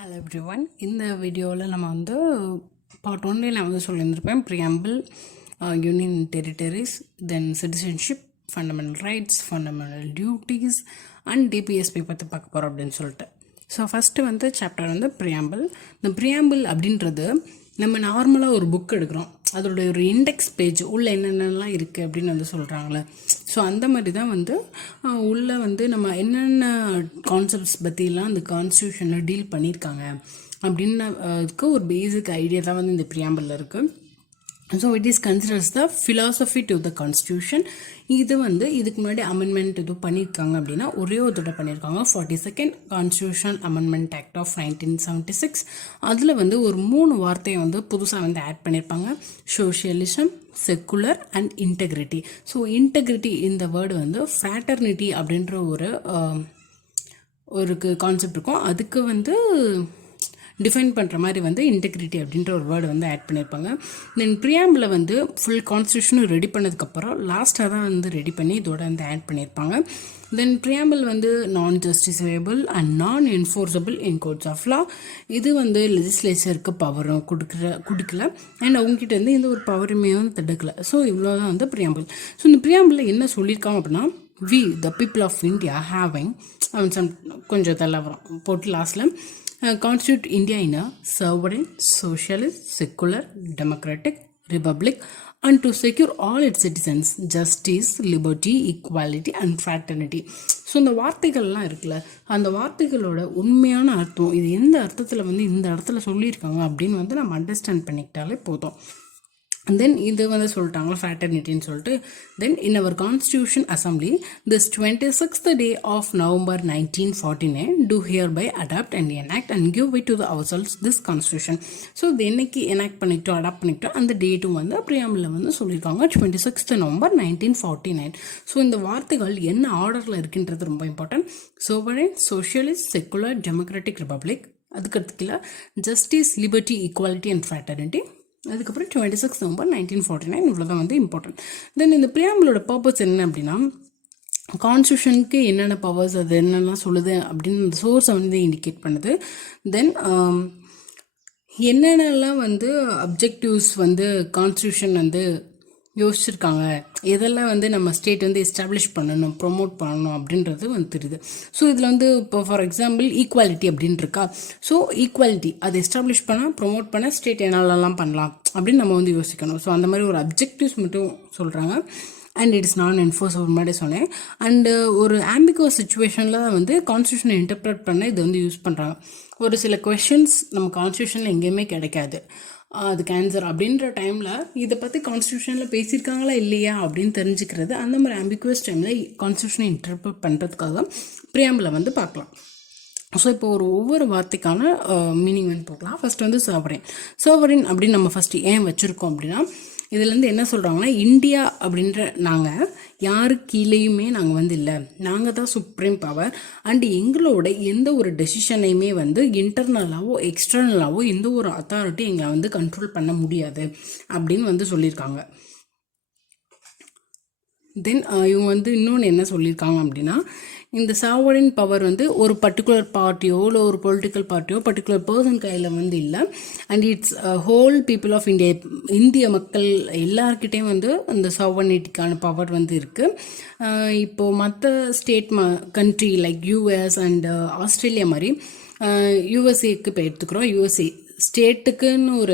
Hello everyone. இந்த வீடியோவில் நம்ம வந்து பார்ட் ஒன்லேயே நான் வந்து சொல்லியிருந்திருப்பேன். Preamble, union territories, then citizenship, fundamental rights, fundamental duties and DPSP பற்றி பார்க்க போகிறோம் அப்படின்னு சொல்லிட்டு. ஸோ ஃபஸ்ட்டு வந்து சாப்டர் வந்து ப்ரியாம்பிள். இந்த ப்ரியாம்பிள் அப்படின்றது நம்ம நார்மலாக ஒரு புக் எடுக்கிறோம், அதோடைய ஒரு இண்டெக்ஸ் பேஜ் உள்ளே என்னென்னலாம் இருக்குது அப்படின்னு வந்து சொல்கிறாங்களே. ஸோ அந்த மாதிரி தான் வந்து உள்ளே வந்து நம்ம என்னென்ன கான்செப்ட்ஸ் பற்றிலாம் அந்த கான்ஸ்டியூஷனில் டீல் பண்ணியிருக்காங்க அப்படின்னதுக்கு ஒரு பேசிக் ஐடியா தான் வந்து இந்த ப்ரியாம்பிளில் இருக்குது. So it is considers the philosophy to the constitution. இது வந்து இதுக்கு முன்னாடி அமெண்ட்மெண்ட் இது பண்ணியிருக்காங்க அப்படின்னா ஒரே ஒரு தடவை பண்ணியிருக்காங்க, 42nd constitution amendment act of 1976. அதில் வந்து ஒரு 3 வார்த்தையை வந்து புதுசாக வந்து ஆட் பண்ணியிருப்பாங்க: socialism, secular and integrity. So integrity இந்த வேர்டு வந்து ஃப்ராட்டர்னிட்டி அப்படின்ற ஒரு கான்செப்ட் இருக்கும், அதுக்கு வந்து டிஃபைன் பண்ணுற மாதிரி வந்து இன்டெகிரிட்டி அப்படின்ற ஒரு வேர்டு வந்து ஆட் பண்ணியிருப்பாங்க. தென் ப்ரியாம்பிளை வந்து ஃபுல் கான்ஸ்டியூஷனும் ரெடி பண்ணதுக்கப்புறம் லாஸ்ட்டாக தான் வந்து ரெடி பண்ணி இதோட வந்து ஆட் பண்ணியிருப்பாங்க. தென் ப்ரியாம்பிள் வந்து non justiciable and non enforceable in courts of law. இது வந்து லெஜிஸ்லேச்சருக்கு பவரும் கொடுக்கல அண்ட் அவங்ககிட்ட வந்து எந்த ஒரு பவருமே வந்து தடுக்கலை. ஸோ இவ்வளோ தான் வந்து ப்ரியாம்பிள். ஸோ இந்த ப்ரியாம்பிளில் என்ன சொல்லியிருக்காங்க அப்படின்னா, we the people of India having கொஞ்சம் இதெல்லாம் போட்டு லாஸ்ட்டில் constitute India in a sovereign, socialist, secular, democratic republic and to secure all its citizens justice, liberty, equality and fraternity. So இந்த வார்த்தைகள்லாம் இருக்குல்ல, அந்த வார்த்தைகளோட உண்மையான அர்த்தம் இது எந்த அர்த்தத்தில் வந்து இந்த இடத்துல சொல்லியிருக்காங்க அப்படின்னு வந்து நம்ம அண்டர்ஸ்டாண்ட் பண்ணிக்கிட்டாலே போதும். தென் இது வந்து சொல்லிட்டாங்க ஃப்ராட்டர்னிட்டின்னு சொல்லிட்டு. Then in our constitution assembly this 26th day of November 1949 do hereby adopt and enact and give way to the ourselves this constitution. So இது என்னைக்கு எனாக்ட் பண்ணிக்கிட்டோம், அடாப்ட் பண்ணிக்கிட்டோம், அந்த டேட்டும் வந்து ப்ரியாம்பிளில் வந்து சொல்லியிருக்காங்க 26th November 1949. ஸோ இந்த வார்த்தைகள் என்ன ஆர்டரில் இருக்குன்றது ரொம்ப important. Sovereign, socialist, secular, democratic republic, அதுக்கடுத்துக்குள்ள justice, liberty, equality and fraternity, அதுக்கப்புறம் 26th November 1949. இவ்வளோதான் வந்து இம்பார்ட்டன்ட். தென் இந்த ப்ரியாம்பிளோட பர்பஸ் என்ன அப்படின்னா, கான்ஸ்டியூஷனுக்கு என்னென்ன பவர்ஸ் அது என்னெல்லாம் சொல்லுது அப்படின்னு அந்த சோர்ஸை வந்து இண்டிகேட் பண்ணுது. தென் என்னென்னலாம் வந்து அப்ஜெக்டிவ்ஸ் வந்து கான்ஸ்டியூஷன் வந்து யோசிச்சிருக்காங்க, எதெல்லாம் வந்து நம்ம ஸ்டேட் வந்து எஸ்டாப்ளிஷ் பண்ணணும், ப்ரொமோட் பண்ணணும் அப்படின்றது வந்து தெரியுது. ஸோ இதில் வந்து இப்போ ஃபார் எக்ஸாம்பிள் ஈக்குவாலிட்டி அப்படின்னு இருக்கா. ஸோ ஈக்குவாலிட்டி அதை எஸ்டாப்ளிஷ் பண்ணால் ப்ரொமோட் பண்ண ஸ்டேட் என்னெல்லாம் பண்ணலாம் அப்படின்னு நம்ம வந்து யோசிக்கணும். ஸோ அந்த மாதிரி ஒரு அப்ஜெக்டிவ்ஸ் மட்டும் சொல்கிறாங்க. அண்ட் இட் இஸ் நான் என்ஃபோர்ஸபிள் மாதிரி சொன்னேன். அண்டு ஒரு ஆம்பிகுவஸ் சுச்சுவேஷனில் வந்து கான்ஸ்டியூஷனை இன்டர்பிரட் பண்ண இது வந்து யூஸ் பண்ணுறாங்க. ஒரு சில கொஷின்ஸ் நம்ம கான்ஸ்டியூஷனில் எங்கேயுமே கிடைக்காது, அதுக்கு ஆன்சர் அப்படின்ற டைமில் இதை பற்றி கான்ஸ்டியூஷனில் பேசியிருக்காங்களா இல்லையா அப்படின்னு தெரிஞ்சுக்கிறது, அந்த மாதிரி ஆம்பிகுவஸ் டைமில் கான்ஸ்டியூஷனை இன்டர்பிரட் பண்ணுறதுக்காக ப்ரியாம்பிளை வந்து பார்க்கலாம். ஸோ இப்போ ஒவ்வொரு வார்த்தைக்கான மீனிங் வந்து பார்க்கலாம். ஃபஸ்ட் வந்து சோவரின். சோவரின் அப்படின்னு நம்ம ஃபஸ்ட்டு ஏன் வச்சுருக்கோம் அப்படின்னா, இதுலேருந்து என்ன சொல்கிறாங்கன்னா, இந்தியா அப்படின்ற நாங்கள் யாரு கீழேயுமே நாங்கள் வந்து இல்லை, நாங்கள் தான் சுப்ரீம் பவர் அண்ட் எங்களோட எந்த ஒரு டெசிஷனையுமே வந்து இன்டர்னலாவோ எக்ஸ்டர்னலாவோ எந்த ஒரு அத்தாரிட்டி எங்களை வந்து கண்ட்ரோல் பண்ண முடியாது அப்படின்னு வந்து சொல்லியிருக்காங்க. தென் இவங்க வந்து இன்னொன்று என்ன சொல்லியிருக்காங்க அப்படின்னா, இந்த சாவரின் பவர் வந்து ஒரு பர்டிகுலர் பார்ட்டியோ இல்லை ஒரு பொலிட்டிக்கல் பார்ட்டியோ பர்டிகுலர் பர்சன் கையில் வந்து இல்லை. And it's whole people of India, இந்திய மக்கள் எல்லார்கிட்டையும் வந்து அந்த சாவர்னிட்டிக்கான பவர் வந்து இருக்குது. இப்போது மற்ற state country like US and Australia மாதிரி யூஎஸ்ஏக்கு இப்போ எடுத்துக்கிறோம். யூஎஸ்ஏ ஸ்டேட்டுக்குன்னு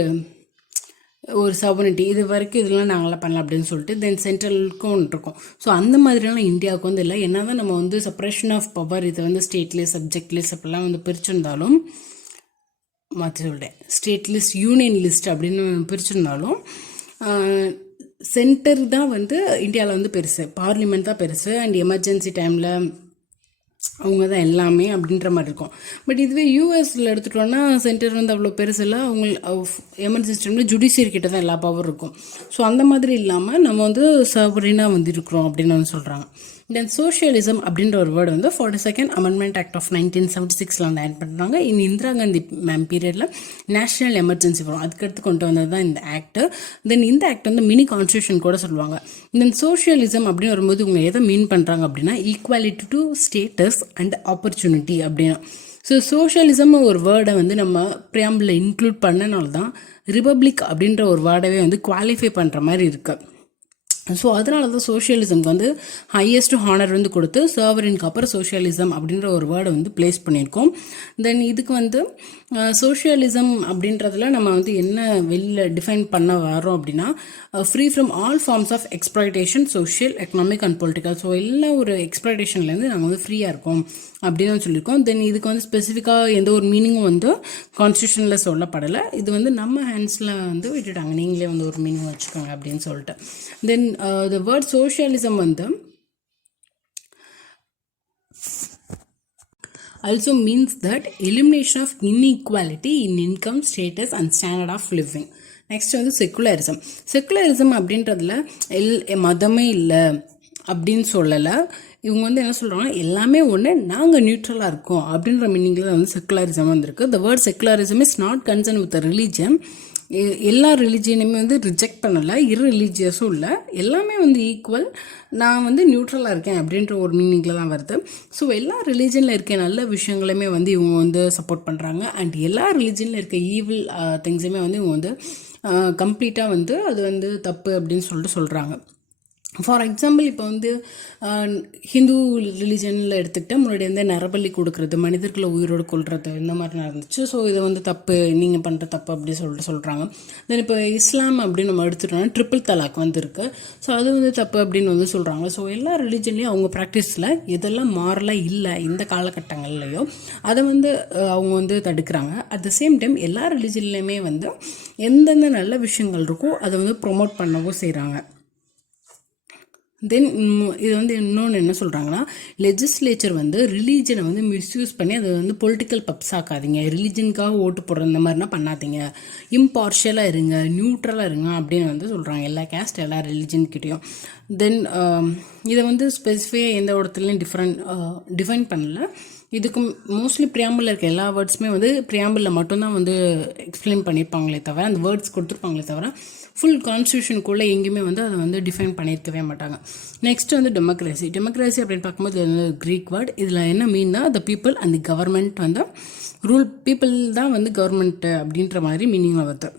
ஒரு சாவர்னிட்டி இது வரைக்கும் இதெல்லாம் நாங்களாம் பண்ணலாம் அப்படின்னு சொல்லிட்டு தென் சென்ட்ரலுக்கும் ஒன்று இருக்கும். ஸோ அந்த மாதிரிலாம் இந்தியாவுக்கு வந்து இல்லை. என்ன தான் நம்ம வந்து செப்பரேஷன் ஆஃப் பவர் இதை வந்து ஸ்டேட் லிஸ்ட், சப்ஜெக்ட் லிஸ்ட் அப்படிலாம் வந்து பிரிச்சிருந்தாலும், மாற்றி சொல்லிட்டேன், ஸ்டேட் லிஸ்ட், யூனியன் லிஸ்ட் அப்படின்னு பிரிச்சிருந்தாலும் சென்டர் தான் வந்து இந்தியாவில் வந்து பெருசு, பார்லிமெண்ட் தான் பெருசு அண்ட் எமர்ஜென்சி டைமில் அவங்க தான் எல்லாமே அப்படின்ற மாதிரி இருக்கும். பட் இதுவே யூஎஸில் எடுத்துட்டோன்னா சென்டர் வந்து அவ்வளோ பெருசு இல்லை, அவங்க எமர்ஜென்சி டைமில் ஜுடிஷியரி கிட்ட தான் எல்லா பவர் இருக்கும். ஸோ அந்த மாதிரி இல்லாமல் நம்ம வந்து சவரினாக வந்து இருக்கிறோம் அப்படின்னு வந்து சொல்கிறாங்க. தென் சோஷியலிசம் அப்படின்ற ஒரு வேர்டு வந்து 42nd அமெண்ட்மெண்ட் ஆக்ட் ஆஃப் 1976 வந்து ஆட் பண்ணுறாங்க. இந்த இந்திரா காந்தி பீரியடில் நேஷனல் எமர்ஜென்சி வரும், அதுக்கடுத்து கொண்டு வந்தது தான் இந்த ஆக்ட். தென் இந்த ஆக்ட் வந்து மினி கான்ஸ்டியூஷன் கூட சொல்லுவாங்க. தென் சோஷியலிசம் அப்படின்னு வரும்போது இவங்க எதை மீன் பண்ணுறாங்க அப்படின்னா, equality to status and opportunity அப்படின்னா. ஸோ சோஷியலிசம் ஒரு வேர்டை வந்து நம்ம ப்ரியாம்பிளில் இன்க்ளூட் பண்ணனால தான் ரிபப்ளிக் அப்படின்ற ஒரு வேர்டவே வந்து குவாலிஃபை பண்ணுற மாதிரி இருக்குது. ஸோ அதனால தான் சோஷியலிசம்க்கு வந்து ஹையஸ்ட் ஹானர் வந்து கொடுத்து சர்வரினுக்கு அப்புறம் சோஷியலிசம் அப்படின்ற ஒரு வேர்டை வந்து பிளேஸ் பண்ணியிருக்கோம். தென் இதுக்கு வந்து சோஷியலிசம் அப்படின்றதுல நம்ம வந்து என்ன வெளியில் டிஃபைன் பண்ண வரோம் அப்படின்னா, free from all forms of exploitation, social, economic and political. So எல்லா ஒரு எக்ஸ்ப்ளாய்டேஷன்லேருந்து நாங்கள் வந்து ஃப்ரீயாக இருக்கோம் அப்படின்னு சொல்லியிருக்கோம். தென் இதுக்கு வந்து ஸ்பெசிஃபிக்காக எந்த ஒரு மீனிங்கும் வந்து கான்ஸ்டியூஷனில் சொல்லப்படலை. இது வந்து நம்ம ஹேண்ட்ஸில் வந்து விட்டுட்டாங்க, நீங்களே வந்து ஒரு மீனிங் வச்சுக்கோங்க அப்படின்னு சொல்லிட்டு. தென் த வேர்ட் சோஷியலிசம் வந்து also means that elimination of inequality in income, status and standard of living. Next வந்து செக்குலரிசம். செக்குலரிசம் அப்படின்றதுல மதமே இல்லை அப்படின்னு சொல்லலை. இவங்க வந்து என்ன சொல்கிறாங்கன்னா, எல்லாமே ஒன்று, நாங்கள் நியூட்ரலாக இருக்கோம் அப்படின்ற மீனிங்கில் வந்து செக்குலரிசம் வந்திருக்கு. The word secularism is not concern with religion. எல்லா ரிலீஜியனுமே வந்து ரிஜெக்ட் பண்ணலை, இர்ரிலீஜியஸும் இல்லை, எல்லாமே வந்து ஈக்குவல், நான் வந்து நியூட்ரலாக இருக்கேன் அப்படின்ற ஒரு மீனிங்கில் தான் வருது. ஸோ எல்லா ரிலீஜனில் இருக்க நல்ல விஷயங்களுமே வந்து இவங்க வந்து சப்போர்ட் பண்ணுறாங்க. அண்ட் எல்லா ரிலீஜனில் இருக்க ஈவில் திங்ஸுமே வந்து இவங்க வந்து கம்ப்ளீட்டாக வந்து அது வந்து தப்பு அப்படின்னு சொல்லிட்டு சொல்கிறாங்க. ஃபார் எக்ஸாம்பிள், இப்போ வந்து ஹிந்து ரிலிஜனில் எடுத்துக்கிட்டால் முன்னாடி வந்து நரபலி கொடுக்குறது, மனிதர்களை உயிரோடு கொள்வது, இந்த மாதிரி நடந்துச்சு. ஸோ இதை வந்து தப்பு, நீங்கள் பண்ணுற தப்பு அப்படி சொல்லிட்டு சொல்கிறாங்க. தென் இப்போ இஸ்லாம் அப்படின்னு நம்ம எடுத்துட்டோம்னா ட்ரிபிள் தலாக் வந்து இருக்குது. ஸோ அது வந்து தப்பு அப்படின்னு வந்து சொல்கிறாங்க. ஸோ எல்லா ரிலிஜன்லேயும் அவங்க ப்ராக்டிஸில் எதெல்லாம் மாறலாம் இல்லை இந்த காலகட்டங்கள்லையும் அதை வந்து அவங்க வந்து தடுக்கிறாங்க. அட் த சேம் டைம் எல்லா ரிலிஜன்லேயுமே வந்து எந்தெந்த நல்ல விஷயங்கள் இருக்கோ அதை வந்து ப்ரொமோட் பண்ணவும் செய்கிறாங்க. தென் இது வந்து இன்னொன்று என்ன சொல்கிறாங்கன்னா, லெஜிஸ்லேச்சர் வந்து ரிலீஜனை வந்து மிஸ்யூஸ் பண்ணி அதை வந்து பொலிட்டிக்கல் பப்ஸ் ஆக்காதீங்க, ரிலீஜனுக்காக ஓட்டு போடுற இந்த மாதிரினா பண்ணாதீங்க, இம்பார்ஷியலாக இருங்க, நியூட்ரலாக இருங்க அப்படின்னு வந்து சொல்கிறாங்க எல்லா கேஸ்ட் எல்லா ரிலீஜன்கிட்டையும். தென் இதை வந்து ஸ்பெசிஃபையாக எந்த இடத்துலையும் டிஃபைன் பண்ணல. இதுக்கு மோஸ்ட்லி ப்ரியாம்பிளில் இருக்க எல்லா வேர்ட்ஸுமே வந்து ப்ரியாம்பிளில் மட்டும்தான் வந்து எக்ஸ்பிளைன் பண்ணியிருப்பாங்களே தவிர, அந்த வேர்ட்ஸ் கொடுத்துருப்பாங்களே தவிர ஃபுல் கான்ஸ்டியூஷனுக்குள்ளே எங்கேயுமே வந்து அதை வந்து டிஃபைன் பண்ணியிருக்கவே மாட்டாங்க. நெக்ஸ்ட் வந்து டெமோக்ரஸி. டெமோக்ரஸி அப்படின்னு பார்க்கும்போது இது வந்து க்ரீக் வேர்ட். இதில் என்ன மீன்னா, the people and the government வந்து ரூல், பீப்புள் தான் வந்து கவர்மெண்ட்டு அப்படின்ற மாதிரி மீனிங்கில் வருது.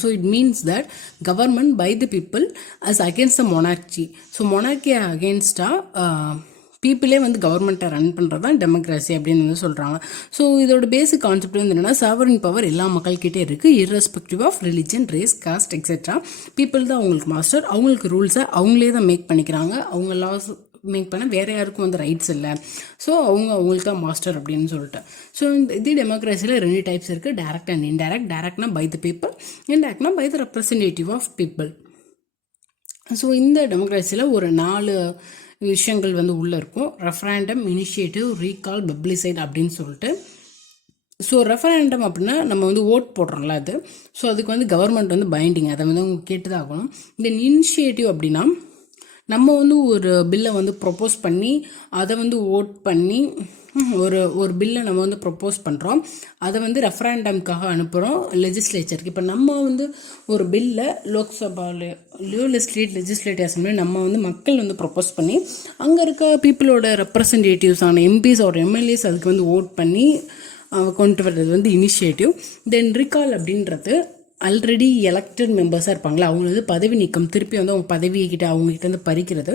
So it means that government by the people as against the monarchy. So monarchy against பீப்புளே வந்து கவர்மெண்ட்டை ரன் பண்ணுறது தான் டெமோக்ரஸி அப்படின்னு வந்து சொல்கிறாங்க. ஸோ இதோட பேசிக் கான்செப்ட் வந்து என்னென்னா, சாவரின் பவர் எல்லா மக்கள்கிட்டே இருக்குது, irrespective of religion, race, caste etcetera. People தான் அவங்களுக்கு மாஸ்டர், அவங்களுக்கு ரூல்ஸை அவங்களே தான் மேக் பண்ணிக்கிறாங்க, அவங்க லாஸ் மேக் பண்ண வேறு யாருக்கும் வந்து ரைட்ஸ் இல்லை. ஸோ அவங்களுக்கு தான் மாஸ்டர் அப்படின்னு சொல்லிட்டு. ஸோ இது டெமோக்ரஸியில் 2 டைப்ஸ் இருக்குது, டைரக்ட் அண்ட் இன்டைரக்ட். டைரக்ட்னா பை த பீப்புள், இன்டைரக்ட்னா by the representative of people. So இந்த டெமோக்ரஸியில் ஒரு 4 விஷயங்கள் வந்து உள்ளே இருக்கும். ரெஃபரண்டம், இனிஷியேட்டிவ், ரீகால், பப்ளிசைட் அப்படின்னு சொல்லிட்டு. ஸோ ரெஃபரண்டம் அப்படின்னா நம்ம வந்து ஓட் போடுறோம்ல அது. ஸோ அதுக்கு வந்து கவர்மெண்ட் வந்து பைண்டிங், அதை வந்து அவங்க கேட்டு தான் ஆகணும். தென் இனிஷியேட்டிவ் அப்படின்னா நம்ம வந்து ஒரு பில்லை வந்து ப்ரொப்போஸ் பண்ணி அதை வந்து ஓட் பண்ணி ஒரு பில்லை நம்ம வந்து ப்ரொப்போஸ் பண்ணுறோம், அதை வந்து ரெஃபரண்டம்காக அனுப்புகிறோம் லெஜிஸ்லேச்சருக்கு. இப்போ நம்ம வந்து ஒரு பில்லை லோக்சபாலையோ இல்லை ஸ்டேட் லெஜிஸ்லேட்டிவ் அசம்பிளியோ நம்ம வந்து மக்கள் வந்து ப்ரொப்போஸ் பண்ணி அங்கே இருக்க பீப்புளோட ரெப்ரசன்டேட்டிவ்ஸான எம்பிஸ் ஒரு எம்எல்ஏஸ் அதுக்கு வந்து ஓட் பண்ணி கொண்டு வர்றது வந்து இனிஷியேட்டிவ். தென் ரீகால் அப்படின்றது ஆல்ரெடி எலெக்டட் மெம்பர்ஸாக இருப்பாங்களா, அவங்க வந்து பதவி நீக்கம், திருப்பி வந்து அவங்க பதவிக்கிட்ட அவங்ககிட்ட வந்து பறிக்கிறது.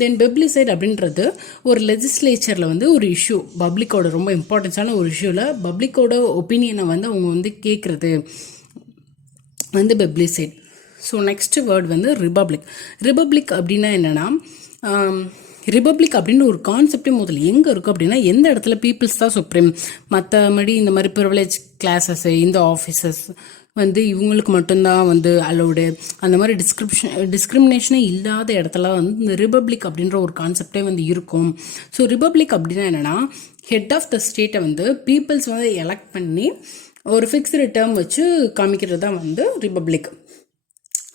தென் பப்ளிசைட் அப்படின்றது ஒரு லெஜிஸ்லேச்சரில் வந்து ஒரு இஷ்யூ, பப்ளிக்கோட ரொம்ப இம்பார்ட்டன்ஸான ஒரு இஷ்யூவில் பப்ளிக்கோட ஒப்பீனியனை வந்து அவங்க வந்து கேட்குறது வந்து பப்ளிசைட். ஸோ நெக்ஸ்ட் வேர்ட் வந்து ரிபப்ளிக். ரிபப்ளிக் அப்படின்னா என்னென்னா, ரிபப்ளிக் அப்படின்னு ஒரு கான்செப்டே முதல்ல எங்கே இருக்கும் அப்படின்னா, எந்த இடத்துல பீப்புள்ஸ் தான் சுப்ரீம், மற்றபடி இந்த மாதிரி ப்ரிவிலேஜ் கிளாஸஸ், இந்த ஆஃபீஸஸ் வந்து இவங்களுக்கு மட்டும்தான் வந்து அலோடு, அந்த மாதிரி டிஸ்கிரிமினேஷனே இல்லாத இடத்துல வந்து இந்த ரிபப்ளிக் அப்படின்ற ஒரு கான்செப்டே வந்து இருக்கும். ஸோ ரிபப்ளிக் அப்படின்னா என்னென்னா, ஹெட் ஆஃப் த ஸ்டேட்டை வந்து பீப்புள்ஸ் வந்து எலெக்ட் பண்ணி ஒரு ஃபிக்ஸ்டு டேர்ம் வச்சு காமிக்கிறது தான் வந்து ரிபப்ளிக்.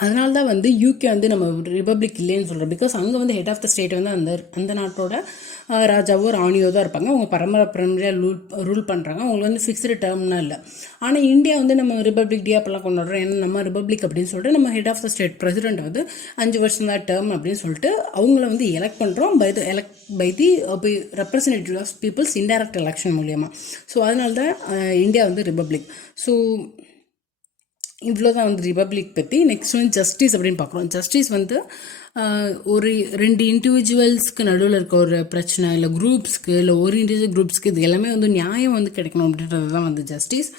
அதனால தான் வந்து யூகே வந்து நம்ம ரிபப்ளிக் இல்லைன்னு சொல்கிறோம். பிகாஸ் அங்கே வந்து ஹெட் ஆஃப் த ஸ்டேட் வந்து அந்த நாட்டோட ராஜாவோ ராணியோ தான் இருப்பாங்க. அவங்க பரம்பரையாக ரூல் பண்ணுறாங்க. அவங்களுக்கு வந்து ஃபிக்ஸ்டு டேர்ம்னா இல்லை. ஆனால் இந்தியா வந்து நம்ம ரிபப்ளிக் டே அப்பெல்லாம் கொண்டாடுறோம். ஏன்னா நம்ம ரிபப்ளிக் அப்படின்னு சொல்லிட்டு நம்ம head of the state president வந்து 5 வருஷம் தான் டேர்ம் அப்படின்னு சொல்லிட்டு அவங்கள வந்து எலெக்ட் பண்ணுறோம் by the representative of people's indirect election மூலியமாக. ஸோ அதனால தான் இந்தியா வந்து ரிபப்ளிக். ஸோ இவ்வளோ தான் வந்து ரிபப்ளிக் பற்றி. நெக்ஸ்ட் வந்து ஜஸ்டிஸ் அப்படின்னு பார்க்குறோம். ஜஸ்டிஸ் வந்து ஒரு 2 இண்டிவிஜுவல்ஸ்க்கு நடுவில் இருக்க ஒரு பிரச்சனை, இல்லை குரூப்ஸ்க்கு, இல்லை ஒரு இண்டிவிஜுவல் குரூப்ஸ்க்கு, இது எல்லாமே வந்து நியாயம் வந்து கிடைக்கணும் அப்படின்றது தான் வந்து ஜஸ்டிஸ்.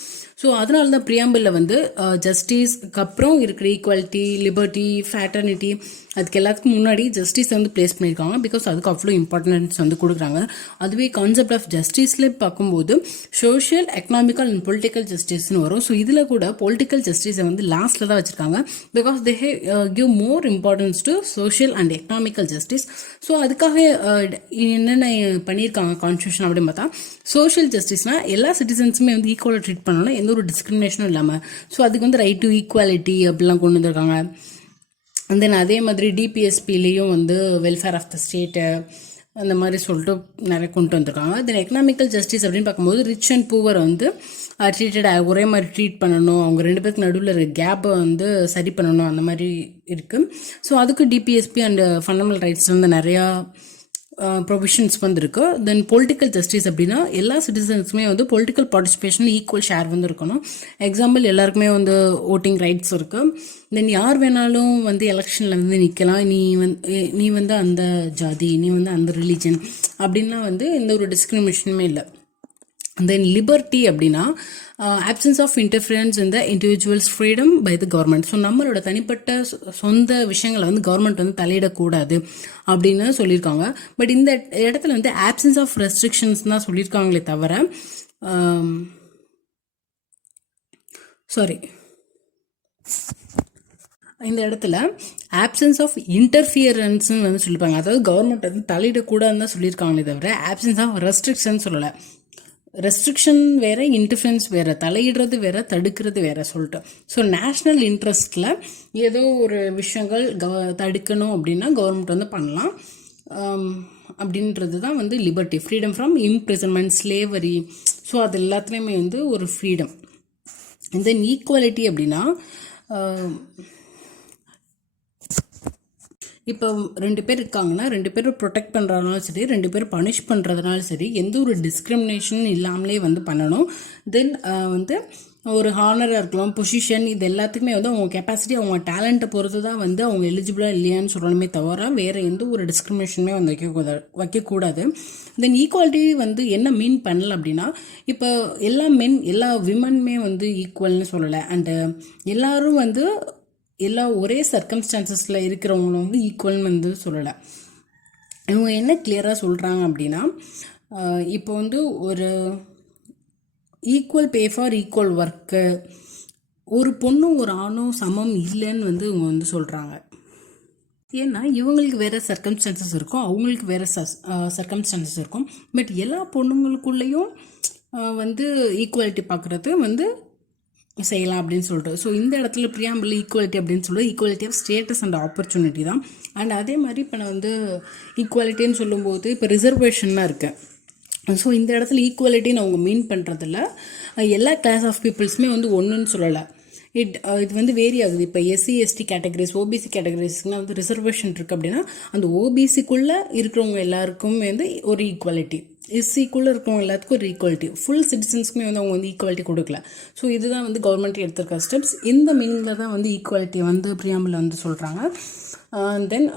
ஸோ அதனால தான் ப்ரியாம்பிளில் வந்து ஜஸ்டிஸ்க்கு அப்புறம் இருக்கிற ஈக்குவாலிட்டி, லிபர்ட்டி, ஃப்ராட்டர்னிட்டி, அதுக்கு எல்லாத்துக்கும் முன்னாடி ஜஸ்டிஸ் வந்து பிளேஸ் பண்ணியிருக்காங்க. பிகாஸ் அதுக்கு அவ்வளோ இம்பார்ட்டன்ஸ் வந்து கொடுக்குறாங்க. அதுவே கான்செப்ட் ஆஃப் ஜஸ்டிஸில் பார்க்கும்போது சோஷியல், எக்கனாமிக்கல் அண்ட் பொலிட்டிக்கல் ஜஸ்டிஸ்னு வரும். ஸோ இதில் கூட பொலிட்டிக்கல் ஜஸ்டிஸை வந்து லாஸ்ட்டில் தான் வச்சுருக்காங்க. Because they give more importance to social and economical justice. So அதுக்காக என்னென்ன பண்ணியிருக்காங்க கான்ஸ்டியூஷன் அப்படின்னு பார்த்தா, சோஷியல் ஜஸ்டிஸ்னால் எல்லா சிட்டிசன்ஸுமே வந்து ஈக்குவலாக ட்ரீட் பண்ணணும், எந்த ஒரு டிஸ்கிரிமினேஷனும் இல்லாமல். ஸோ அதுக்கு வந்து ரைட் டு ஈக்குவாலிட்டி அப்படிலாம் கொண்டு வந்திருக்காங்க. அண்ட் தென் அதே மாதிரி டிபிஎஸ்பிலேயும் வந்து வெல்ஃபேர் ஆஃப் த ஸ்டேட்டு அந்த மாதிரி சொல்லிட்டு நிறைய கொண்டு வந்திருக்காங்க. தென் எக்கனாமிக்கல் ஜஸ்டிஸ் அப்படின்னு பார்க்கும்போது ரிச் அண்ட் பூவர் வந்து ட்ரீட்டட் ஒரே மாதிரி ட்ரீட் பண்ணணும், அவங்க 2 பேருக்கு நடுவில் இருக்க கேப்பை வந்து சரி பண்ணணும், அந்த மாதிரி இருக்குது. ஸோ அதுக்கு டிபிஎஸ்பி அண்ட் ஃபண்டமெண்டல் ரைட்ஸ் வந்து நிறையா ப்ரொவிஷன்ஸ் வந்து இருக்கு. தென் பொலிட்டிக்கல் ஜஸ்டிஸ் அப்படின்னா எல்லா சிட்டிசன்ஸுமே வந்து பொலிட்டிக்கல் பார்ட்டிசிபேஷன் ஈக்குவல் ஷேர் வந்து இருக்கணும். எக்ஸாம்பிள் எல்லாருக்குமே வந்து ஓட்டிங் ரைட்ஸ் இருக்கு. தென் யார் வேணாலும் வந்து எலெக்ஷனில் வந்து நிற்கலாம். நீ வந்து அந்த ஜாதி, நீ வந்து அந்த ரிலீஜன் அப்படின்லாம் வந்து எந்த ஒரு டிஸ்கிரிமினேஷனுமே இல்லை. தென் லிபர்ட்டி அப்படின்னா absence of interference in the individual's freedom by the government. So நம்மளோட தனிப்பட்ட சொந்த விஷயங்களை வந்து கவர்மெண்ட் வந்து தலையிடக்கூடாது அப்படின்னு சொல்லியிருக்காங்க. பட் இந்த இடத்துல வந்து ஆப்சன்ஸ் ஆஃப் ரெஸ்ட்ரிக்ஷன்ஸ் தான் சொல்லியிருக்காங்களே தவிர இந்த இடத்துல ஆப்சன்ஸ் ஆஃப் இன்டர்ஃபியரன்ஸ்னு வந்து சொல்லியிருப்பாங்க. அதாவது கவர்மெண்ட் வந்து தலையிடக்கூடாதுன்னு தான் சொல்லியிருக்காங்களே தவிர ஆப்சன்ஸ் ஆஃப் ரெஸ்ட்ரிக்ஷன் சொல்லலை. ரெஸ்ட்ரிக்ஷன் வேறு, இன்டர்ஃபரன்ஸ் வேறு, தலையிடுறது வேறு, தடுக்கிறது வேறு சொல்லிட்டு. ஸோ நேஷ்னல் இன்ட்ரெஸ்ட்டில் ஏதோ ஒரு விஷயங்கள் தடுக்கணும் அப்படின்னா கவர்மெண்ட் வந்து பண்ணலாம். அப்படின்றது தான் வந்து liberty, freedom from imprisonment, slavery. So அது எல்லாத்துலேயுமே வந்து ஒரு ஃப்ரீடம். தென் ஈக்குவாலிட்டி அப்படின்னா இப்போ 2 பேர் இருக்காங்கன்னா 2 பேரும் ப்ரொடெக்ட் பண்ணுறதுனாலும் சரி, 2 பேரும் பனிஷ் பண்ணுறதுனாலும் சரி, எந்த ஒரு டிஸ்கிரிமினேஷன் இல்லாமலே வந்து பண்ணணும். தென் வந்து ஒரு ஹானராக இருக்கலாம், பொசிஷன், இது எல்லாத்துக்குமே வந்து அவங்க கெப்பாசிட்டி, அவங்க டேலண்ட்டை பொறுத்து தான் வந்து அவங்க எலிஜிபிளாக இல்லையான்னு சொல்லணுமே தவிர வேறு எந்த ஒரு டிஸ்கிரிமினேஷனுமே வந்து வைக்கக்கூடாது. தென் ஈக்குவாலிட்டி வந்து என்ன மீன் பண்ணல அப்படின்னா, இப்போ எல்லா விமனுமே வந்து ஈக்குவல்னு சொல்லலை. அண்டு எல்லாரும் வந்து எல்லா ஒரே சர்க்கம்ஸ்டான்சஸில் இருக்கிறவங்களும் வந்து ஈக்குவல்னு வந்து சொல்லலை. இவங்க என்ன கிளியராக சொல்கிறாங்க அப்படின்னா, இப்போ வந்து ஒரு equal pay for equal work, ஒரு பொண்ணும் ஒரு ஆணும் சமம் இல்லைன்னு வந்து இவங்க வந்து சொல்கிறாங்க. ஏன்னா இவங்களுக்கு வேறு சர்க்கம்ஸ்டான்சஸ் இருக்கும், அவங்களுக்கு வேறு சர்க்கம்ஸ்டான்சஸ் இருக்கும். பட் எல்லா பொண்ணுங்களுக்குள்ளேயும் வந்து ஈக்குவாலிட்டி பார்க்குறது வந்து செய்யலாம் அப்படின்னு சொல்லிட்டு. ஸோ இந்த இடத்துல ப்ரியாம்பிள் ஈக்குவாலிட்டி அப்படின்னு சொல்லுவது equality of status and opportunity தான். அண்ட் அதே மாதிரி இப்போ நான் வந்து ஈக்குவாலிட்டின்னு சொல்லும்போது இப்போ ரிசர்வேஷன்லாம் இருக்கேன். ஸோ இந்த இடத்துல ஈக்குவாலிட்டின்னு அவங்க மீன் பண்ணுறதில்ல. எல்லா கிளாஸ் ஆஃப் பீப்புள்ஸுமே வந்து ஒன்றுன்னு சொல்லலை. இது வந்து வேரி ஆகுது. இப்போ எஸ்சி எஸ்டி கேட்டகரிஸ், ஓபிசி கேட்டகரிஸ்க்குலாம் வந்து ரிசர்வேஷன் இருக்குது அப்படின்னா அந்த ஓபிசிக்குள்ளே இருக்கிறவங்க எல்லாருக்குமே வந்து ஒரு ஈக்குவாலிட்டி, எஸ்சிக்குள்ளே இருக்கிறவங்க எல்லாத்துக்கும் ஒரு ஈக்குவாலிட்டி, ஃபுல் சிட்டிசன்ஸ்க்குமே வந்து அவங்க வந்து ஈக்குவாலிட்டி கொடுக்கல. ஸோ இதுதான் வந்து கவர்மெண்ட் எடுத்திருக்க ஸ்டெப்ஸ். இந்த மீனிங்கில் தான் வந்து ஈக்குவாலிட்டியை வந்து ப்ரியாம்பிள் வந்து சொல்கிறாங்க. தென்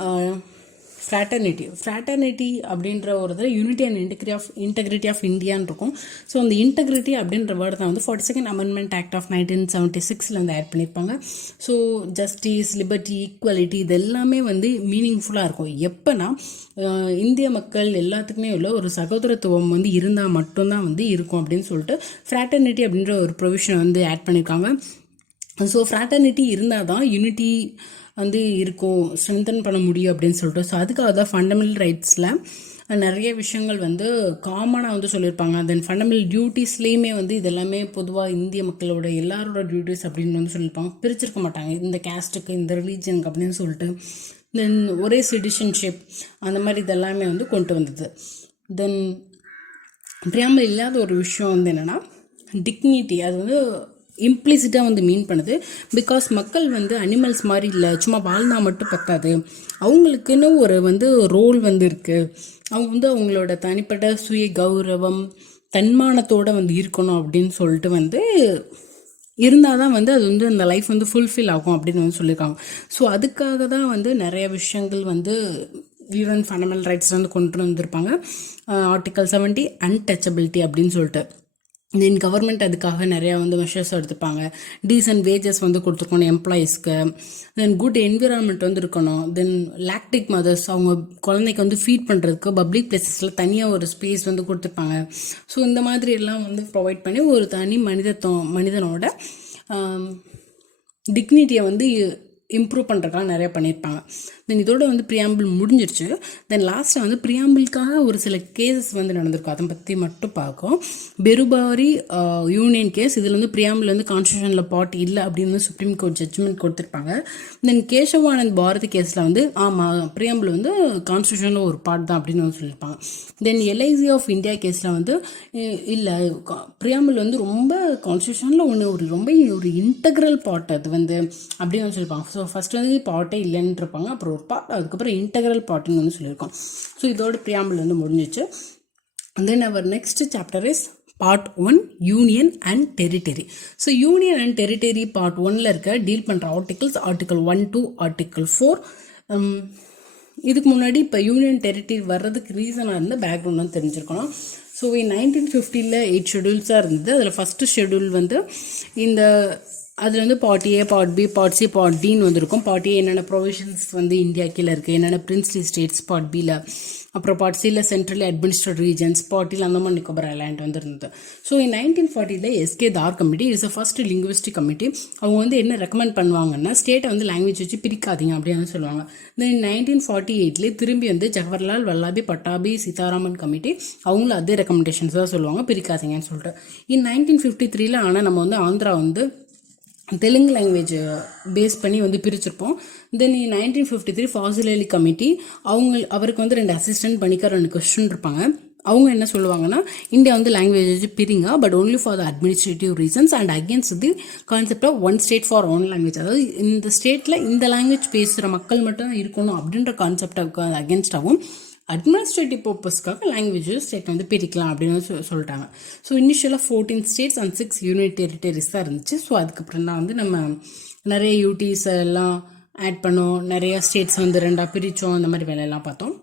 ஃப்ராட்டர்னிட்டி அப்படின்ற ஒரு இதில் யூனிட்டி அண்ட் இன்டெகிரிட்டி ஆஃப் இந்தியான்னு இருக்கும். ஸோ அந்த இன்டெகிரிட்டி அப்படின்ற வேர்டு தான் வந்து 42nd அமெண்ட்மெண்ட் ஆக்ட் ஆஃப் 1976 வந்து ஆட் பண்ணியிருப்பாங்க. ஸோ ஜஸ்டிஸ், லிபர்ட்டி, ஈக்குவாலிட்டி இது எல்லாமே வந்து மீனிங்ஃபுல்லாக இருக்கும். எப்போனா இந்திய மக்கள் எல்லாத்துக்குமே உள்ள ஒரு சகோதரத்துவம் வந்து இருந்தால் மட்டும்தான் வந்து இருக்கும் அப்படின்னு சொல்லிட்டு ஃப்ராட்டர்னிட்டி அப்படின்ற ஒரு ப்ரொவிஷனை வந்து ஆட் பண்ணியிருக்காங்க. ஸோ ஃப்ராட்டர்னிட்டி இருந்தால் தான் யூனிட்டி வந்து இருக்கும், ஸ்ட்ரென்தன் பண்ண முடியும் அப்படின்னு சொல்லிட்டு. ஸோ அதுக்காக தான் ஃபண்டமெண்டல் ரைட்ஸில் நிறைய விஷயங்கள் வந்து காமனாக வந்து சொல்லியிருப்பாங்க. தென் ஃபண்டமெண்டல் டியூட்டிஸ்லேயுமே வந்து இதெல்லாமே பொதுவாக இந்திய மக்களோட எல்லாரோட டியூட்டிஸ் அப்படின்னு வந்து சொல்லியிருப்பாங்க. பிரிச்சிருக்க மாட்டாங்க இந்த கேஸ்ட்டுக்கு இந்த ரிலீஜனுக்கு அப்படின்னு சொல்லிட்டு. தென் ஒரே சிட்டிசன்ஷிப் அந்த மாதிரி இதெல்லாமே வந்து கொண்டு வந்தது. தென் பிரியாம்பிள் இல்லாத ஒரு விஷயம் வந்து என்னென்னா டிக்னிட்டி. அது வந்து இம்ப்ளிசிட்டாக வந்து மீன் பண்ணுது. பிகாஸ் மக்கள் வந்து அனிமல்ஸ் மாதிரி இல்லை, சும்மா வாழ்ந்தால் மட்டும் பத்தாது, அவங்களுக்குன்னு ஒரு வந்து ரோல் வந்து இருக்குது. அவங்க வந்து அவங்களோட தனிப்பட்ட சுய கௌரவம் தன்மானத்தோடு வந்து இருக்கணும் அப்படின்னு சொல்லிட்டு வந்து இருந்தால் தான் வந்து அது வந்து அந்த லைஃப் வந்து ஃபுல்ஃபில் ஆகும் அப்படின்னு வந்து சொல்லியிருக்காங்க. ஸோ அதுக்காக தான் வந்து நிறைய விஷயங்கள் வந்து ஈவன் ஃபண்டமெண்டல் ரைட்ஸ் வந்து கொண்டு வந்திருப்பாங்க. ஆர்டிகல் 70 அன்டச்சபிலிட்டி அப்படின்னு சொல்லிட்டு. தென் கவர்மெண்ட் அதுக்காக நிறையா வந்து மெஷர்ஸ் எடுத்துப்பாங்க. டீசன்ட் வேஜஸ் வந்து கொடுத்துருக்கணும் எம்ப்ளாயீஸ்க்கு. தென் குட் என்விரான்மெண்ட் வந்து இருக்கணும். தென் லாக்டிக் மதர்ஸ் அவங்க குழந்தைக்கு வந்து ஃபீட் பண்ணுறதுக்கு பப்ளிக் பிளேசஸில் தனியாக ஒரு ஸ்பேஸ் வந்து கொடுத்துருப்பாங்க. ஸோ இந்த மாதிரி எல்லாம் வந்து ப்ரொவைட் பண்ணி ஒரு தனி மனிதனோட டிக்னிட்டியை வந்து இம்ப்ரூவ் பண்ணுறதுக்காக நிறையா பண்ணியிருப்பாங்க. தென் இதோட வந்து ப்ரியாம்பிள் முடிஞ்சிருச்சு. தென் லாஸ்ட்டாக வந்து ப்ரியாம்பிளுக்காக ஒரு சில கேசஸ் வந்து நடந்திருக்கும், அதை பற்றி மட்டும் பார்க்கும். Berubari union case. இதில் வந்து ப்ரியாம்பிள் வந்து கான்ஸ்டியூஷனில் பார்ட் இல்லை அப்படின்னு சுப்ரீம் கோர்ட் ஜட்ஜ்மெண்ட் கொடுத்துருப்பாங்க. தென் கேசவானந்த் பாரதி கேஸில் வந்து ஆமாம் ப்ரியாம்பிள் வந்து கான்ஸ்டியூஷனில் ஒரு பார்ட் தான் அப்படின்னு வந்து சொல்லியிருப்பாங்க. தென் எல்ஐசி ஆஃப் இந்தியா கேஸில் வந்து இல்லை ப்ரியாம்பிள் வந்து ரொம்ப கான்ஸ்டியூஷனில் ரொம்ப ஒரு இன்டெக்ரல் பார்ட் அது வந்து அப்படின்னு வந்து சொல்லியிருப்பாங்க. ஸோ ஃபஸ்ட் வந்து பார்ட்டே இல்லைன்னு இருப்பாங்க, அப்புறம் ஒரு பார்ட், அதுக்கப்புறம் இன்டெக்ரல் பார்ட்டுன்னு வந்து சொல்லியிருக்கோம். ஸோ இதோட ப்ரியாம்பிள் வந்து முடிஞ்சிச்சு. Then our next chapter is part 1 union and territory. So union and territory part 1ல் இருக்க டீல் பண்ணுற ஆர்டிகல்ஸ் ஆர்டிகல் 1 to ஆர்டிகல் 4. இதுக்கு முன்னாடி இப்போ யூனியன் டெரிட்டரி வர்றதுக்கு ரீசனாக இருந்து பேக்ரவுண்ட் வந்து தெரிஞ்சிருக்கணும். ஸோ 1950 8 ஷெடியூல்ஸாக இருந்தது. அதில் ஃபஸ்ட்டு ஷெடியூல் வந்து இந்த அதில் வந்து part A, part B, part C, part டின்னு வந்துருக்கும். பார்ட் ஏ என்னென்ன ப்ரொவிஷன்ஸ் வந்து இந்தியா கீழே இருக்குது, என்னென்ன பிரின்ஸ்லி ஸ்டேட்ஸ் பார்ட் பியில், அப்புறம் பார்ட் சியில் சென்ட்ரலி அட்மினிஸ்ட்ரேட் ரீஜன்ஸ், பார்ட்டில் அந்தமான் நிக்கோபார் ஐலாண்ட் வந்து இருந்தது. ஸோ 1940 எஸ்கே தார் committee is first linguistic committee. அவங்க வந்து என்ன ரெக்கமெண்ட் பண்ணுவாங்கன்னா ஸ்டேட்டை வந்து லாங்குவேஜ் வச்சு பிரிக்காதீங்க அப்படின்னு சொல்லுவாங்க. தென் 1948 திரும்பி வந்து ஜவஹர்லால் வல்லாபி பட்டாபி சீதாராமன் கமிட்டி அவங்களும் அதே ரெக்கமெண்டேஷன்ஸ் தான் சொல்லுவாங்க, பிரிக்காதீங்கன்னு சொல்லிட்டு. 1953 ஆனால் நம்ம வந்து ஆந்திரா வந்து தெலுங்கு லாங்குவேஜ் பேஸ் பண்ணி வந்து பிரிச்சிருப்போம். தென் 1953 ஃபாசில் அலி கமிட்டி அவருக்கு வந்து 2 அசிஸ்டன்ட் பண்ணிக்க 2 கொஸ்டின் இருப்பாங்க. அவங்க என்ன சொல்லுவாங்கன்னா இந்தியா வந்து லாங்குவேஜ் வச்சு பிரிங்க, but only for the administrative reasons and against the concept of one state for one language. அதாவது இந்த ஸ்டேட்டில் இந்த லாங்குவேஜ் பேசுகிற மக்கள் மட்டும் இருக்கணும் அப்படின்ற கான்செப்டாக அகேன்ஸ்டாகவும் அட்மினிஸ்ட்ரேட்டிவ் பர்பஸ்க்காக லாங்குவேஜ் ஸ்டேட் வந்து பிரிக்கலாம் அப்படின்னு சொல்லிட்டாங்க. ஸோ இனிஷியலாக 14 ஸ்டேட்ஸ் அண்ட் 6 யூனியன் டெரிட்டரிஸ் தான் இருந்துச்சு. ஸோ அதுக்கப்புறம் தான் வந்து நம்ம நிறைய யூடிஸ் எல்லாம் ஆட் பண்ணோம், நிறைய ஸ்டேட்ஸ் வந்து 2ஆக பிரித்தோம், அந்த மாதிரி வேலையெல்லாம் பார்த்தோம்.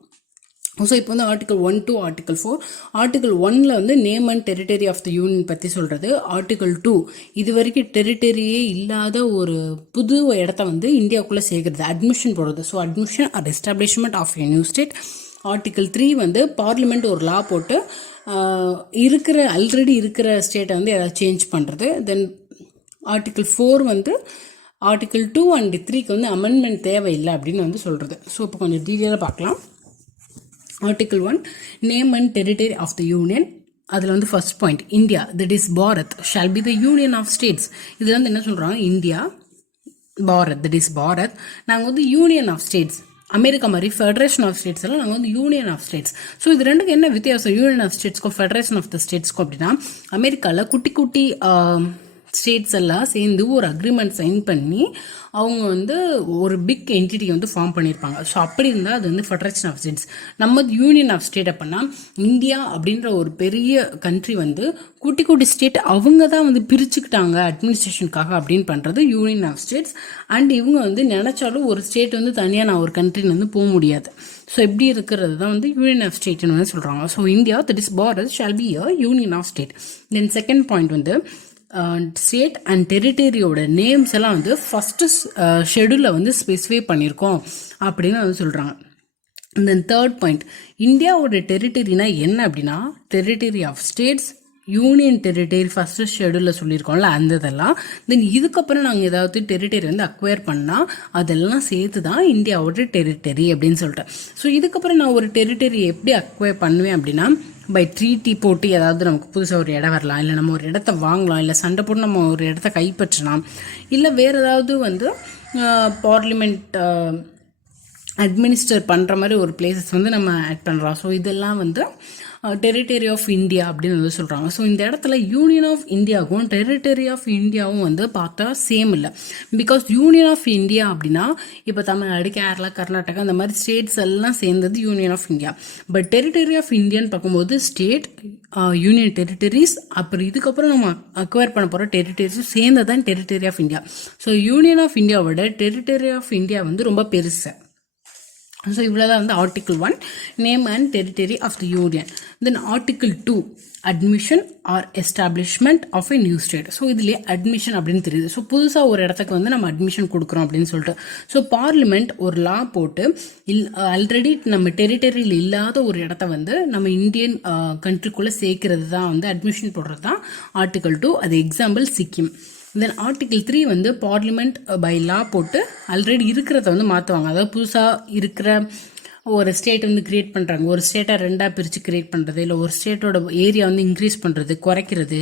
ஸோ இப்போ வந்து ஆர்டிகல் 1 to ஆர்டிகல் 4. ஆர்டிகல் 1ல் வந்து name and territory of the union பற்றி சொல்கிறது. ஆர்டிகல் 2 இது வரைக்கும் டெரிட்டரியே இல்லாத ஒரு புது இடத்த வந்து இந்தியாவுக்குள்ளே சேர்க்குறது, அட்மிஷன் போடுறது. So admission or establishment of a new state. Article 3 வந்து பார்லிமெண்ட் ஒரு லா போட்டு ஆல்ரெடி இருக்கிற ஸ்டேட்டை வந்து ஏதாவது சேஞ்ச் பண்ணுறது. தென் ஆர்டிகல் 4 வந்து ஆர்டிகல் 2 and 3க்கு வந்து அமெண்ட்மெண்ட் தேவையில்லை அப்படின்னு வந்து சொல்கிறது. ஸோ இப்போ கொஞ்சம் டீட்டெயிலாக பார்க்கலாம். Article 1 name and territory of the union. அதில் வந்து first point India that is Bharat shall be the union of states. இதில் வந்து என்ன சொல்கிறாங்க, India Bharat that is Bharat, நாங்கள் வந்து யூனியன் ஆஃப் ஸ்டேட்ஸ். அமெரிக்கா மாதிரி ஃபெடரேஷன் ஆஃப் ஸ்டேட்ஸ் எல்லாம் நாங்கள் வந்து யூனியன் ஆஃப் ஸ்டேட்ஸ். ஸோ இது ரெண்டுக்கு என்ன வித்தியாசம் யூனியன் ஆஃப் ஸ்டேட்ஸ்க்கும் ஃபெடரேஷன் ஆஃப் த ஸ்டேட்ஸ்க்கும் அப்படின்னா, அமெரிக்காவில் குட்டி குட்டி ஸ்டேட்ஸ் எல்லாம் சேர்ந்து ஒரு அக்ரிமெண்ட் சைன் பண்ணி அவங்க வந்து ஒரு பிக் என்டிட்டி வந்து ஃபார்ம் பண்ணியிருப்பாங்க. ஸோ அப்படி இருந்தால் அது வந்து ஃபெடரேஷன் ஆஃப் ஸ்டேட்ஸ். நம்ம யூனியன் ஆஃப் ஸ்டேட் அப்படின்னா இந்தியா அப்படின்ற ஒரு பெரிய கண்ட்ரி வந்து குட்டி குட்டி ஸ்டேட் அவங்க தான் வந்து பிரிச்சுக்கிட்டாங்க அட்மினிஸ்ட்ரேஷனுக்காக அப்படின்னு பண்ணுறது யூனியன் ஆஃப் ஸ்டேட்ஸ். அண்ட் இவங்க வந்து நினச்சாலும் ஒரு ஸ்டேட் வந்து தனியாக நான் ஒரு கண்ட்ரின்னு வந்து போக முடியாது. ஸோ எப்படி இருக்கிறது தான் வந்து யூனியன் ஆஃப் ஸ்டேட்னு வந்து சொல்கிறாங்க. So India that is Bharat shall be a union of state. Then second point வந்து ஸ்டேட் அண்ட் டெரிட்டரியோட நேம்ஸ் எல்லாம் வந்து ஃபஸ்ட்டு ஷெடியூலில் வந்து ஸ்பெசிஃபை பண்ணியிருக்கோம் அப்படின்னு வந்து சொல்கிறாங்க. தென் தேர்ட் பாயிண்ட் இந்தியாவோட டெரிட்டரினா என்ன அப்படின்னா territory of states, union territory first ஷெடியூலில் சொல்லியிருக்கோம்ல அந்த இதெல்லாம். தென் இதுக்கப்புறம் நாங்கள் ஏதாவது டெரிட்டரி வந்து அக்வயர் பண்ணால் அதெல்லாம் சேர்த்து தான் இந்தியாவோட டெரிட்டரி அப்படின்னு சொல்லிட்டேன். ஸோ இதுக்கப்புறம் நான் ஒரு டெரிட்டரி எப்படி அக்வயர் பண்ணுவேன் அப்படின்னா, பை ட்ரீட்டி போட்டு ஏதாவது நமக்கு புதுசாக ஒரு இடம் வரலாம், இல்லை நம்ம ஒரு இடத்த வாங்கலாம், இல்லை சண்டை போட்டு நம்ம ஒரு இடத்த கைப்பற்றலாம், இல்லை வேறு ஏதாவது வந்து பார்லிமெண்ட் அட்மினிஸ்டர் பண்ணுற மாதிரி ஒரு பிளேசஸ் வந்து நம்ம ஆட் பண்ணுறோம். ஸோ இதெல்லாம் வந்து டெரிட்டரி ஆஃப் இந்தியா அப்படின்னு வந்து சொல்கிறாங்க. ஸோ இந்த இடத்துல யூனியன் ஆஃப் இந்தியாவுக்கும் டெரிட்டரி ஆஃப் இந்தியாவும் வந்து பார்த்தா சேம் இல்லை. பிகாஸ் யூனியன் ஆஃப் இந்தியா அப்படின்னா இப்போ தமிழ்நாடு, கேரளா, கர்நாடகா அந்த மாதிரி ஸ்டேட்ஸ் எல்லாம் சேர்ந்தது union of India. But territory of இந்தியான்னு பார்க்கும்போது ஸ்டேட், யூனியன் டெரிட்டரிஸ், அப்புறம் இதுக்கப்புறம் நம்ம அக்வயர் பண்ண போகிற டெரிட்டரிஸும் சேர்ந்தது தான் territory of India. So union of இந்தியாவோட டெரிட்டரி ஆஃப் இந்தியா வந்து ரொம்ப பெருசு. ஸோ இவ்வளோதான் வந்து article 1, name and territory of the union. Then article 2, admission or establishment of a new state. So இதுலேயே அட்மிஷன் அப்படின்னு தெரியுது. ஸோ புதுசாக ஒரு இடத்துக்கு வந்து நம்ம அட்மிஷன் கொடுக்குறோம் அப்படின்னு சொல்லிட்டு, ஸோ பார்லிமெண்ட் ஒரு லா போட்டு ஆல்ரெடி நம்ம டெரிட்டரியில் இல்லாத ஒரு இடத்த வந்து நம்ம இந்தியன் கண்ட்ரிக்குள்ளே சேர்க்கறது தான் வந்து அட்மிஷன் போடுறது தான் ஆர்டிக்கிள் 2. அது எக்ஸாம்பிள் சிக்கிம். தென் ஆர்டிக்கிள் 3 வந்து பார்லிமெண்ட் பை லா போட்டு ஆல்ரெடி இருக்கிறத வந்து மாற்றுவாங்க. அதாவது புதுசாக இருக்கிற ஒரு ஸ்டேட் வந்து கிரியேட் பண்ணுறாங்க, ஒரு ஸ்டேட்டை 2ஆக பிரித்து கிரியேட் பண்ணுறது, இல்லை ஒரு ஸ்டேட்டோட ஏரியா வந்து இன்க்ரீஸ் பண்ணுறது, குறைக்கிறது,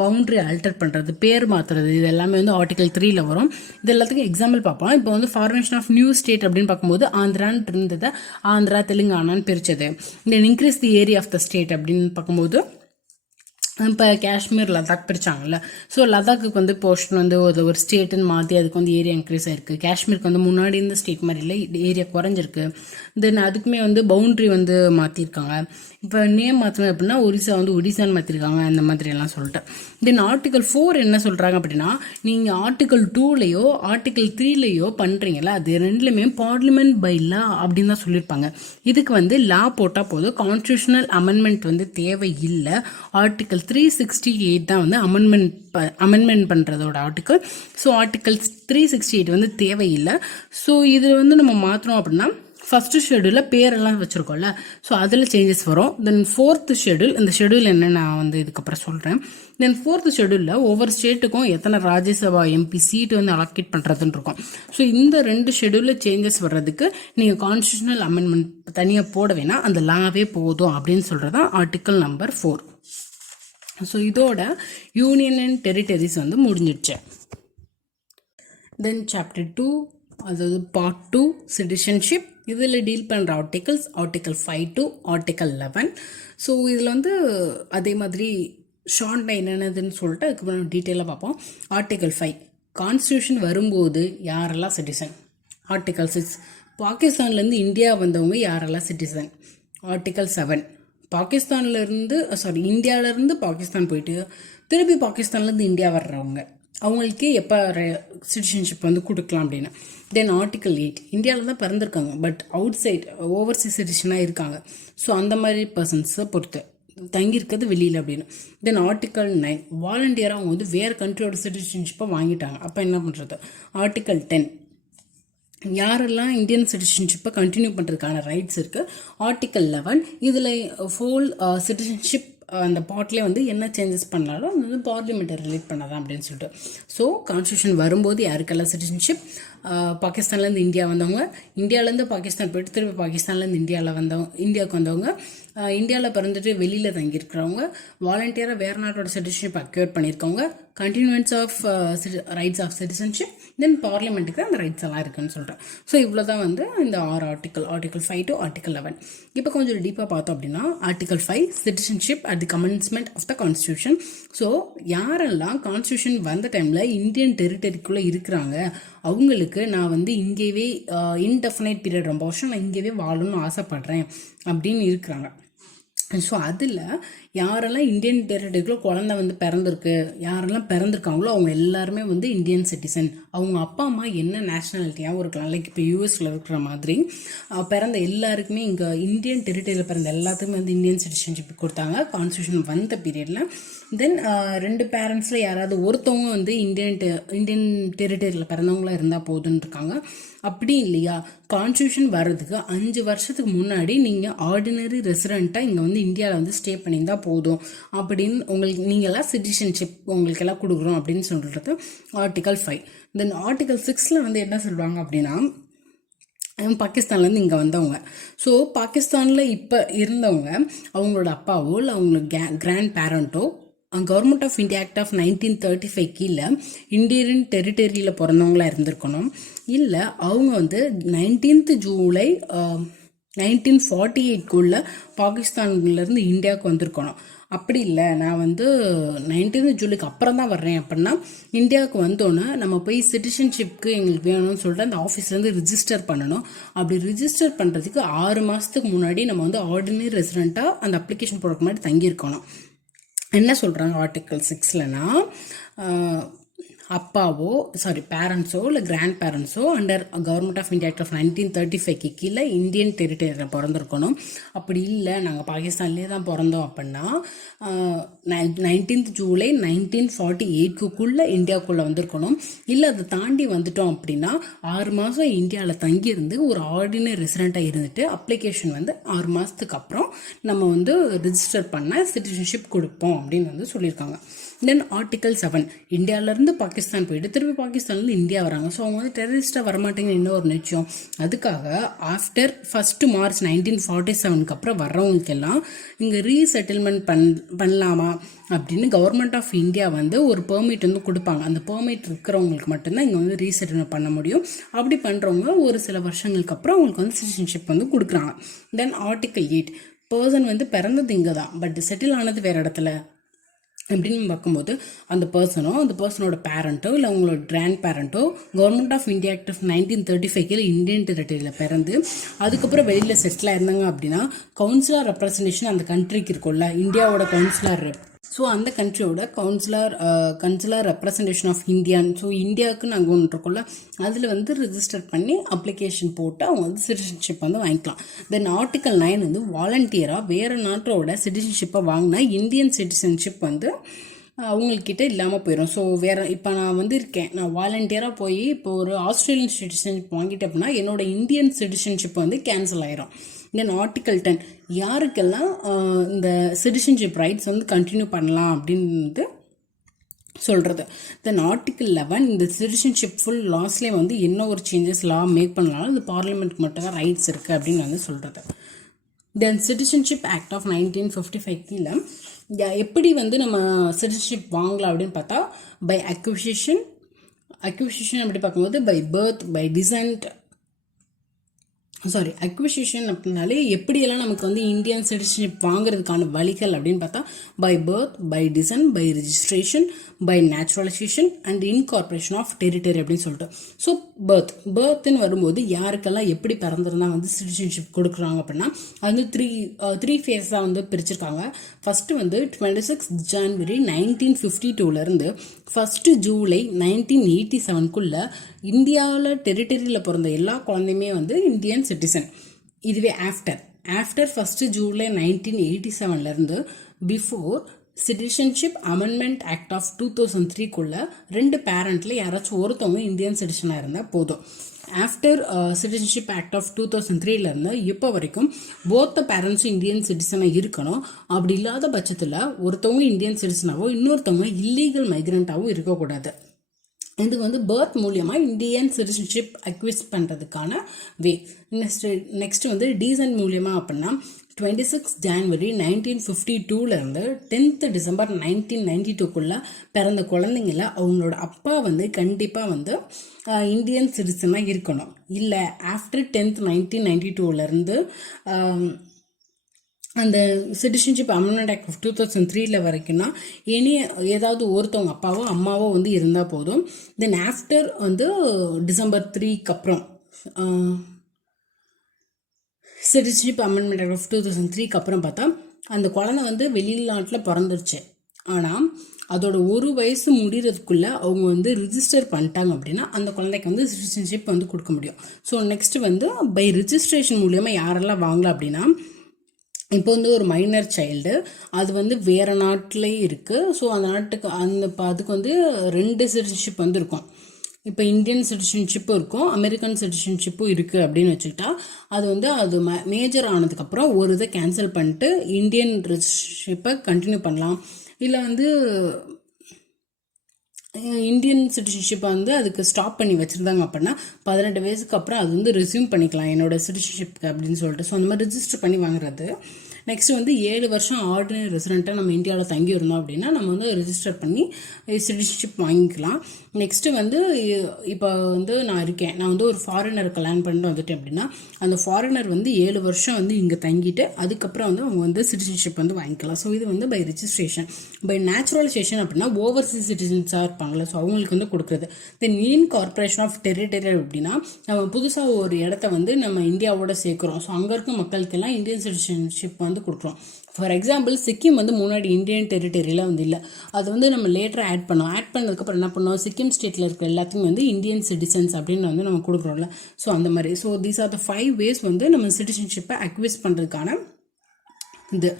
பவுண்ட்ரி ஆல்டர் பண்ணுறது, பேர் மாற்றுறது, இது எல்லாமே வந்து ஆர்டிகல் 3ல் வரும். இது எல்லாத்துக்கும் எக்ஸாம்பிள் பார்ப்போம். இப்போ வந்து ஃபார்மேஷன் ஆஃப் நியூ ஸ்டேட் அப்படின்னு பார்க்கும்போது ஆந்திரான்னு இருந்ததை ஆந்திரா, தெலுங்கானான்னு பிரித்தது. Then increase the area of the state அப்படின்னு பார்க்கும்போது இப்போ காஷ்மீர், லதாக் பிரித்தாங்கல்ல. ஸோ லதாக்கு வந்து போர்ஷன் வந்து ஒரு ஸ்டேட்டுன்னு மாற்றி அதுக்கு வந்து ஏரியா இன்க்ரீஸ் ஆயிருக்கு. காஷ்மீருக்கு வந்து முன்னாடி இருந்த ஸ்டேட் மாதிரி இல்லை, ஏரியா குறைஞ்சிருக்கு. தென் அதுக்குமே வந்து பவுண்ட்ரி வந்து மாற்றிருக்காங்க. இப்போ நேம் மாற்றணும் அப்படின்னா ஒரிசா வந்து ஒடிசான்னு மாற்றிருக்காங்க, அந்த மாதிரி எல்லாம் சொல்லிட்டு. தென் ஆர்டிகல் 4 என்ன சொல்கிறாங்க அப்படின்னா, நீங்கள் ஆர்டிகல் 2லையோ ஆர்டிகல் 3லையோ பண்ணுறீங்களா, அது ரெண்டுலையுமே பார்லிமெண்ட் பை லா அப்படின்னு தான் சொல்லியிருப்பாங்க. இதுக்கு வந்து லா போட்டால் போதும், கான்ஸ்டியூஷனல் அமெண்ட்மெண்ட் வந்து தேவை இல்லை. ஆர்டிகல் 368 தான் வந்து அமெண்ட்மெண்ட் பண்ணுறதோட ஆர்டிக்கல். ஸோ ஆர்டிகல் 368 வந்து தேவையில்லை. ஸோ இது வந்து நம்ம மாற்றணும் அப்படின்னா ஃபஸ்ட்டு ஷெடியூலில் பேரெல்லாம் வச்சுருக்கோம்ல, ஸோ அதில் சேஞ்சஸ் வரும். தென் 4th ஷெடியூல், இந்த ஷெடியூல் என்ன நான் வந்து இதுக்கப்புறம் சொல்கிறேன். தென் 4th ஷெடியூலில் ஒவ்வொரு ஸ்டேட்டுக்கும் எத்தனை ராஜ்யசபா எம்பி சீட்டு வந்து அலோகேட் பண்ணுறதுன்னு இருக்கும். ஸோ இந்த 2 ஷெடியூலில் சேஞ்சஸ் வர்றதுக்கு நீங்கள் கான்ஸ்டியூஷனல் அமெண்ட்மெண்ட் தனியாக போட வேணாம், அந்த லாவே போதும் அப்படின்னு சொல்கிறது தான் ஆர்டிக்கல் நம்பர் 4. ஸோ இதோட யூனியன் அண்ட் டெரிட்டரிஸ் வந்து முடிஞ்சிடுச்சு. தென் சாப்டர் 2, அதாவது பார்ட் 2, சிட்டிசன்ஷிப். இதில் டீல் பண்ணுற articles article 5 to article 11. So இதில் வந்து அதே மாதிரி ஷார்ட்டாக என்னென்னதுன்னு சொல்லிட்டு அதுக்கப்புறம் டீட்டெயிலாக பார்ப்போம். ஆர்டிக்கல் 5, கான்ஸ்டியூஷன் வரும்போது யாரெல்லாம் சிட்டிசன். ஆர்டிக்கல் 6, பாகிஸ்தான்லேருந்து இந்தியா வந்தவங்க யாரெல்லாம் சிட்டிசன். ஆர்டிக்கல் 7, இந்தியாவிலேருந்து பாகிஸ்தான் போயிட்டு திருப்பி பாகிஸ்தான்லேருந்து இந்தியா வர்றவங்க அவங்களுக்கு எப்போ சிட்டிசன்ஷிப் வந்து கொடுக்கலாம் அப்படின்னு. தென் ஆர்டிக்கல் 8, இந்தியாவில் தான் பிறந்திருக்காங்க பட் அவுட் சைட் ஓவர்சீஸ் சிட்டிசனாக இருக்காங்க. ஸோ அந்த மாதிரி பர்சன்ஸை பொறுத்து தங்கியிருக்கிறது வெளியில் அப்படின்னு. தென் ஆர்டிக்கல் 9, வாலண்டியராக அவங்க வந்து வேறு கண்ட்ரியோட சிட்டிசன்ஷிப்பை வாங்கிட்டாங்க, அப்போ என்ன பண்ணுறது. ஆர்டிக்கல் 10, யாரெல்லாம் இந்தியன் சிட்டிசன்ஷிப்பை கண்டினியூ பண்ணுறதுக்கான ரைட்ஸ் இருக்குது. ஆர்டிக்கல் 11, இதில் ஹோல் சிட்டிசன்ஷிப் அந்த பார்ட்லேயே வந்து என்ன சேஞ்சஸ் பண்ணாலும் அது வந்து பார்லிமெண்ட்டை ரிலேட் பண்ணாதான் அப்படின்னு சொல்லிட்டு. ஸோ கான்ஸ்டியூஷன் வரும்போது யாருக்கெல்லாம் சிட்டிசன்ஷிப், பாகிஸ்தான்லேருந்து இந்தியா வந்தவங்க, இந்தியாவிலேருந்து பாகிஸ்தான் போயிட்டு திருப்பி பாகிஸ்தான்லேருந்து இந்தியாவுக்கு வந்தவங்க, இந்தியாவில் பிறந்துட்டு வெளியில் தங்கியிருக்கிறவங்க, வாலண்டியராக வேறு நாட்டோட சிட்டிசன்ஷிப் அக்யூர் பண்ணியிருக்கவங்க, continuance of rights of citizenship, then பார்லிமெண்ட்டுக்கு அந்த ரைட்ஸ் எல்லாம் இருக்குன்னு சொல்கிறேன். ஸோ இவ்வளோ தான் வந்து இந்த 6 ஆர்டிக்கல் 5 to ஆர்டிக்கல் 11. இப்போ கொஞ்சம் டீப்பாக பார்த்தோம் அப்படின்னா article 5, citizenship at the commencement of the constitution. So யாரெல்லாம் கான்ஸ்டியூஷன் வந்த டைமில் இந்தியன் டெரிட்டரிக்குள்ளே இருக்கிறாங்க அவங்களுக்கு நான் வந்து இங்கேயே இன்டெஃபினைட் பீரியட் ரொம்ப வருஷம் நான் இங்கேயே வாழணும்னு ஆசைப்படுறேன் அப்படின்னு இருக்கிறாங்க. ஸோ அதில் யாரெல்லாம் இந்தியன் டெரிட்டரிக்குள்ள குழந்தை வந்து பிறந்திருக்கு, யாரெல்லாம் பிறந்திருக்காங்களோ அவங்க எல்லாருமே வந்து இந்தியன் சிட்டிசன். அவங்க அப்பா அம்மா என்ன நேஷ்னாலிட்டியாகவும் இருக்கலாம், லைக் இப்போ யூஎஸில் இருக்கிற மாதிரி பிறந்த எல்லாருக்குமே இங்கே இந்தியன் டெரிட்டரியில் பிறந்த எல்லாத்துக்குமே வந்து இந்தியன் சிட்டிசன்ஷிப் கொடுத்தாங்க கான்ஸ்டியூஷன் வந்த பீரியடில். தென் 2 பேரண்ட்ஸில் யாராவது ஒருத்தவங்க வந்து இந்தியன் டெரிட்டரியில் பிறந்தவங்களாக இருந்தால் போதுன்னு இருக்காங்க. அப்படி இல்லையா, கான்ஸ்டியூஷன் வர்றதுக்கு 5 வருஷத்துக்கு முன்னாடி நீங்கள் ஆர்டினரி ரெசிடெண்ட்டாக இங்கே வந்து இந்தியாவில் வந்து ஸ்டே பண்ணியிருந்தா போதும் அப்படின்னு உங்களுக்கு நீங்கள்லாம் சிட்டிசன்ஷிப் உங்களுக்கெல்லாம் கொடுக்குறோம் அப்படின்னு சொல்கிறது ஆர்டிகல் 5. தென் ஆர்டிகல் 6 வந்து என்ன சொல்கிறாங்க அப்படின்னா, பாகிஸ்தான்லேருந்து இங்கே வந்தவங்க, ஸோ பாகிஸ்தானில் இப்போ இருந்தவங்க அவங்களோட அப்பாவோ இல்லை அவங்களோட கிராண்ட் பேரண்ட்டோ government of India act of 1935 கீழே இந்தியன் டெரிட்டரியில் பிறந்தவங்களா இருந்திருக்கணும். இல்லை அவங்க வந்து 19th ஜூலை 1948 பாகிஸ்தான்லேருந்து இந்தியாவுக்கு வந்திருக்கணும். அப்படி இல்லை நான் வந்து 19th ஜூலைக்கு அப்புறம் தான் வர்றேன் அப்படின்னா இந்தியாவுக்கு வந்தோன்னே நம்ம போய் சிட்டிசன்ஷிப்க்கு எங்களுக்கு வேணும்னு சொல்லிட்டு அந்த ஆஃபீஸ்லேருந்து ரிஜிஸ்டர் பண்ணணும். அப்படி ரிஜிஸ்டர் பண்ணுறதுக்கு 6 மாதத்துக்கு முன்னாடி நம்ம வந்து ஆர்டினரி ரெசிடெண்ட்டாக அந்த அப்ளிகேஷன் போடுறதுக்கு முன்னாடி தங்கியிருக்கணும். என்ன சொல்கிறாங்க ஆர்டிகல் 6லனா, அப்பாவோ பேரண்ட்ஸோ இல்லை கிராண்ட் பேரண்ட்ஸோ under government of India act of 1935 கீழே இந்தியன் டெரிட்டரியில் பிறந்திருக்கணும். அப்படி இல்லை நாங்கள் பாகிஸ்தான்லேயே தான் பிறந்தோம் அப்படின்னா 19th ஜூலை 1948 இந்தியாவுக்குள்ளே வந்திருக்கணும். இல்லை அதை தாண்டி வந்துட்டோம் அப்படின்னா 6 மாதம் இந்தியாவில் தங்கியிருந்து ஒரு ஆர்டினரி ரெசிடெண்ட்டாக இருந்துட்டு அப்ளிகேஷன் வந்து 6 மாதத்துக்கு அப்புறம் நம்ம வந்து ரிஜிஸ்டர் பண்ண சிட்டிசன்ஷிப் கொடுப்போம் அப்படின்னு வந்து சொல்லியிருக்காங்க. தென் ஆர்டிகல் 7, இந்தியாவிலேருந்து பாகிஸ்தான் போயிட்டு திருப்பி பாகிஸ்தான்லேருந்து இந்தியா வராங்க. ஸோ அவங்க வந்து டெரரிஸ்ட்டாக வரமாட்டேங்குது இன்னொரு நிச்சயம். அதுக்காக ஆஃப்டர் 1 மார்ச் 1947 அப்புறம் வர்றவங்களுக்கெல்லாம் இங்கே ரீசெட்டில்மெண்ட் பண்ணலாமா அப்படின்னு கவர்மெண்ட் ஆஃப் இந்தியா வந்து ஒரு பெர்மிட் வந்து கொடுப்பாங்க. அந்த பெர்மிட் இருக்கிறவங்களுக்கு மட்டும்தான் இங்கே வந்து ரீசெட்டில்மெண்ட் பண்ண முடியும். அப்படி பண்ணுறவங்க ஒரு சில வருஷங்களுக்கு அப்புறம் அவங்களுக்கு வந்து சிட்டிசன்ஷிப் வந்து கொடுக்குறாங்க. தென் ஆர்டிகல் 8, பர்சன் வந்து பிறந்தது இங்கே தான் பட் செட்டில் ஆனது வேறு இடத்துல அப்படின்னு பார்க்கும்போது அந்த பர்சனோட பேரண்ட்டோ இல்லை அவங்களோட கிராண்ட் பேரண்ட்டோ government of India act of 1935 Indian டெரிட்டரியில் பிறந்து அதுக்கப்புறம் வெளியில் செட்டில் ஆயிருந்தாங்க அப்படின்னா கவுன்சிலர் ரெப்ரசன்டேஷன் அந்த கண்ட்ரிக்கு இருக்கும்ல, இந்தியாவோட கவுன்சிலர் ரெப், ஸோ அந்த கண்ட்ரியோட கவுன்சிலர் ரெப்ரசன்டேஷன் ஆஃப் இந்தியான், ஸோ இந்தியாவுக்கு நாங்கள் ஒன்று இருக்கோம்ல அதில் வந்து ரிஜிஸ்டர் பண்ணி அப்ளிகேஷன் போட்டு அவங்க வந்து சிட்டிசன்ஷிப் வந்து வாங்கிக்கலாம். தென் ஆர்டிகல் 9 வந்து வாலண்டியராக வேறு நாட்டோட சிட்டிசன்ஷிப்பை வாங்கினா இந்தியன் சிட்டிசன்ஷிப் வந்து அவங்கக்கிட்ட இல்லாமல் போயிடும். ஸோ இப்போ நான் வந்து இருக்கேன், நான் வாலண்டியராக போய் இப்போ ஒரு ஆஸ்திரேலியன் சிட்டிசன்ஷிப் வாங்கிட்டேன் அப்படின்னா என்னோட இந்தியன் சிட்டிசன்ஷிப் வந்து கேன்சல் ஆயிரும். தென் ஆர்டிகல் 10, யாருக்கெல்லாம் இந்த சிட்டிசன்ஷிப் ரைட்ஸ் வந்து கண்டினியூ பண்ணலாம் அப்படின்னு சொல்கிறது. தென் ஆர்டிகல் 11, இந்த சிட்டிசன்ஷிப் ஃபுல் லாஸ்லேயே வந்து என்ன ஒரு சேஞ்சஸ் லா மேக் பண்ணாலும் அது பார்லிமெண்ட்க்கு மட்டும் தான் ரைட்ஸ் இருக்குது அப்படின்னு வந்து சொல்கிறது. தென் சிட்டிசன்ஷிப் ஆக்ட் ஆஃப் 1955 கீழே எப்படி வந்து நம்ம சிட்டிசன்ஷிப் வாங்கலாம் அப்படின்னு பார்த்தா பை அக்விசிஷன் அப்படி பார்க்கும்போது by birth, by descent, acquisition அப்படின்னாலே எப்படியெல்லாம் நமக்கு வந்து இந்தியன் சிட்டிசன்ஷிப் வாங்குறதுக்கான வழிகள் அப்படின்னு பார்த்தா by birth, by descent, by registration, by naturalisation and incorporation of territory அப்படின்னு சொல்லிட்டு. ஸோ பர்த்னு வரும்போது யாருக்கெல்லாம் எப்படி பிறந்திருந்தா வந்து சிட்டிசன்ஷிப் கொடுக்குறாங்க அப்படின்னா அது வந்து த்ரீ ஃபேஸாக வந்து பிரிச்சிருக்காங்க. ஃபஸ்ட்டு வந்து 26 ஜனவரி 1952 1 ஜூலை 1987 இந்தியாவில் டெரிட்டரியில் பிறந்த எல்லா குழந்தையுமே வந்து இந்தியன் சிட்டிசன். இதுவே after 1 July 1987 before citizenship amendment act of 2003 2 பேரண்ட்ல யாராச்சும் ஒருத்தவங்க இந்தியன் சிட்டிசனாக இருந்தால் போதும். ஆஃப்டர் சிட்டிசன்ஷிப் ஆக்ட் ஆஃப் 2003 இப்போ வரைக்கும் போத் பேரண்ட்ஸும் இந்தியன் சிட்டிசனாக இருக்கணும். அப்படி இல்லாத பட்சத்தில் ஒருத்தவங்க இந்தியன் சிட்டிசனாவோ இன்னொருத்தவங்க இல்லீகல் மைக்ரண்ட்டாகவும் இருக்கக்கூடாது. இது வந்து பர்த் மூலியமாக இந்தியன் சிட்டிசன்ஷிப் அக்வைஸ் பண்ணுறதுக்கான வே. நெக்ஸ்ட் வந்து டீசன்ட் மூலியமாக அப்படின்னா 26 ஜனவரி 1952 10th டிசம்பர் 1992 பிறந்த குழந்தைங்கள அவங்களோட அப்பா வந்து கண்டிப்பாக வந்து இந்தியன் சிட்டிசனாக இருக்கணும். இல்லை ஆஃப்டர் 10th 1992 அந்த சிட்டிசன்ஷிப் அமெண்ட்மெண்ட் ஆக்ட் ஆஃப் 2003 வரைக்கும்னா ஏதாவது ஒருத்தவங்க அப்பாவோ அம்மாவோ வந்து இருந்தால் போதும். தென் ஆஃப்டர் வந்து டிசம்பர் 3 அப்புறம் சிட்டிசன்ஷிப் அமெண்ட்மெண்ட் ஆக்ட் ஆஃப் 2003 அப்புறம் பார்த்தா அந்த குழந்தை வந்து வெளிநாட்டில் பிறந்துருச்சு, ஆனால் அதோட 1 வயசு முடிகிறதுக்குள்ளே அவங்க வந்து ரிஜிஸ்டர் பண்ணிட்டாங்க அப்படின்னா அந்த குழந்தைக்கு வந்து சிட்டிசன்ஷிப் வந்து கொடுக்க முடியும். ஸோ நெக்ஸ்ட் வந்து பை ரிஜிஸ்ட்ரேஷன் மூலியமாக யாரெல்லாம் வாங்கலாம் அப்படின்னா இப்போ வந்து ஒரு மைனர் சைல்டு அது வந்து வேறு நாட்டிலே இருக்குது. ஸோ அந்த நாட்டுக்கு அதுக்கு வந்து 2 சிட்டிசன்ஷிப் வந்து இருக்கும். இப்போ இந்தியன் சிட்டிசன்ஷிப்பும் இருக்கும், அமெரிக்கன் சிட்டிசன்ஷிப்பும் இருக்குது அப்படின்னு வச்சுக்கிட்டா அது வந்து அது மேஜர் ஆனதுக்கப்புறம் ஒரு இதை கேன்சல் பண்ணிட்டு இந்தியன் சிட்டிசன்ஷிப்பை கண்டினியூ பண்ணலாம். இல்லை வந்து இந்தியன் சிட்டிசன்ஷிப்பை வந்து அதுக்கு ஸ்டாப் பண்ணி வச்சுருந்தாங்க அப்படின்னா 18 வயசுக்கு அப்புறம் அது வந்து ரெஸ்யூம் பண்ணிக்கலாம் என்னோட சிட்டிசன்ஷிப்க்கு அப்படின்னு சொல்லிட்டு. ஸோ அந்த மாதிரி ரிஜிஸ்டர் பண்ணி வாங்குறது. நெக்ஸ்ட் வந்து 7 வருஷம் ஆர்டினரி ரெசிடெண்ட்டாக நம்ம இந்தியாவில் தங்கி இருந்தோம் அப்படின்னா நம்ம வந்து ரிஜிஸ்டர் பண்ணி சிட்டிசன்ஷிப் வாங்கிக்கலாம். நெக்ஸ்ட்டு வந்து இப்போ வந்து நான் வந்து ஒரு ஃபாரினர் கல்யாணம் பண்ணிட்டு வந்துட்டேன் அப்படின்னா அந்த ஃபாரினர் வந்து 7 வருஷம் வந்து இங்கே தங்கிட்டு அதுக்கப்புறம் வந்து அவங்க வந்து சிட்டிசன்ஷிப் வந்து வாங்கிக்கலாம். ஸோ இது வந்து பை ரிஜிஸ்ட்ரேஷன். பை நேச்சுரலைசேஷன் அப்படின்னா ஓவர்சீஸ் சிட்டிசன்ஸாக இருப்பாங்களே, ஸோ அவங்களுக்கு வந்து கொடுக்குறது. தென் இன்கார்பரேஷன் ஆஃப் டெரிட்டரி அப்படின்னா நம்ம புதுசாக ஒரு இடத்த வந்து நம்ம இந்தியாவோட சேர்க்குறோம். ஸோ அங்கே இருக்க மக்களுக்கெல்லாம் இந்தியன் சிட்டிசன்ஷிப் வந்து கொடுக்குறோம். ஃபார் எக்ஸாம்பிள் சிக்கிம் வந்து முன்னாடி இந்தியன் டெரிட்டரியில் வந்து இல்லை, அது வந்து நம்ம லேட்டராக ஆட் பண்ணதுக்கப்புறம் என்ன பண்ணோம், சிக்கிம் ஸ்டேட்டில் இருக்கிற எல்லாத்துக்கும் வந்து இந்தியன் சிட்டிசன்ஸ் அப்படின்னு வந்து நம்ம கொடுக்குறோம்ல. ஸோ அந்த மாதிரி. So these are the 5 ways வந்து நம்ம சிட்டிசன்ஷிப்பை அக்வைஸ் பண்ணுறதுக்கான இது.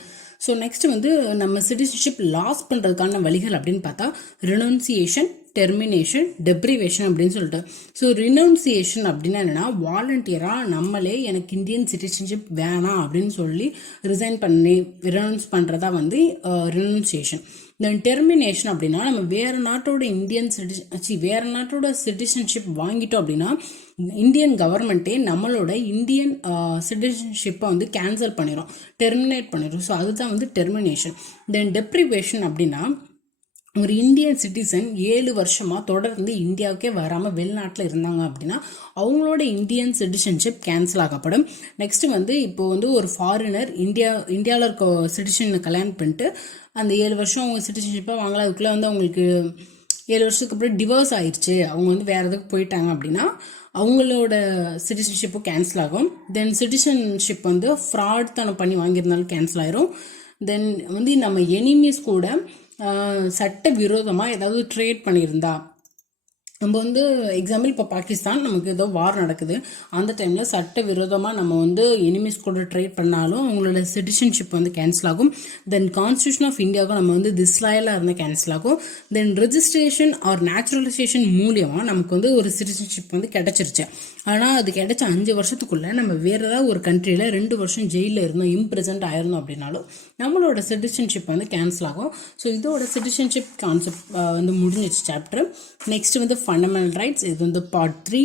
ஸோ நெக்ஸ்ட் வந்து நம்ம சிட்டிசன்ஷிப் லாஸ் பண்ணுறதுக்கான வழிகள் அப்படின்னு பார்த்தா ரினவுன்சியேஷன், டெர்மினேஷன், டெப்ரிவேஷன் அப்படின்னு சொல்லிட்டு. ஸோ ரினவுன்சியேஷன் அப்படின்னா என்னென்னா வாலண்டியராக நம்மளே எனக்கு இந்தியன் சிட்டிசன்ஷிப் வேணாம் அப்படின்னு சொல்லி ரிசைன் பண்ணி ரினவுன்ஸ் பண்ணுறதா வந்து ரினவுன்சியேஷன். தென் டெர்மினேஷன் அப்படின்னா நம்ம வேறு நாட்டோட சிட்டிசன்ஷிப் வாங்கிட்டோம் அப்படின்னா இந்தியன் கவர்மெண்ட்டே நம்மளோட இந்தியன் சிட்டிசன்ஷிப்பை வந்து கேன்சல் பண்ணிடும், டெர்மினேட் பண்ணிடும். ஸோ அதுதான் வந்து டெர்மினேஷன். தென் டெப்ரிவேஷன் அப்படின்னா ஒரு இந்தியன் சிட்டிசன் 7 வருஷமாக தொடர்ந்து இந்தியாவுக்கே வராமல் வெளிநாட்டில் இருந்தாங்க அப்படின்னா அவங்களோட இந்தியன் சிட்டிசன்ஷிப் கேன்சல் ஆகப்படும். நெக்ஸ்ட் வந்து இப்போ வந்து ஒரு ஃபாரினர் இந்தியாவில் இருக்க சிட்டிசனை கல்யாணம் பண்ணிட்டு அந்த 7 வருஷம் அவங்க சிட்டிசன்ஷிப்பாக வாங்கலாம். அதுக்குள்ளே வந்து அவங்களுக்கு 7 வருஷத்துக்கு அப்புறம் டிவோர்ஸ் ஆயிடுச்சு, அவங்க வந்து வேறு எதுக்கு போயிட்டாங்க அப்படின்னா அவங்களோட சிட்டிசன்ஷிப்பும் கேன்சல் ஆகும். தென் சிட்டிசன்ஷிப் வந்து ஃப்ராட் தனம் பண்ணி வாங்கியிருந்தாலும் கேன்சல் ஆயிரும். தென் வந்து நம்ம எனிமீஸ் கூட சட்ட விரோதமாக ஏதாவது ட்ரேட் பண்ணியிருந்தா, நம்ம வந்து எக்ஸாம்பிள் இப்போ பாகிஸ்தான் நமக்கு ஏதோ வார் நடக்குது, அந்த டைமில் சட்ட விரோதமாக நம்ம வந்து எனிமீஸ் கூட ட்ரேட் பண்ணாலும் அவங்களோட சிட்டிசன்ஷிப் வந்து கேன்சல் ஆகும். தென் கான்ஸ்டியூஷன் ஆஃப் இந்தியாவுக்கும் நம்ம வந்து டிஸ்லாயலாக இருந்தால் கேன்சல் ஆகும். தென் ரெஜிஸ்ட்ரேஷன் ஆர் நேச்சுரலைசேஷன் மூலியமாக நமக்கு வந்து ஒரு சிட்டிசன்ஷிப் வந்து கிடச்சிருச்சு. ஆனால் அது கிடைச்ச 5 வருஷத்துக்குள்ளே நம்ம வேறு ஏதாவது ஒரு கண்ட்ரியில் 2 வருஷம் ஜெயிலில் இருந்தோம், இம்ப்ரெசன்ட் ஆயிருந்தோம் அப்படின்னாலும் நம்மளோட சிட்டிசன்ஷிப் வந்து கேன்சல் ஆகும். ஸோ இதோட சிட்டிசன்ஷிப் கான்செப்ட் வந்து முடிஞ்சிச்சு சாப்டர். நெக்ஸ்ட் வந்து ஃபண்டமெண்டல் ரைட்ஸ், இது வந்து பார்ட் 3.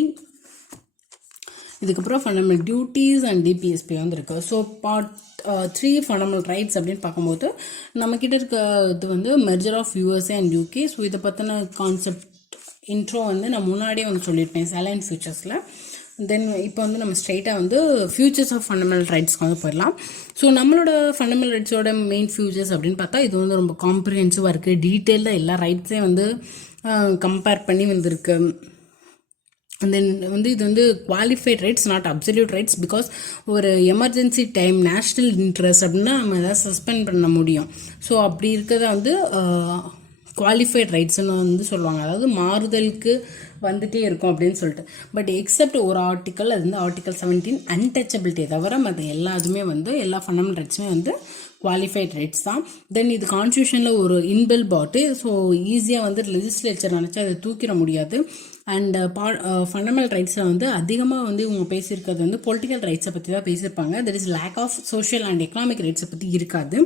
இதுக்கப்புறம் ஃபண்டமெண்டல் டியூட்டிஸ் அண்ட் டிபிஎஸ்பி வந்து இருக்குது. ஸோ பார்ட் 3 ஃபண்டமெண்டல் ரைட்ஸ் அப்படின்னு பார்க்கும்போது நம்மக்கிட்ட இருக்க இது வந்து merger of USA and UK. So இதை பற்றின கான்செப்ட் இன்ட்ரோ வந்து நான் முன்னாடியே வந்து சொல்லியிருப்பேன் சேலைன் ஃபியூச்சர்ஸில். தென் இப்போ வந்து நம்ம ஸ்ட்ரைட்டாக வந்து ஃபியூச்சர்ஸ் ஆஃப் ஃபண்டமெண்டல் ரைட்ஸ்க்கு வந்து போயிடலாம். ஸோ நம்மளோட ஃபண்டமெண்டல் ரைட்ஸோட மெயின் ஃபியூச்சர்ஸ் அப்படின்னு பார்த்தா இது வந்து ரொம்ப காம்ப்ரிஹென்சிவாக இருக்குது, டீட்டெயிலாக எல்லா ரைட்ஸையும் வந்து கம்பேர் பண்ணி வந்திருக்கு. தென் வந்து இது வந்து qualified rights, not absolute rights. Because ஒரு எமர்ஜென்சி டைம், நேஷ்னல் இன்ட்ரெஸ்ட் அப்படின்னா நம்ம எதாவது சஸ்பெண்ட் பண்ண முடியும். ஸோ அப்படி இருக்கிறத வந்து குவாலிஃபைட் ரைட்ஸ்ன்னு வந்து சொல்லுவாங்க, அதாவது மாறுதலுக்கு வந்துட்டே இருக்கும் அப்படின்னு சொல்லிட்டு. பட் எக்ஸப்ட் ஒரு ஆர்டிக்கல், அது வந்து ஆர்டிக்கல் 17 அன்டச்சபிலிட்டியை தவிர மற்ற எல்லாத்துமே வந்து எல்லா ஃபண்டமெண்டல் ரைட்ஸுமே வந்து குவாலிஃபைட் ரைட்ஸ் தான். தென் இது கான்ஸ்டியூஷனில் ஒரு இன்பில் பாட்டு. ஸோ ஈஸியாக வந்து லெஜிஸ்லேச்சர் நினச்சா அதை தூக்கிட முடியாது. அண்ட் ஃபண்டமெண்டல் ரைட்ஸில் வந்து அதிகமாக வந்து இவங்க பேசியிருக்கிறது வந்து பொலிட்டிக்கல் ரைட்ஸை பற்றி தான் பேசியிருப்பாங்க. That is lack of social and economic ரைட்ஸை பற்றி இருக்காது.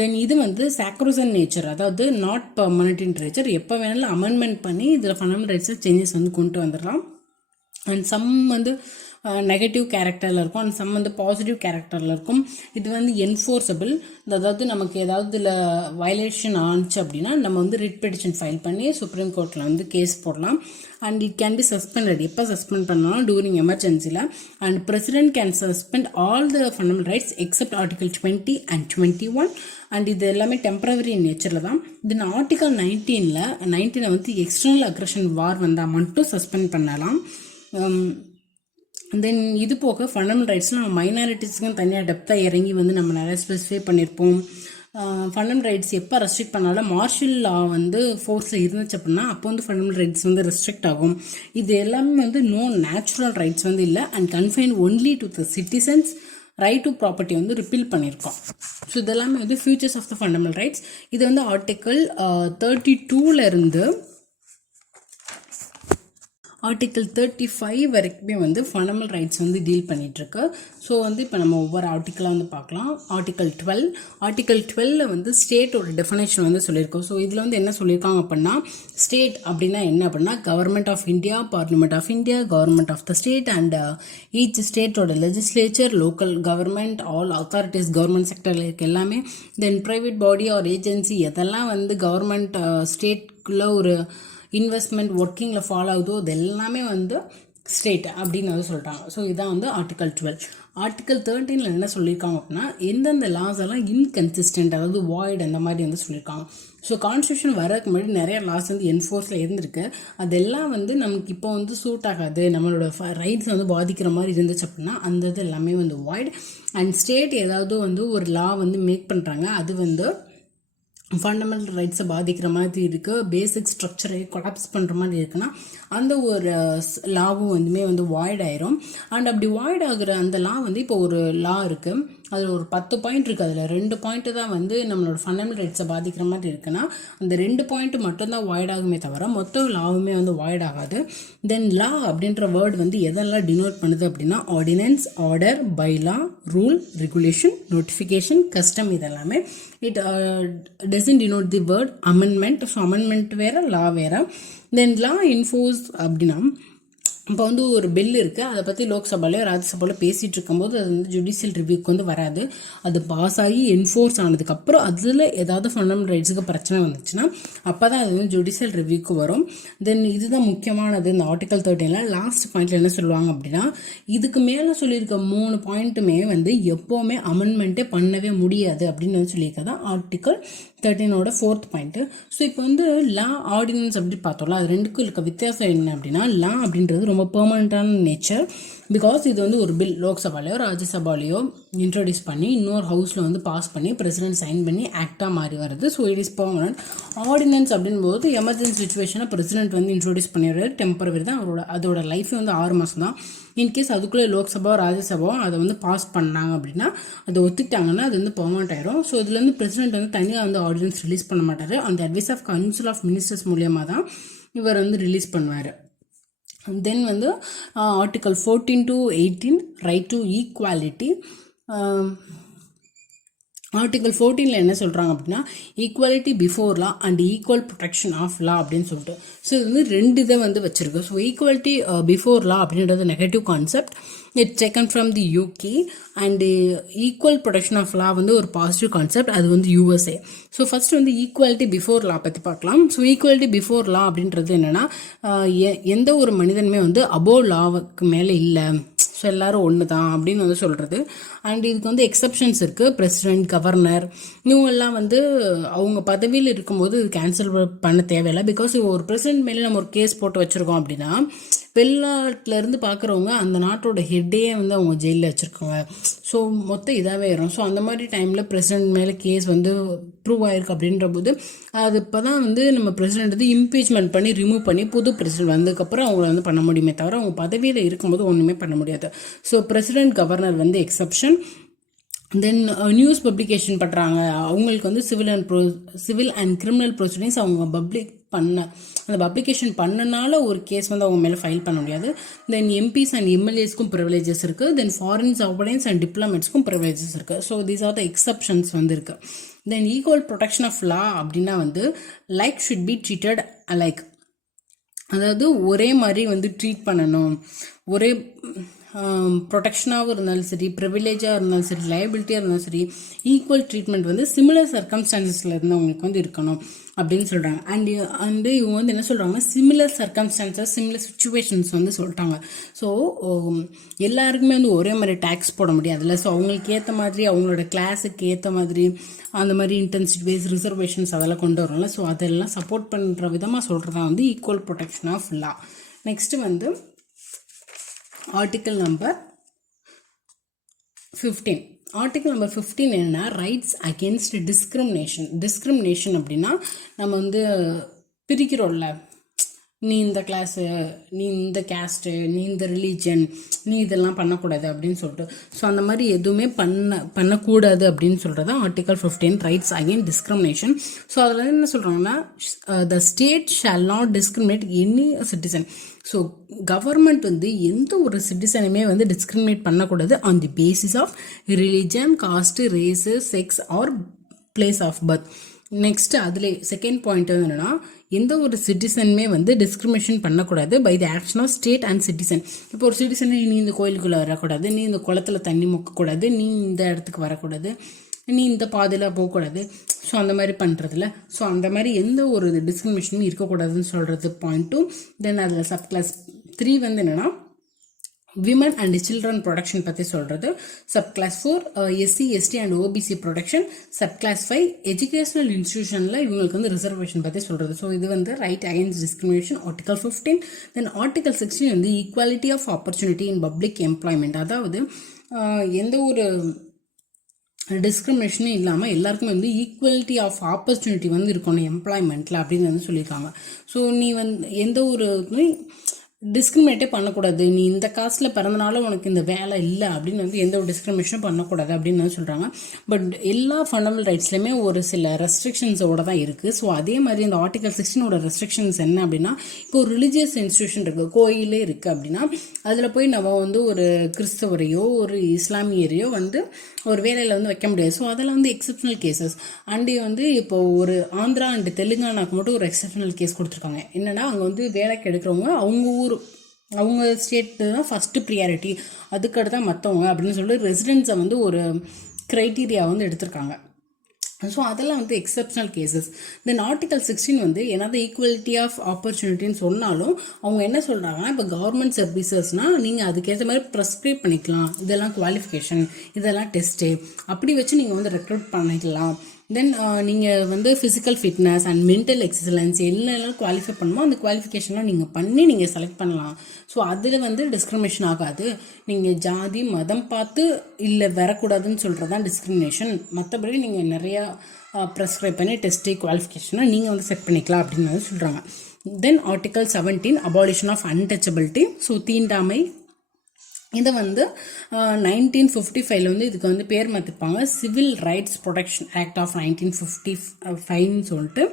தென் இது வந்து சாக்ரோசன் நேச்சர், அதாவது நாட் பர்மனன்ட் இன் நேச்சர். எப்போ வேணாலும் அமெண்ட்மெண்ட் பண்ணி இதில் ஃபண்டமெண்டல் ரைட்ஸில் சேஞ்சஸ் வந்து கொண்டு வந்துடலாம். அண்ட் சம் வந்து நெகட்டிவ் கேரக்டரில் இருக்கும் அண்ட் சம் வந்து பாசிட்டிவ் கேரக்டரில் இருக்கும். இது வந்து என்ஃபோர்ஸபிள், அதாவது நமக்கு ஏதாவது இதில் வயலேஷன் ஆனிச்சு அப்படின்னா நம்ம வந்து ரிட் பெட்டிஷன் ஃபைல் பண்ணி சுப்ரீம் கோர்ட்டில் வந்து கேஸ் போடலாம். And it can be suspended, எப்போ சஸ்பெண்ட் பண்ணலாம், டூரிங் எமர்ஜென்சியில். And president can suspend all the fundamental rights except article 20 and 21. And இது எல்லாமே டெம்பரவரி நேச்சரில் தான். தென் ஆர்டிகல் 19 வந்து எக்ஸ்டர்னல் அக்ரஷன் வார் வந்தால் மட்டும் சஸ்பெண்ட் பண்ணலாம். தென் இது போக ஃபண்டமெண்டல் ரைட்ஸில் நம்ம மைனாரிட்டிஸ்க்கும் தனியாக டெப்த்தாக இறங்கி வந்து நம்ம நிறைய ஸ்பெசிஃபை பண்ணியிருப்போம். ஃபண்டமெண்டல் ரைட்ஸ் எப்போ ரெஸ்ட்ரிக்ட் பண்ணாலும் மார்ஷல் லா வந்து ஃபோர்ஸில் இருந்துச்சு அப்படின்னா அப்போ வந்து ஃபண்டமெண்டல் ரைட்ஸ் வந்து ரெஸ்ட்ரிக்ட் ஆகும். இது எல்லாமே வந்து நோ நேச்சுரல் ரைட்ஸ் வந்து இல்லை and confine only to the citizens. Right to property வந்து ரிப்பீல் பண்ணியிருக்கோம். ஸோ இதெல்லாமே வந்து features of the fundamental rights. இது வந்து ஆர்டிக்கல் 32 இருந்து ஆர்டிக்கல் 35 வரைக்குமே வந்து ஃபண்டமெண்டல் ரைட்ஸ் வந்து டீல் பண்ணிகிட்ருக்கு. ஸோ வந்து இப்போ நம்ம ஒவ்வொரு ஆர்டிக்கலாக வந்து பார்க்கலாம். ஆர்டிக்கல் 12 வந்து ஸ்டேட்டோட டெஃபினேஷன் வந்து சொல்லியிருக்கோம். ஸோ இதில் வந்து என்ன சொல்லியிருக்காங்க அப்படின்னா, ஸ்டேட் அப்படின்னா என்ன அப்படின்னா, government of India, parliament of India, government of the state and each ஸ்டேட்டோட legislature, local government, all authorities government செக்டரில் இருக்க எல்லாமே, then private body or agency எதெல்லாம் வந்து கவர்மெண்ட் ஸ்டேட்குள்ளே ஒரு இன்வெஸ்ட்மெண்ட் ஒர்க்கிங்கில் ஃபாலோ ஆகுதோ அது எல்லாமே வந்து ஸ்டேட் அப்படின்னு வந்து சொல்லிட்டாங்க. ஸோ இதான் வந்து ஆர்டிக்கல் 12. ஆர்டிக்கல் 13 என்ன சொல்லியிருக்காங்க அப்படின்னா, எந்தெந்த லாஸ் எல்லாம் இன்கன்சிஸ்டன்ட், அதாவது வாய்ட் அந்த மாதிரி வந்து சொல்லியிருக்காங்க. ஸோ கான்ஸ்டியூஷன் வரதுக்கு முன்னாடி நிறைய லாஸ் வந்து என்ஃபோர்ஸில் இருந்திருக்கு. அதெல்லாம் வந்து நமக்கு இப்போ வந்து சூட் ஆகாது, நம்மளோட ரைட்ஸ் வந்து பாதிக்கிற மாதிரி இருந்துச்சு அப்படின்னா அந்த இது எல்லாமே வந்து வாய்ட். அண்ட் ஸ்டேட் ஏதாவது வந்து ஒரு லா வந்து மேக் பண்ணுறாங்க, அது வந்து ஃபண்டமெண்டல் ரைட்ஸை பாதிக்கிற மாதிரி இருக்குது, பேசிக் ஸ்ட்ரக்சரை கொலாப்ஸ் பண்ணுற மாதிரி இருக்குன்னா அந்த ஒரு லாவும் வந்து வாய்ட் ஆயிரும். அண்ட் அப்படி வாய்ட் ஆகுற அந்த லா வந்து இப்போ ஒரு லா இருக்குது, அதில் ஒரு 10 பாயிண்ட் இருக்குது, அதில் 2 பாயிண்ட்டு தான் வந்து நம்மளோட ஃபண்டமெண்டல் ரைட்ஸை பாதிக்கிற மாதிரி இருக்குன்னா அந்த 2 பாயிண்ட் மட்டும்தான் வாய்ட் ஆகுமே தவிர மொத்த லாவுமே வந்து வாய்ட் ஆகாது. தென் லா அப்படின்ற வேர்டு வந்து எதெல்லாம் டினோட் பண்ணுது அப்படின்னா, ordinance, order, bylaw, rule, regulation, notification, custom, இதெல்லாமே. It doesn't denote the word amendment. So amendment வேறு, லா வேறு. தென் லா இன்ஃபோர்ஸ் அப்படின்னா, இப்போ வந்து ஒரு பில் இருக்குது, அதை பற்றி லோக்சபாலையோ ராஜ்யசபாலையோ பேசிகிட்டு இருக்கும்போது அது வந்து ஜுடிஷியல் ரிவ்யூக்கு வந்து வராது. அது பாஸ் ஆகி என்ஃபோர்ஸ் ஆனதுக்கப்புறம் அதில் ஏதாவது ஃபண்டமெண்டல் ரைட்ஸுக்கு பிரச்சனை வந்துச்சுன்னா அப்போ தான் அது வந்து ஜுடிஷியல் ரிவ்யூக்கு வரும். தென் இதுதான் முக்கியமானது. இந்த ஆர்டிக்கல் 13 லாஸ்ட் பாயிண்ட்ல என்ன சொல்லுவாங்க அப்படின்னா, இதுக்கு மேலே சொல்லியிருக்க 3 பாயிண்ட்டுமே வந்து எப்போவுமே அமெண்ட்மெண்ட்டே பண்ணவே முடியாது அப்படின்னு வந்து சொல்லியிருக்கதான் ஆர்டிக்கல் 13ஓட 4th பாயிண்ட்டு. ஸோ இப்போ வந்து லா, ஆர்டினன்ஸ் அப்படி பார்த்தோம்ல, அது ரெண்டுக்கும் இருக்க வித்தியாசம் என்ன அப்படின்னா, லா அப்படின்றது ரொம்ப பெர்மனண்டான நேச்சர். பிகாஸ் இது வந்து ஒரு பில் லோக்சபாலையோ ராஜ்யசபாலையோ இன்ட்ரடியூஸ் பண்ணி இன்னொரு ஹவுஸில் வந்து பாஸ் பண்ணி பிரசிடென்ட் சைன் பண்ணி ஆக்டாக மாறி வருது. So it is permanent. Ordinance அப்படின்போது எமர்ஜென்சி சுச்சுவேஷனை பிரசிடென்ட் வந்து இன்ட்ரோடியூஸ் பண்ணிடுறாரு, டெம்பரவரி தான், அதோட லைஃப் வந்து 6 மாதம் தான். இன்கேஸ் அதுக்குள்ளே லோக்சபா ராஜ்யசபா அதை வந்து பாஸ் பண்ணாங்க அப்படின்னா, அதை ஒத்துக்கிட்டாங்கன்னா அது வந்து பெர்மனன்ட் ஆயிரும். ஸோ இதுலேருந்து பிரசிடென்ட் வந்து தனியாக வந்து ஆர்டினன்ஸ் ரிலீஸ் பண்ண மாட்டார், அந்த advice of council of ministers மூலியமாக தான் இவர் வந்து ரிலீஸ் பண்ணுவார். தென் வந்து article 14 to 18 right to equality. Article 14 என்ன சொல்கிறாங்க அப்படின்னா, equality before law and equal protection of law அப்படின்னு சொல்லிட்டு. ஸோ இது வந்து 2 இதை வந்து வச்சுருக்கு. ஸோ ஈக்குவாலிட்டி பிஃபோர் லா அப்படின்றது negative concept, it's taken from the UK. And equal protection of law வந்து ஒரு பாசிட்டிவ் கான்செப்ட், அது வந்து யூஎஸ்ஏ. ஸோ ஃபர்ஸ்ட் வந்து ஈக்குவாலிட்டி பிஃபோர் லா பற்றி பார்க்கலாம். ஸோ ஈக்குவாலிட்டி பிஃபோர் லா அப்படின்றது என்னென்னா, எந்த ஒரு மனிதனுமே வந்து அபோவ் லாவுக்கு மேலே இல்லை, ஸோ எல்லோரும் ஒன்று தான் அப்படின்னு வந்து சொல்கிறது. அண்ட் இதுக்கு வந்து எக்ஸப்ஷன்ஸ் இருக்குது. பிரசிடென்ட், கவர்னர் இவங்கெல்லாம் வந்து அவங்க பதவியில் இருக்கும்போது இது கேன்சல் பண்ண தேவையில்லை. பிகாஸ் ஒரு பிரசிடென்ட் மேலே நம்ம ஒரு கேஸ் போட்டு வச்சுருக்கோம் அப்படின்னா வெளிநாட்டிலேருந்து பார்க்குறவங்க அந்த நாட்டோட ஹெட்டே வந்து அவங்க ஜெயிலில் வச்சுருக்காங்க. ஸோ மொத்தம் இதாகவே வரும். ஸோ அந்த மாதிரி டைமில் பிரசிடென்ட் மேலே கேஸ் வந்து ப்ரூவ் ஆகிருக்கு அப்படின்ற போது அது இப்போ தான் வந்து நம்ம பிரசிடென்ட் வந்து இம்பீச்மெண்ட் பண்ணி ரிமூவ் பண்ணி புது பிரசிடென்ட் வந்ததுக்கப்புறம் அவங்கள வந்து பண்ண முடியுமே தவிர அவங்க பதவியில் இருக்கும்போது ஒன்றுமே பண்ண முடியாது. ஸோ பிரசிடென்ட், கவர்னர் வந்து எக்ஸப்ஷன். தென் நியூஸ் பப்ளிகேஷன் பண்ணுறாங்க, அவங்களுக்கு வந்து சிவில் அண்ட் கிரிமினல் ப்ரொசீடிங்ஸ் அவங்க அந்த பப்ளிகேஷன் பண்ணனால ஒரு கேஸ் வந்து அவங்க மேலே ஃபைல் பண்ண முடியாது. தென் எம்பிஸ் அண்ட் எம்எல்ஏஸ்க்கும் ப்ரிவிலேஜஸ் இருக்குது. தென் ஃபாரின் சாவரன்ஸ் அண்ட் டிப்ளமேட்ஸ்க்கும் ப்ரிவிலேஜஸ் இருக்குது. So these are the exceptions வந்து இருக்குது. தென் ஈக்குவல் ப்ரொடெக்ஷன் ஆஃப் லா அப்படின்னா வந்து லைக் ஷுட் பி ட்ரீட்டட் அலைக், அதாவது ஒரே மாதிரி வந்து ட்ரீட் பண்ணணும். ஒரே ப்ரொடெக்ஷனாகவும் இருந்தாலும் சரி, ப்ரிவிலேஜாக இருந்தாலும் சரி, லைபிலிட்டியாக இருந்தாலும் சரி, ஈக்குவல் ட்ரீட்மெண்ட் வந்து சிமிலர் சர்க்கம்ஸ்டான்சஸில் இருந்து அவங்களுக்கு வந்து இருக்கணும் அப்படின்னு சொல்கிறாங்க. அண்டு இவங்க வந்து என்ன சொல்கிறாங்கன்னா, சிமிலர் சர்க்கம்ஸ்டான்சஸ், சிமிலர் சுச்சுவேஷன்ஸ் வந்து சொல்லிட்டாங்க. ஸோ எல்லாருக்குமே வந்து ஒரே மாதிரி டேக்ஸ் போட முடியாதுல்ல. ஸோ அவங்களுக்கு ஏற்ற மாதிரி, அவங்களோட கிளாஸுக்கு ஏற்ற மாதிரி அந்த மாதிரி இன்டென்சிட்டி பேஸ் ரிசர்வேஷன்ஸ் அதெல்லாம் கொண்டு வரோம்ல. ஸோ அதெல்லாம் சப்போர்ட் பண்ணுற விதமாக சொல்கிறதா வந்து equal protection of law. Next வந்து ஆர்டிக்கல் நம்பர் 15. ஆர்டிக்கல் நம்பர் 15 என்னன்னா, ரைட்ஸ் அகேன்ஸ்ட் டிஸ்கிரிமினேஷன். டிஸ்கிரிமினேஷன் அப்படின்னா நம்ம வந்து பிரிக்கிறோம்ல, நீ இந்த கிளாஸு, நீ இந்த கேஸ்ட்டு, நீ இந்த ரிலீஜன், நீ இதெல்லாம் பண்ணக்கூடாது அப்படின்னு சொல்லிட்டு. ஸோ அந்த மாதிரி எதுவுமே பண்ணக்கூடாது அப்படின்னு சொல்கிறது article 15 rights against discrimination. So அதில் என்ன சொல்கிறாங்கன்னா, the state shall not discriminate any citizen. So government வந்து எந்த ஒரு சிட்டிசனுமே வந்து டிஸ்கிரிமினேட் பண்ணக்கூடாது on the basis of religion, caste, race, sex or place of birth. Next அதில் செகண்ட் பாயிண்ட் வந்து என்னன்னா, எந்த ஒரு சிட்டிசனுமே வந்து டிஸ்கிரிமினேஷன் பண்ணக்கூடாது by the action of state and citizen. இப்போ ஒரு சிட்டிசன் நீ இந்த கோயிலுக்குள்ளே வரக்கூடாது, நீ இந்த குளத்துல தண்ணி முக்கக்கூடாது, நீ இந்த இடத்துக்கு வரக்கூடாது, நீ இந்த பாதையில் போகக்கூடாது, ஸோ அந்த மாதிரி பண்ணுறதுல. ஸோ அந்த மாதிரி எந்த ஒரு டிஸ்கிரிமினேஷனும் இருக்கக்கூடாதுன்னு சொல்கிறது பாயிண்ட் 2. தென் அதில் சப் கிளாஸ் 3 வந்து என்னென்னா விமன் அண்ட் சில்ட்ரன் ப்ரொடக்ஷன் பற்றி சொல்கிறது. Sub class 4 SC, ST and OBC protection. Sub class 5 educational இன்ஸ்டிடியூஷனில் இவங்களுக்கு வந்து ரிசர்வேஷன் பற்றி சொல்கிறது. ஸோ இது வந்து right against discrimination article 15. Then article 16 வந்து equality of opportunity in public employment. அதாவது எந்த ஒரு டிஸ்கிரிமினேஷனும் இல்லாமல் எல்லாருக்குமே வந்து ஈக்குவலிட்டி ஆஃப் ஆப்பர்ச்சுனிட்டி வந்து இருக்கணும் எம்ப்ளாய்மெண்ட்டில் அப்படின்னு வந்து சொல்லியிருக்காங்க. ஸோ நீ வந்து எந்த ஒரு டிஸ்கிரிமினேட்டே பண்ணக்கூடாது, நீ இந்த காஸ்ட்டில் பிறந்தனால உனக்கு இந்த வேலை இல்லை அப்படின்னு வந்து எந்த ஒரு டிஸ்கிரிமினேஷனும் பண்ணக்கூடாது அப்படின்னு வந்து சொல்கிறாங்க. பட் எல்லா ஃபண்டமெண்டல் ரைட்ஸ்லையுமே ஒரு சில ரெஸ்ட்ரிக்ஷன்ஸோடு தான் இருக்குது. ஸோ அதே மாதிரி இந்த ஆர்டிகல் 16ஓட ரெஸ்ட்ரிக்ஷன்ஸ் என்ன அப்படின்னா, இப்போ ஒரு ரிலீஜியஸ் இன்ஸ்டியூஷன் இருக்குது, கோயிலே இருக்குது அப்படின்னா அதில் போய் நம்ம வந்து ஒரு கிறிஸ்தவரையோ ஒரு இஸ்லாமியரையோ வந்து ஒரு வேலையில் வந்து வைக்க முடியாது. ஸோ அதெல்லாம் வந்து எக்ஸப்ஷனல் கேசஸ். அண்டு வந்து இப்போ ஒரு ஆந்திரா அண்டு தெலுங்கானாக்கு மட்டும் ஒரு எக்ஸப்ஷனல் கேஸ் கொடுத்துருக்காங்க. என்னென்னா அங்கே வந்து வேலைக்கு எடுக்கிறவங்க அவங்க ஸ்டேட்டு தான் ஃபஸ்ட்டு ப்ரியாரிட்டி, அதுக்கடுத்து தான் மற்றவங்க அப்படின்னு சொல்லிட்டு ரெசிடென்ட்ஸை வந்து ஒரு க்ரைட்டீரியா வந்து எடுத்திருக்காங்க. ஸோ அதெல்லாம் வந்து எக்ஸப்ஷனல் கேசஸ். தென் ஆர்டிகல் 16 வந்து என்னது ஈக்குவலிட்டி ஆஃப் ஆப்பர்ச்சுனிட்டின்னு சொன்னாலும் அவங்க என்ன சொல்கிறாங்கன்னா, இப்போ கவர்மெண்ட் சர்வீசஸ்னால் நீங்கள் அதுக்கேற்ற மாதிரி ப்ரெஸ்கிரைப் பண்ணிக்கலாம், இதெல்லாம் குவாலிஃபிகேஷன், இதெல்லாம் டெஸ்ட்டு அப்படி வச்சு நீங்கள் வந்து ரெக்ரூட் பண்ணிக்கலாம். தென் நீங்கள் வந்து physical fitness and mental excellence என்னெல்லாம் குவாலிஃபை பண்ணுமோ அந்த குவாலிஃபிகேஷன்லாம் நீங்கள் பண்ணி நீங்கள் செலக்ட் பண்ணலாம். ஸோ அதில் வந்து டிஸ்கிரிமினேஷன் ஆகாது. நீங்கள் ஜாதி மதம் பார்த்து இல்லை வரக்கூடாதுன்னு சொல்கிறது தான் டிஸ்கிரிமினேஷன். மற்றபடி நீங்கள் நிறையா ப்ரெஸ்கிரைப் பண்ணி டெஸ்ட்டு குவாலிஃபிகேஷனை நீங்கள் வந்து செட் பண்ணிக்கலாம் அப்படின்னு வந்து சொல்கிறாங்க. Then article 17 abolition of untouchability. So தீண்டாமை இதை வந்து 1955 வந்து இதுக்கு வந்து பேர் மாற்றிருப்பாங்க, civil rights protection act of 1955 சொல்லிட்டு.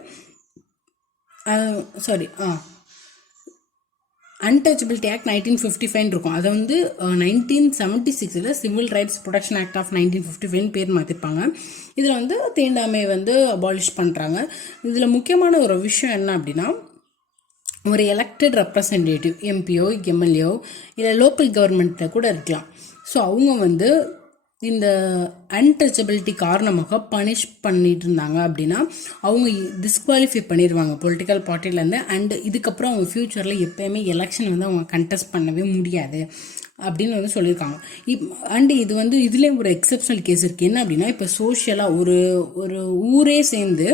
அன்டச்சபிலிட்டி ஆக்ட் 1955 இருக்கும். அதை வந்து 1976 civil rights protection act of 1955 பேர் மாற்றிருப்பாங்க. இதில் வந்து தீண்டாமை வந்து அபாலிஷ் பண்ணுறாங்க. இதில் முக்கியமான ஒரு விஷயம் என்ன அப்படின்னா, ஒரு எலெக்டட் ரெப்ரசன்டேட்டிவ் எம்பியோ எம்எல்ஏோ இல்லை லோக்கல் கவர்மெண்ட்டில் கூட இருக்கலாம். ஸோ அவங்க வந்து இந்த அன்டச்சபிலிட்டி காரணமாக பனிஷ் பண்ணிட்டு இருந்தாங்க அப்படின்னா அவங்க டிஸ்குவாலிஃபை பண்ணிடுவாங்க பொலிட்டிக்கல் பார்ட்டிலேருந்து. அண்ட் இதுக்கப்புறம் அவங்க ஃப்யூச்சரில் எப்போயுமே எலெக்ஷன் வந்து அவங்க கண்டெஸ்ட் பண்ணவே முடியாது அப்படின்னு வந்து சொல்லியிருக்காங்க. அண்டு இது வந்து இதுலேயும் ஒரு எக்ஸப்ஷனல் கேஸ் இருக்குது. என்ன அப்படின்னா, இப்போ சோஷியலாக ஒரு ஊரே சேர்ந்து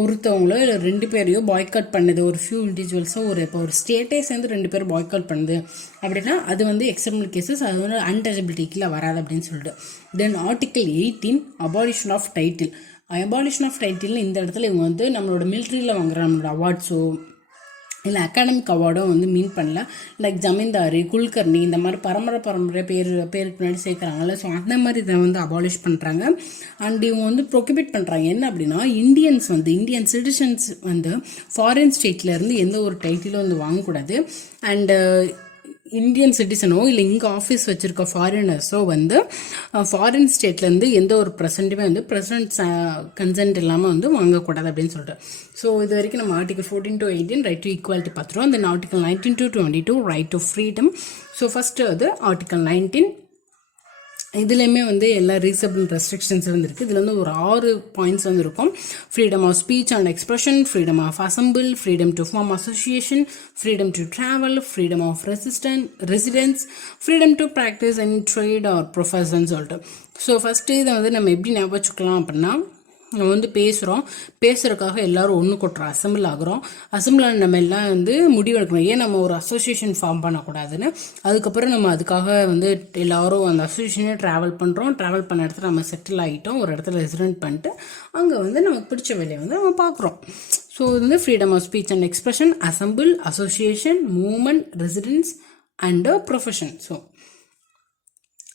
ஒருத்தவங்களோ இல்லை 2 பேரையோ பாய்காட் பண்ணுது, ஒரு ஃபியூ இண்டிவிஜுவல்ஸோ இப்போ ஒரு ஸ்டேட்டே சேர்ந்து 2 பேர் பாய்காட் பண்ணுது அப்படின்னா அது வந்து எக்ஸப்ஷனல் கேசஸ், அது வந்து அன்டச்சபிலிட்டிக்குள்ள வராது அப்படின்னு சொல்லிட்டு. Then article 18 abolition of title. Abolition of title இந்த இடத்துல இவங்க வந்து நம்மளோட மிலிட்ரியில் வாங்குற நம்மளோட அவார்ட்ஸோ இல்லை அகாடமிக் அவார்டும் வந்து மீன் பண்ணல. லைக் ஜமீன்தாரி, குல்கர்னி இந்த மாதிரி பரம்பரை பேருக்கு முன்னாடி சேர்க்குறாங்கல்ல. ஸோ அந்த மாதிரி இதை வந்து அபாலிஷ் பண்ணுறாங்க. அண்ட் இவங்க வந்து ப்ரொகிபிட் பண்ணுறாங்க. என்ன அப்படின்னா, இந்தியன் சிட்டிசன்ஸ் வந்து ஃபாரின் ஸ்டேட்லேருந்து எந்த ஒரு டைட்டிலும் வந்து வாங்கக்கூடாது. அண்டு இந்தியன் சிட்டிசனோ இல்லை இங்கே ஆஃபீஸ் வச்சுருக்க ஃபாரினர்ஸோ வந்து ஃபாரின் ஸ்டேட்லேருந்து எந்த ஒரு ப்ரெசென்ட்டுமே வந்து பிரசிடென்ட் கன்சென்ட் இல்லாமல் வந்து வாங்கக்கூடாது அப்படின்னு சொல்லிட்டு. ஸோ இது வரைக்கும் நம்ம article 14 to 18 right to equality பார்த்துருவோம். Then article 19 to 22 right to freedom. So first வந்து ஆர்டிகல் 19 இதுலேயுமே வந்து எல்லா ரீசனபிள் ரெஸ்ட்ரிக்ஷன்ஸ் வந்துருக்கு. இதில் வந்து ஒரு 6 பாயிண்ட்ஸ் வந்து இருக்கும். Freedom of speech and expression, freedom of assemble, freedom to form association, freedom to travel, freedom of residence, freedom to practice and trade or profession சொல்லிட்டு. ஸோ ஃபஸ்ட்டு இதை வந்து நம்ம எப்படி ஞாபகம் வச்சுக்கலாம் அப்படின்னா, நம்ம வந்து பேசுகிறதுக்காக எல்லோரும் ஒன்று கொட்டுறோம், அசம்பிள் ஆகிறோம். அசம்பிளில் நம்ம எல்லாம் வந்து முடிவெடுக்கணும், ஏன் நம்ம ஒரு அசோசியேஷன் ஃபார்ம் பண்ணக்கூடாதுன்னு. அதுக்கப்புறம் நம்ம அதுக்காக வந்து எல்லோரும் அந்த அசோசியேஷனே ட்ராவல் பண்ண இடத்துல நம்ம செட்டில் ஆகிட்டோம், ஒரு இடத்துல ரெசிடென்ட் பண்ணிட்டு அங்கே வந்து நமக்கு பிடிச்ச வேலையை வந்து நம்ம பார்க்குறோம். ஸோ ஸோ இது வந்து freedom of speech and expression, assemble, association, movement, residence and profession. So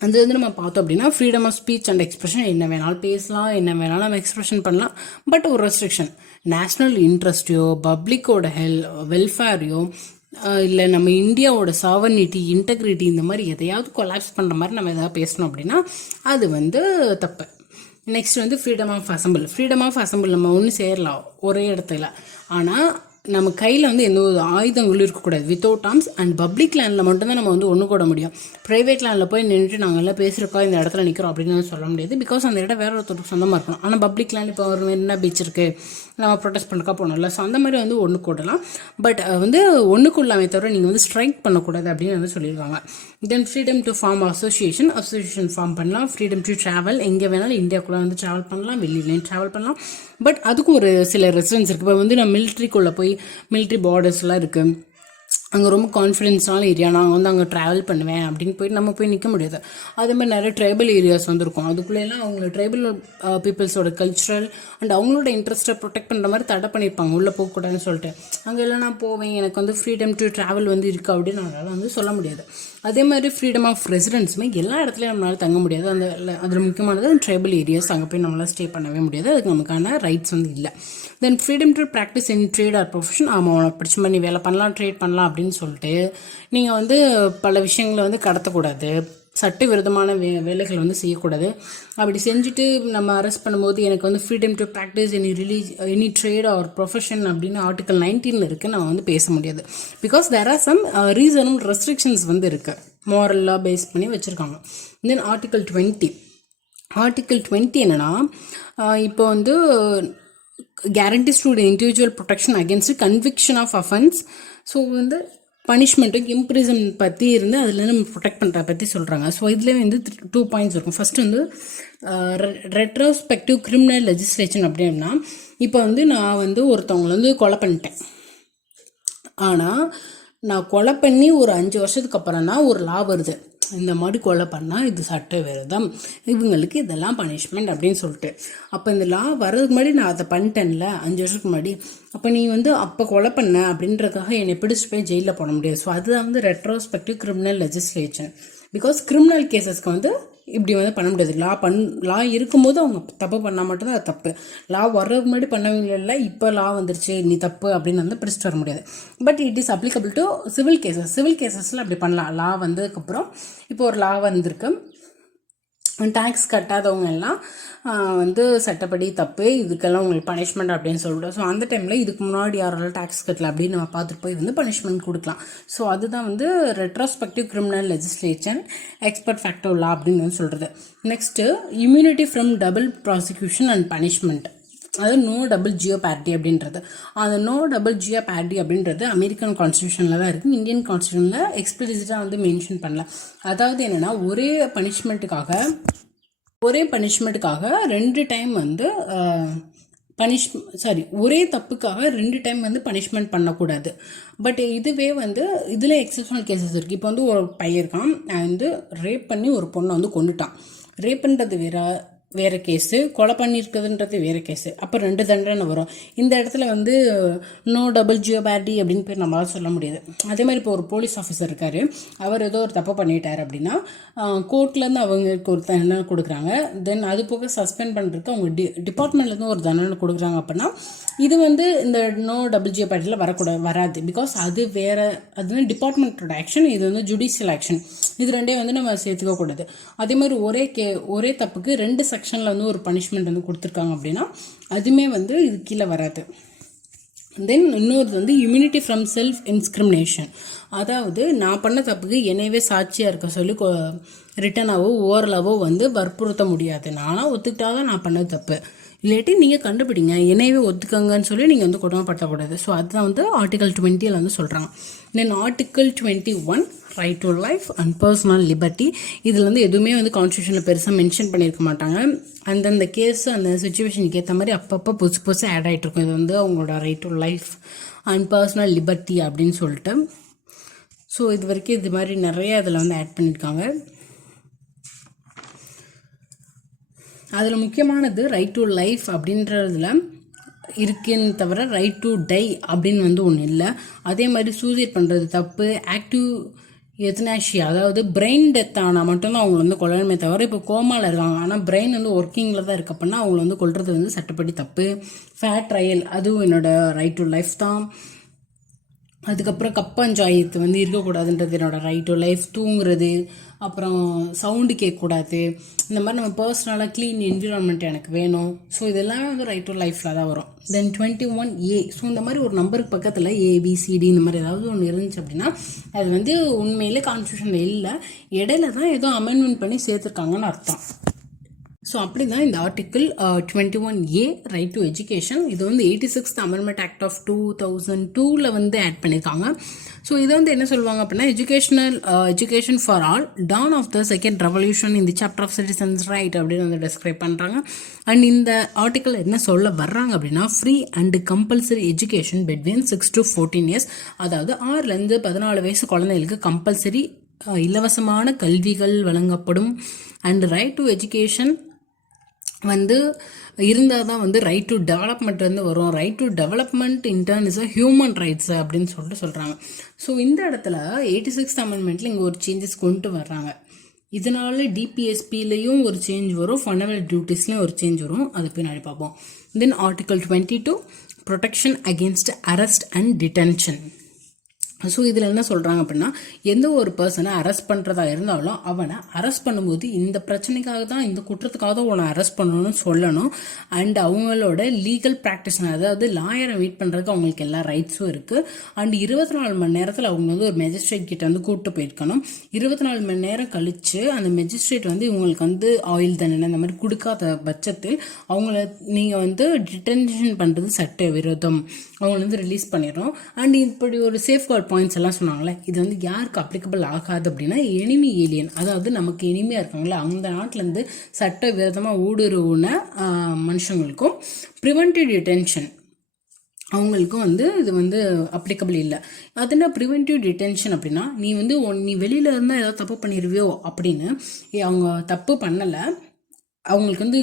அது வந்து நம்ம பார்த்தோம் அப்படின்னா freedom of speech and expression, என்ன வேணாலும் பேசலாம், என்ன வேணாலும் நம்ம எக்ஸ்பிரஷன் பண்ணலாம். பட் ஒரு ரெஸ்ட்ரிக்ஷன், நேஷ்னல் இன்ட்ரெஸ்டையோ பப்ளிக்கோட வெல்ஃபேரையோ இல்லை நம்ம இந்தியாவோட சாவர்னிட்டி, இன்டெகிரிட்டி இந்த மாதிரி எதையாவது கொலாப்ஸ் பண்ணுற மாதிரி நம்ம எதாவது பேசணும் அப்படின்னா அது வந்து தப்பு. நெக்ஸ்ட் வந்து freedom of assemble. Freedom of assemble நம்ம ஒன்று சேரலாம் ஒரே இடத்துல, ஆனால் நம்ம கையில் வந்து எந்த ஒரு ஆயுதங்களும் இருக்கக்கூடாது, வித்தவுட் ஆர்ம்ஸ். அண்ட் பப்ளிக் லேண்டில் மட்டும்தான் நம்ம வந்து ஒன்று கூட முடியும். ப்ரைவேட் லேண்டில் போய் நின்றுட்டு நாங்கள் எல்லாம் பேசுகிறோக்கா இந்த இடத்துல நிற்கிறோம் அப்படின்னு சொல்ல முடியாது. பிகாஸ் அந்த இடம் வேற ஒருத்தருக்கு சொந்தமாக இருக்கணும். ஆனால் பப்ளிக் லேண்ட் இப்போ ஒரு என்ன பீச் இருக்குது, நம்ம ப்ரொடெஸ்ட் பண்ணுறக்கா போகணும்ல. ஸோ அந்த மாதிரி வந்து ஒன்று கூடலாம். பட் வந்து ஒன்று கூடலாமே தவிர நீங்கள் வந்து ஸ்ட்ரைக் பண்ணக்கூடாது அப்படின்னு வந்து சொல்லியிருக்காங்க. Then freedom to form association form பண்ணலாம். ஃப்ரீடம் டு ட்ராவல், எங்கே வேணாலும் இந்தியாவுக்குள்ளே வந்து ட்ராவல் பண்ணலாம், வெளியிலேயும் ட்ராவல் பண்ணலாம். பட் அதுக்கும் ஒரு சில ரெசிடென்ஸ் இருக்குது. இப்போ வந்து நான் மிலிட்ரிக்குள்ளே போய், மிலிட்ரி பார்டர்ஸ்லாம் இருக்குது, அங்கே ரொம்ப கான்ஃபிடென்ஸான ஏரியா, நான் வந்து அங்கே ட்ராவல் பண்ணுவேன் அப்படின்னு போயிட்டு நம்ம போய் நிற்க முடியாது. அதே மாதிரி நிறைய ட்ரைபல் ஏரியாஸ் வந்துருக்கும். அதுக்குள்ளேலாம் அவங்க ட்ரைபல் பீப்புள்ஸோட கல்ச்சுரல் அண்ட் அவங்களோட இன்ட்ரெஸ்ட்டை ப்ரொடெக்ட் பண்ணுற மாதிரி தடை பண்ணியிருப்பாங்க, உள்ளே போகக்கூடாதுன்னு சொல்லிட்டு. அங்கே எல்லாம் நான் போவேன், எனக்கு வந்து ஃப்ரீடம் டு ட்ராவல் வந்து இருக்குது அப்படின்னு நம்மளால் வந்து சொல்ல முடியாது. அதே மாதிரி ஃப்ரீடம் ஆஃப் ரெசிடென்ஸுமே எல்லா இடத்துலையும் நம்மளால் தங்க முடியாது. அதில் முக்கியமானது ட்ரைபல் ஏரியாஸ், அங்கே போய் நம்மளால் ஸ்டே பண்ணவே முடியாது, அதுக்கு நமக்கான ரைட்ஸ் வந்து இல்லை. Then freedom to practise in trade or profession. ஆமாம், உனக்கு பிடிச்ச மாதிரி நீ வேலை பண்ணலாம், ட்ரேட் பண்ணலாம் அப்படின்னு சொல்லிட்டு நீங்கள் வந்து பல விஷயங்களை வந்து கடத்தக்கூடாது, சட்ட விரோதமான வேலைகள் வந்து செய்யக்கூடாது. அப்படி செஞ்சுட்டு நம்ம அரெஸ்ட் பண்ணும்போது எனக்கு வந்து freedom to practice any trade or profession அப்படின்னு ஆர்டிகல் 19 இருக்குது, நம்ம வந்து பேச முடியாது. Because there are some reasonable restrictions வந்து இருக்குது, மாரலாக பேஸ் பண்ணி வச்சுருக்காங்க. தென் ஆர்டிகல் 20 என்னென்னா, இப்போ வந்து guarantees to the individual protection against conviction of offense. So வந்து பனிஷ்மெண்ட்டுக்கு இம்ப்ரிசன் பற்றி இருந்து அதில் நம்ம ப்ரொடெக்ட் பண்ணுற பற்றி சொல்கிறாங்க. ஸோ இதில் வந்து 2 பாயிண்ட்ஸ் இருக்கும். ஃபஸ்ட்டு வந்து ரெட்ரோஸ்பெக்டிவ் கிரிமினல் லெஜிஸ்லேஷன் அப்படின்னா, இப்போ வந்து நான் வந்து ஒருத்தவங்களை வந்து கொலை பண்ணிட்டேன், ஆனால் நான் கொலை பண்ணி ஒரு 5 வருஷத்துக்கு அப்புறம் தான் ஒரு லா வருது, இந்த மாதிரி கொலை பண்ணால் இது சட்ட விரோதம், இவங்களுக்கு இதெல்லாம் பனிஷ்மெண்ட் அப்படின்னு சொல்லிட்டு. அப்போ இந்த லா வர்றதுக்கு முன்னாடி நான் அதை பண்ணிட்டேன்ல 5 வருஷத்துக்கு முன்னாடி, அப்போ நீ வந்து அப்போ கொலை பண்ண அப்படின்றதுக்காக என்னை பிடிச்சி போய் ஜெயிலில் போட முடியாது. ஸோ அதுதான் வந்து retrospective criminal legislation. Because criminal கேசஸ்க்கு வந்து இப்படி வந்து பண்ண முடியாது. லா இருக்கும்போது அவங்க தப்பு பண்ணால் மட்டும்தான் அது தப்பு. லா வர்றதுக்கு முன்னாடி பண்ணவங்கள இப்போ லா வந்துருச்சு நீ தப்பு அப்படின்னு வந்து பிடிச்சிட்டு வர முடியாது. But it is applicable to civil கேசஸில் அப்படி பண்ணலாம். லா வந்ததுக்கப்புறம் இப்போ ஒரு லா வந்திருக்கு, டேக்ஸ் கட்டாதவங்க எல்லாம் வந்து சட்டப்படி தப்பு, இதுக்கெல்லாம் உங்களுக்கு பனிஷ்மெண்ட் அப்படின்னு சொல்லிவிடும். ஸோ அந்த டைமில் இதுக்கு முன்னாடி யாரெல்லாம் டேக்ஸ் கட்டல அப்படின்னு நம்ம பார்த்துட்டு போய் வந்து பனிஷ்மெண்ட் கொடுக்கலாம். ஸோ அதுதான் வந்து ரெட்ரோஸ்பெக்டிவ் கிரிமினல் லெஜிஸ்லேஷன் எக்ஸ்பர்ட் ஃபேக்டோ லா அப்படின்னு வந்து சொல்கிறது. Next immunity from double prosecution and punishment, அதாவது நோ டபுள் ஜியோபேரிட்டி அப்படின்றது. அந்த நோ டபுள் ஜியோபேரிட்டி அப்படின்றது அமெரிக்கன் கான்ஸ்டியூஷனில் தான் இருக்குது, இந்தியன் கான்ஸ்டியூஷனில் எக்ஸ்பிளிசிட்டாக வந்து மென்ஷன் பண்ணல. அதாவது என்னென்னா, ஒரே பனிஷ்மெண்ட்டுக்காக 2 டைம் வந்து ஒரே தப்புக்காக 2 டைம் வந்து பனிஷ்மெண்ட் பண்ணக்கூடாது. பட் இதுவே வந்து இதில் எக்ஸப்ஷனல் கேசஸ் இருக்குது. இப்போ வந்து ஒரு பையன் இருக்கான், வந்து ரேப் பண்ணி ஒரு பொண்ணை வந்து கொண்டுட்டான். ரேப் பண்ணுறது வேறு கேஸு, கொலை பண்ணியிருக்குதுன்றது வேறு கேஸு. அப்போ 2 தண்டனை வரும். இந்த இடத்துல வந்து நோ டபுள் ஜியோபேரிட்டி அப்படின்னு பேர் நம்மளால் சொல்ல முடியாது. அதே மாதிரி இப்போ ஒரு போலீஸ் ஆஃபீஸர் இருக்கார், அவர் ஏதோ ஒரு தப்பு பண்ணிட்டார் அப்படின்னா கோர்ட்லேருந்து அவங்களுக்கு ஒரு தண்டனை கொடுக்குறாங்க. தென் அது போக சஸ்பெண்ட் பண்ணுறதுக்கு அவங்க டிபார்ட்மெண்ட்லேருந்து ஒரு தண்டனை கொடுக்குறாங்க. அப்படின்னா இது வந்து இந்த நோ டபுள் ஜியோபேரிட்டியில் வராது. பிகாஸ் அது வேறு, அது டிபார்ட்மெண்ட்டோட ஆக்ஷன், இது வந்து ஜுடிஷியல் ஆக்ஷன். இது ரெண்டே வந்து நம்ம சேர்த்துக்கக்கூடாது. அதே மாதிரி ஒரே தப்புக்கு 2 செக்ஷனில் வந்து ஒரு பனிஷ்மெண்ட் வந்து கொடுத்துருக்காங்க அப்படின்னா அதுவுமே வந்து இது கீழே வராது. தென் இன்னொரு வந்து இம்யூனிட்டி ஃப்ரம் செல்ஃப் இன்ஸ்கிரிமினேஷன், அதாவது நான் பண்ண தப்புக்கு என்னையவே சாட்சியாக இருக்க சொல்லி ரிட்டனாவோ ஓரலாவோ வந்து வற்புறுத்த முடியாது. நானாக ஒத்துக்கிட்டாதான் நான் பண்ணது தப்பு, இல்லாட்டி நீங்கள் கண்டுபிடிங்க என்னையவே ஒத்துக்கங்கன்னு சொல்லி நீங்கள் வந்து கொடுமைப்படுத்தக்கூடாது. ஸோ அதுதான் வந்து ஆர்டிகல் 20 வந்து சொல்கிறாங்க. Then article 21 right to life and personal liberty. இதில் வந்து எதுவுமே வந்து கான்ஸ்டியூஷனில் பெருசாக மென்ஷன் பண்ணியிருக்க மாட்டாங்க. அந்தந்த கேஸ் அந்த சுச்சுவேஷனுக்கு ஏற்ற மாதிரி அப்பப்போ புதுசு ஆட் ஆகிட்டு இருக்கும். இது வந்து அவங்களோட right to life and personal liberty அப்படின்னு சொல்லிட்டு. ஸோ இது வரைக்கும் இது மாதிரி நிறைய அதில் வந்து ஆட் பண்ணியிருக்காங்க. அதில் முக்கியமானது ரைட் டு லைஃப் அப்படின்றதுல இருக்குன்னு தவிர ரைட் டு டை அப்படின்னு வந்து ஒன்று இல்லை. அதே மாதிரி சூசைட் பண்ணுறது தப்பு. ஆக்டிவ் எத்னாஷியா, அதாவது பிரெயின் டெத் ஆனால் மட்டும்தான் அவங்க வந்து கொள்ளணுமே தவிர, இப்போ கோமாவில் இருக்காங்க ஆனால் பிரெயின் வந்து ஒர்க்கிங்கில் தான் இருக்க அப்படின்னா அவங்கள வந்து கொள்வது வந்து சட்டப்படி தப்பு. ஃபேர் ட்ரையல், அதுவும் என்னோட ரைட் டு லைஃப் தான். அதுக்கப்புறம் கப்பஞ்சாயத்து வந்து இருக்கக்கூடாதுன்றது என்னோட ரைட் டு லைஃப். தூங்குறது, அப்புறம் சவுண்டு கேட்கக்கூடாது, இந்த மாதிரி நம்ம பர்சனலாக க்ளீன் என்விரான்மெண்ட் எனக்கு வேணும். ஸோ இதெல்லாம் வந்து ரைட் டு லைஃப்பில் தான் வரும். தென் 21A, ஸோ இந்த மாதிரி ஒரு நம்பருக்கு பக்கத்தில் ABCD இந்த மாதிரி ஏதாவது ஒன்று இருந்துச்சு அப்படின்னா அது வந்து உண்மையிலே கான்ஸ்டியூஷனில் இல்லை, இடையில தான் ஏதோ அமெண்ட்மெண்ட் பண்ணி சேர்த்துருக்காங்கன்னு அர்த்தம். ஸோ அப்படி தான் இந்த article 21A right to education இது வந்து 86th அமெண்ட்மெண்ட் ஆக்ட் ஆஃப் 2002 வந்து ஆட் பண்ணியிருக்காங்க. ஸோ இதை வந்து என்ன சொல்லுவாங்க அப்படின்னா, education for all dawn of the second revolution இந்த சாப்டர் ஆஃப் சிட்டிசன்ஸ் ரைட் அப்படின்னு வந்து டிஸ்கிரைப் பண்ணுறாங்க. அண்ட் இந்த ஆர்டிக்கிள் என்ன சொல்ல வர்றாங்க அப்படின்னா, free and compulsory education between 6 to 14 years, அதாவது 6லேருந்து 14 வயசு குழந்தைகளுக்கு கம்பல்சரி இலவசமான கல்விகள் வழங்கப்படும். அண்ட் ரைட் டு எஜுகேஷன் வந்து இருந்தால் தான் வந்து ரைட் டு டெவலப்மெண்ட் வந்து வரும். Right to development in turn is a human rights அப்படின்னு சொல்கிறாங்க. ஸோ இந்த இடத்துல 86th அமெண்ட்மெண்ட்டில் இங்கே ஒரு சேஞ்சஸ் கொண்டு வர்றாங்க. இதனால DPSPலையும் ஒரு சேஞ்ச் வரும், ஃபண்டமெண்டல் டியூட்டிஸ்லையும் ஒரு சேஞ்ச் வரும், அது பின்னாடி பார்ப்போம். Then article 22 protection against arrest and detention. So இதில் என்ன சொல்கிறாங்க அப்படின்னா, எந்த ஒரு பர்சனை அரெஸ்ட் பண்ணுறதா இருந்தாலும் அவனை அரெஸ்ட் பண்ணும்போது இந்த பிரச்சனைக்காக தான், இந்த குற்றத்துக்காக தான் உன்னை அரெஸ்ட் பண்ணணும்னு சொல்லணும். அண்ட் அவங்களோட லீகல் ப்ராக்டிஸ், அதாவது லாயரை மீட் பண்ணுறதுக்கு அவங்களுக்கு எல்லா ரைட்ஸும் இருக்குது. அண்ட் 24 மணி நேரத்தில் அவங்க வந்து ஒரு மெஜிஸ்ட்ரேட் கிட்ட வந்து கூப்பிட்டு போயிருக்கணும். 24 மணி நேரம் கழித்து அந்த மெஜிஸ்ட்ரேட் வந்து இவங்களுக்கு வந்து ஆயில் தண்டனை இந்த மாதிரி கொடுக்காத பட்சத்தில் அவங்கள நீங்கள் வந்து டிடென்ஷன் பண்ணுறது சட்ட விரோதம், அவங்கள வந்து ரிலீஸ் பண்ணிடுறோம். அண்ட் இப்படி ஒரு சேஃப்கார்ட் பாயிண்ட்ஸ் எல்லாம் சொன்னாங்களே, இது வந்து யாருக்கு அப்ளிகபிள் ஆகாது அப்படின்னா, எனிமி ஏலியன், அதாவது நமக்கு எனிமையாக இருக்காங்களே அந்த நாட்டிலேருந்து சட்ட விரோதமாக ஊடுருவுன மனுஷங்களுக்கும் ப்ரிவென்டிவ் டிடென்ஷன் அவங்களுக்கும் வந்து இது வந்து அப்ளிகபிள் இல்லை. அதுனா ப்ரிவென்டிவ் டிடென்ஷன் அப்படின்னா, நீ வந்து நீ வெளியில் இருந்தால் ஏதாவது தப்பு பண்ணிடுவியோ அப்படின்னு, அவங்க தப்பு பண்ணலை, அவங்களுக்கு வந்து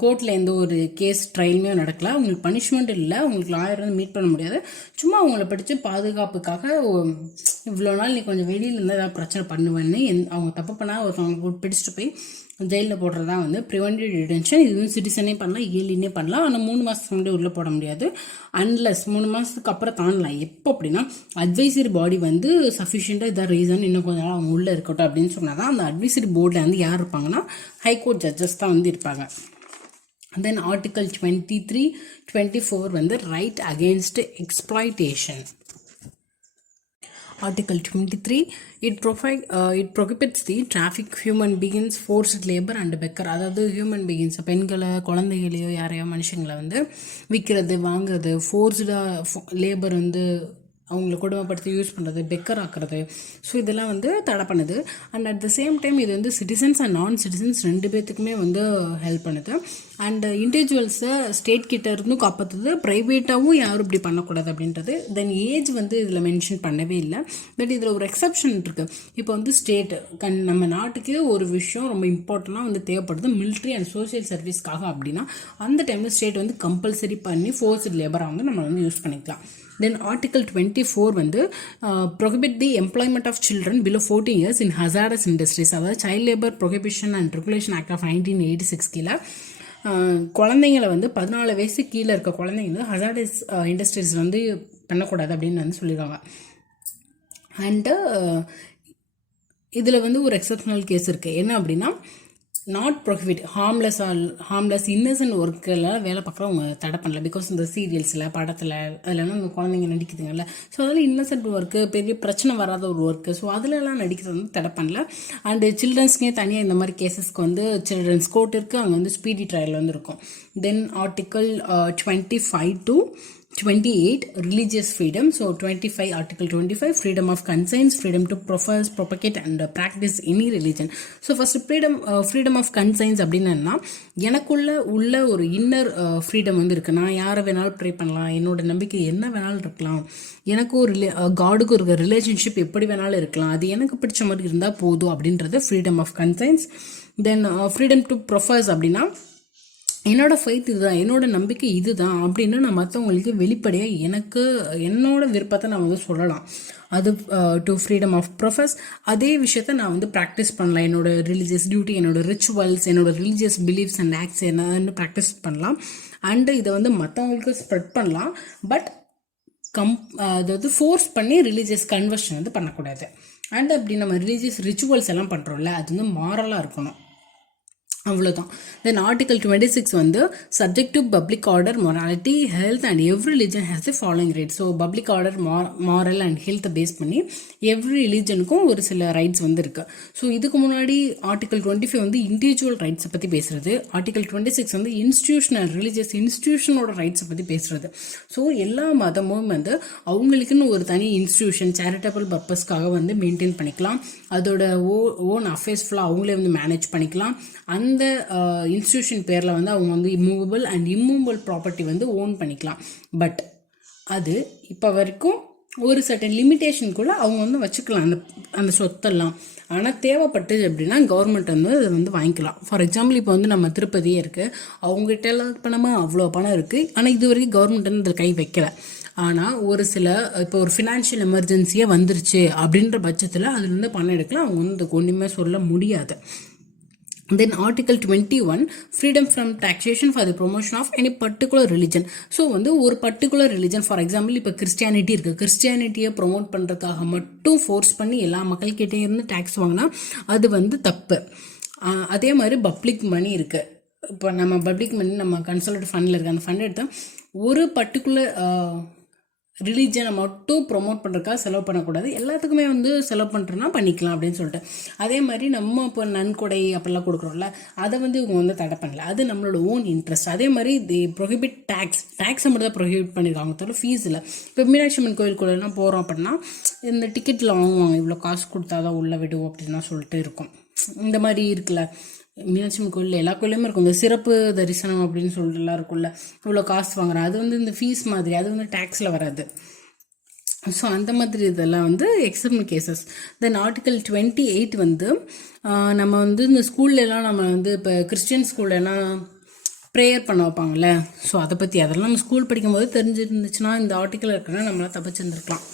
கோர்ட்டில் எந்த ஒரு கேஸ் ட்ரையலுமே நடக்கல, அவங்களுக்கு பனிஷ்மெண்ட் இல்லை, அவங்களுக்கு லாயர் வந்து மீட் பண்ண முடியாது, சும்மா அவங்கள படித்து பாதுகாப்புக்காக இவ்வளோ நாள் நீ கொஞ்சம் வெளியில் இருந்தால் ஏதாவது பிரச்சனை பண்ணுவேன்னு அவங்க தப்பு பண்ணால் ஒருத்தவங்க பிடிச்சிட்டு போய் ஜெயிலில் போடுறதா வந்து ப்ரிவென்டிவ் டிடென்ஷன். இது வந்து சிட்டிசனே பண்ணலாம், ஏலியனே பண்ணலாம். ஆனால் 3 மாதத்துக்கு முன்னாடி உள்ளே போட முடியாது. அன்லெஸ் 3 மாதத்துக்கு அப்புறம் தாண்டலாம். எப்போ அப்படின்னா அட்வைசரி பாடி வந்து சஃபிஷியண்டாக இதான் ரீசன், இன்னும் கொஞ்ச நாள் அவங்க உள்ளே இருக்கட்டும் அப்படின்னு சொன்னால் தான் அந்த அட்வைசரி போர்டில் வந்து யார் இருப்பாங்கன்னா ஹைகோர்ட் ஜட்ஜஸ் தான் வந்து இருப்பாங்க. தென் ஆர்டிகல் 23, 24 வந்து right against exploitation. Article 23, it prohibits the traffic human beings, forced labor and becker, அதாவது ஹியூமன் பீயிங்ஸ் பெண்களை குழந்தைகளையோ யாரையோ மனுஷங்களை வந்து விற்கிறது வாங்குறது, ஃபோர்ஸ்டாக லேபர் வந்து அவங்கள கொடுமைப்படுத்தி யூஸ் பண்ணுறது, பெக்கர் ஆக்குறது, ஸோ இதெல்லாம் வந்து தடை பண்ணுது. And at the same time இது வந்து சிட்டிசன்ஸ் அண்ட் நான் சிட்டிசன்ஸ் 2 பேர்த்துக்குமே வந்து ஹெல்ப் பண்ணுது. அண்ட் இண்டிவிஜுவல்ஸை ஸ்டேட் கிட்ட இருந்தும் காப்பாற்றுது, ப்ரைவேட்டாகவும் யாரும் இப்படி பண்ணக்கூடாது அப்படின்றது. தென் ஏஜ் வந்து இதில் மென்ஷன் பண்ணவே இல்லை. பட் இதில் ஒரு எக்ஸப்ஷன் இருக்குது. இப்போ வந்து ஸ்டேட் நம்ம நாட்டுக்கு ஒரு விஷயம் ரொம்ப இம்பார்ட்டண்ட்டாக வந்து தேவைப்படுது, மிலிட்ரி அண்ட் சோஷியல் சர்வீஸ்க்காக அப்படின்னா அந்த டைமில் ஸ்டேட் வந்து கம்பல்சரி பண்ணி ஃபோர்ஸ்டு லேபராக வந்து நம்ம வந்து யூஸ் பண்ணிக்கலாம். Then Article 24 வந்து prohibit the employment of children below 14 years in hazardous industries, அதாவது Child Labor Prohibition and Regulation Act of 1986 கீழே குழந்தைங்களை வந்து 14 வயசு கீழே இருக்க குழந்தைங்க வந்து ஹசார்டஸ் இண்டஸ்ட்ரீஸ் வந்து பண்ணக்கூடாது அப்படின்னு வந்து சொல்லியிருக்காங்க. அண்டு இதில் வந்து ஒரு எக்ஸப்ஷனல் கேஸ் இருக்குது. என்ன அப்படின்னா, நாட் ப்ரொஹிபிட் ஹார்ம்லெஸ் இன்னசென்ட் ஒர்க்கில் வேலை பார்க்குறவங்க தடை பண்ணல. பிகாஸ் இந்த சீரியல்ஸில் படத்தில் அதிலலாம் இந்த குழந்தைங்க நடிக்குதுங்கல்ல, ஸோ அதில் இன்னசென்ட் ஒர்க்கு, பெரிய பிரச்சனை வராத ஒரு ஒர்க்கு, ஸோ அதிலலாம் நடிக்கிறது வந்து தடை பண்ணல. அண்டு சில்ட்ரன்ஸ்க்கே தனியாக இந்த மாதிரி கேசஸ்க்கு வந்து சில்ட்ரன்ஸ் கோர்ட் இருக்குது, அங்கே வந்து ஸ்பீடி ட்ரையல் வந்து இருக்கும். Then article 25 to 28 religious freedom. So 25 article 25 freedom of conscience, freedom to profess, propagate and practice any religion. So first freedom of conscience அப்படின்னா எனக்குள்ள உள்ள ஒரு இன்னர் ஃப்ரீடம் வந்து இருக்கு. நான் யாரை வேணாலும் ப்ரே பண்ணலாம், என்னோட நம்பிக்கை என்ன வேணாலும் இருக்கலாம், எனக்கு ஒரு காடுக்கு ஒரு ரிலேஷன்ஷிப் எப்படி வேணாலும் இருக்கலாம், அது எனக்கு பிடிச்ச மாதிரி இருந்தால் போதும் அப்படின்றது freedom of conscience. Then freedom to profess அப்படின்னா என்னோட ஃபைத் இதுதான், என்னோட நம்பிக்கை இதுதான் அப்படின்னு நான் மற்றவங்களுக்கு வெளிப்படையாக என்னோட விருப்பத்தை நான் வந்து சொல்லலாம். அது டு ஃப்ரீடம் ஆஃப் ப்ரொஃபஸ். அதே விஷயத்த நான் வந்து ப்ராக்டிஸ் பண்ணலாம். என்னோட ரிலீஜியஸ் டியூட்டி, என்னோட ரிச்சுவல்ஸ், என்னோட ரிலீஜியஸ் பிலீஃப்ஸ் அண்ட் ஆக்ட்ஸ் என்னன்னு ப்ராக்டிஸ் பண்ணலாம். அண்டு இதை வந்து மற்றவங்களுக்கு ஸ்ப்ரெட் பண்ணலாம். பட் அதாவது ஃபோர்ஸ் பண்ணி ரிலீஜியஸ் கன்வர்ஷன் வந்து பண்ணக்கூடாது. அண்ட் அப்படி நம்ம ரிலீஜியஸ் ரிச்சுவல்ஸ் எல்லாம் பண்ணுறோம்ல, அது வந்து மாரலாக இருக்கணும், அவ்வளோதான். தென் ஆர்டிகல் 26 வந்து subject to public order, morality, health and every religion has the following rights. So public order, moral and ஹெல்த்தை பேஸ் பண்ணி எவ்ரி ரிலிஜனுக்கும் ஒரு சில ரைட்ஸ் வந்து இருக்குது. ஸோ இதுக்கு முன்னாடி ஆர்டிகல் 25 வந்து இண்டிவிஜுவல் ரைட்ஸை பற்றி பேசுகிறது. ஆர்டிகல் 26 வந்து இன்ஸ்டியூஷனல் ரிலீஜியஸ் இன்ஸ்டியூஷனோட ரைட்ஸை பற்றி பேசுகிறது. ஸோ எல்லா மதமும் வந்து அவங்களுக்குன்னு ஒரு தனி இன்ஸ்டியூஷன் சேரிட்டபிள் பர்பஸ்க்காக வந்து மெயின்டைன் பண்ணிக்கலாம். அதோட ஓன் அஃபேர்ஸ் ஃபுல்லாக அவங்களே வந்து மேனேஜ் பண்ணிக்கலாம். அந்த இன்ஸ்டியூஷன் பேரில் வந்து அவங்க வந்து இம்மூவபிள் அண்ட் இம்மூவபிள் ப்ராப்பர்ட்டி வந்து ஓன் பண்ணிக்கலாம். பட் அது இப்போ வரைக்கும் ஒரு சர்டன் லிமிட்டேஷனுக்குள்ளே அவங்க வந்து வச்சுக்கலாம் அந்த சொத்தெல்லாம். ஆனால் தேவைப்பட்டது அப்படின்னா கவர்மெண்ட் வந்து அதை வந்து வாங்கிக்கலாம். ஃபார் எக்ஸாம்பிள் இப்போ வந்து நம்ம திருப்பதியே இருக்குது, அவங்ககிட்ட எல்லாம் பணமாக அவ்வளோ பணம் இருக்குது. ஆனால் இது வரைக்கும் கவர்மெண்ட் வந்து அதில் கை வைக்கலை. ஆனால் ஒரு சில இப்போ ஒரு ஃபினான்ஷியல் எமர்ஜென்சியே வந்துருச்சு அப்படின்ற பட்சத்தில் அதுலேருந்து பணம் எடுக்கலாம். அவங்க வந்து ஒன்றுமே சொல்ல முடியாது. Then Article 21, freedom from taxation for the promotion of any particular religion. So வந்து ஒரு பர்டிகுலர் ரிலிஜன், ஃபார் எக்ஸாம்பிள் இப்போ கிறிஸ்டியானிட்டி இருக்குது, கிறிஸ்டியானிட்டியை ப்ரொமோட் பண்ணுறதுக்காக மட்டும் ஃபோர்ஸ் பண்ணி எல்லா மக்கள்கிட்டே இருந்து டேக்ஸ் வாங்கினா அது வந்து தப்பு. அதே மாதிரி பப்ளிக் மணி இருக்குது. இப்போ நம்ம பப்ளிக் மணி நம்ம கன்சல்ட் ஃபண்டில் இருக்குது, அந்த ஃபண்ட் எடுத்தால் ஒரு பர்டிகுலர் ரிலீஜனை மட்டும் ப்ரொமோட் பண்ணுறதுக்காக செலவு பண்ணக்கூடாது, எல்லாத்துக்குமே வந்து செலவு பண்ணுறோன்னா பண்ணிக்கலாம் அப்படின்னு சொல்லிட்டு. அதே மாதிரி நம்ம இப்போ நன்கொடை அப்படிலாம் கொடுக்குறோம்ல, அதை வந்து இவங்க வந்து தடை பண்ணல, அது நம்மளோட ஓன் இன்ட்ரெஸ்ட். அதே மாதிரி தி ப்ரொஹிபிட் டேக்ஸை மட்டும் தான் ப்ரொஹிபிட் பண்ணியிருக்காங்க, தவிர ஃபீஸ் இல்லை. இப்போ மீனாட்சி அம்மன் கோயிலுக்குள்ளெல்லாம் போகிறோம் அப்படின்னா இந்த டிக்கெட்டில் வாங்குவாங்க, இவ்வளோ காசு கொடுத்தா தான் உள்ளே விடுவோம் அப்படின்னா சொல்லிட்டு இருக்கும். இந்த மாதிரி இருக்குல்ல, மீனாட்சி அம்மன் கோயிலில் எல்லா கோயிலுமே இருக்கும், இந்த சிறப்பு தரிசனம் அப்படின்னு சொல்லிட்டுலாம் இருக்கும்ல, இவ்வளோ காசு வாங்குறேன், அது வந்து இந்த ஃபீஸ் மாதிரி, அது வந்து டேக்ஸில் வராது. ஸோ அந்த மாதிரி இதெல்லாம் வந்து எக்ஸப்ஷனல் கேசஸ். தென் ஆர்டிகல் 28 வந்து நம்ம வந்து இந்த ஸ்கூல்லலாம் நம்ம வந்து இப்போ கிறிஸ்டியன் ஸ்கூல்லலாம் ப்ரேயர் பண்ண வைப்பாங்கள்ல, ஸோ அதை பற்றி அதெல்லாம் நம்ம ஸ்கூல் படிக்கும்போது தெரிஞ்சிருந்துச்சுன்னா இந்த ஆர்டிக்கல் இருக்குன்னா நம்மளால் தப்பிச்சிருந்துருக்கலாம்.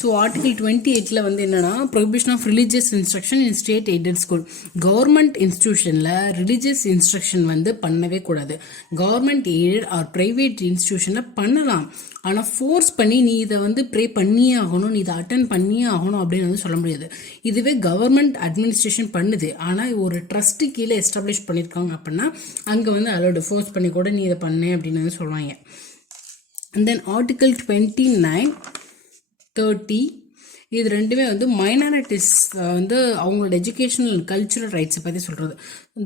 ஸோ ஆர்டிகல் 28 வந்து என்னென்னா prohibition of religious instruction in state aided school. Government இன்ஸ்டியூஷனில் ரிலீஜியஸ் இன்ஸ்ட்ரக்ஷன் வந்து பண்ணவே கூடாது. கவர்மெண்ட் எய்டட் ஆர் ப்ரைவேட் இன்ஸ்டியூஷனில் பண்ணலாம், ஆனால் ஃபோர்ஸ் பண்ணி நீ இதை வந்து ப்ரே பண்ணியே ஆகணும், நீ இதை அட்டன் பண்ணியே ஆகணும் அப்படின்னு வந்து சொல்ல முடியாது. இதுவே கவர்மெண்ட் அட்மினிஸ்ட்ரேஷன் பண்ணுது, ஆனால் ஒரு ட்ரஸ்ட்டு கீழே எஸ்டாப்ளிஷ் பண்ணியிருக்காங்க அப்படின்னா அங்கே வந்து அலோடு ஃபோர்ஸ் பண்ணி கூட நீ இதை பண்ணு அப்படின்னு வந்து சொல்லுவாங்க. அண்ட் தென் ஆர்டிகல் 29, 30 இது ரெண்டுமே வந்து மைனாரிட்டிஸ் வந்து அவங்களோட எஜுகேஷனல் கல்ச்சுரல் ரைட்ஸை பற்றி சொல்கிறது.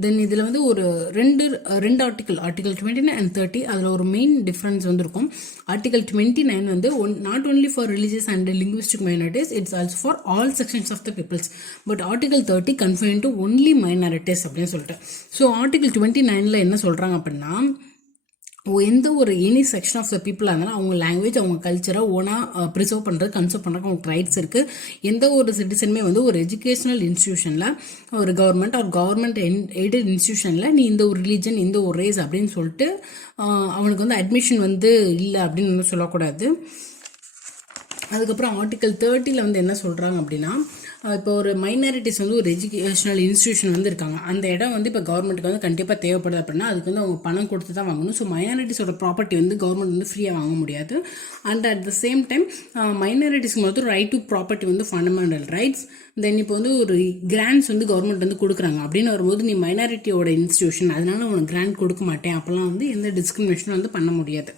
தென் இதில் வந்து ஒரு ரெண்டு ஆர்டிகல் 29 and 30, அதில் ஒரு மெயின் டிஃப்ரென்ஸ் வந்து இருக்கும். ஆர்டிகல் 29 வந்து not only for religious and linguistic minorities, it's also for all sections of the peoples. But article 30 confine to only minorities அப்படின்னு சொல்லிட்டு. ஸோ ஆர்டிகல் 29 என்ன சொல்கிறாங்க அப்படின்னா, எந்த ஒரு எனி செக்ஷன் ஆஃப் த பீப்புளாக இருந்தாலும் அவங்க லாங்குவேஜ் அவங்க கல்ச்சரை ஓனாக ப்ரிசர்வ் பண்ணுறது கன்சர்வ் பண்ணுறதுக்கு அவங்களுக்கு ரைட்ஸ் இருக்குது. எந்த ஒரு சிட்டிசனுமே வந்து ஒரு எஜுகேஷனல் இன்ஸ்டியூஷனில் ஒரு கவர்மெண்ட் எய்டட் இன்ஸ்டியூஷனில் நீ இந்த ஒரு ரிலீஜன் இந்த ஒரு ரேஸ் அப்படின்னு சொல்லிட்டு அவனுக்கு வந்து அட்மிஷன் வந்து இல்லை அப்படின்னு வந்து சொல்லக்கூடாது. அதுக்கப்புறம் ஆர்டிகல் 30 வந்து என்ன சொல்கிறாங்க அப்படின்னா, இப்போ ஒரு மைனாரிட்டிஸ் வந்து ஒரு எஜுகேஷனல் இன்ஸ்டியூஷன் வந்து இருக்காங்க, அந்த இடம் வந்து இப்போ கவர்மெண்ட்டுக்கு வந்து கண்டிப்பாக தேவைப்படுது அப்படின்னா அதுக்கு வந்து அவங்க பணம் கொடுத்து தான் வாங்கணும். ஸோ மைனாரிட்டிஸோட ப்ராப்பர்ட்டி வந்து கவர்மெண்ட் வந்து ஃப்ரீயாக வாங்க முடியாது. And at the same time மைனாரிட்டிஸ்க்கு மட்டும் ரைட் டு ப்ராப்பர்ட்டி வந்து ஃபண்டமெண்டல் ரைட்ஸ். தென் இப்போ வந்து ஒரு கிராண்ட்ஸ் வந்து கவர்மெண்ட் வந்து கொடுக்குறாங்க அப்படின்னு வரும்போது நீ மைனாரிட்டியோட இன்ஸ்டியூஷன் அதனால உனக்கு கிராண்ட் கொடுக்க மாட்டேன் அப்போல்லாம் வந்து எந்த டிஸ்கிரிமினேஷனும் வந்து பண்ண முடியாது.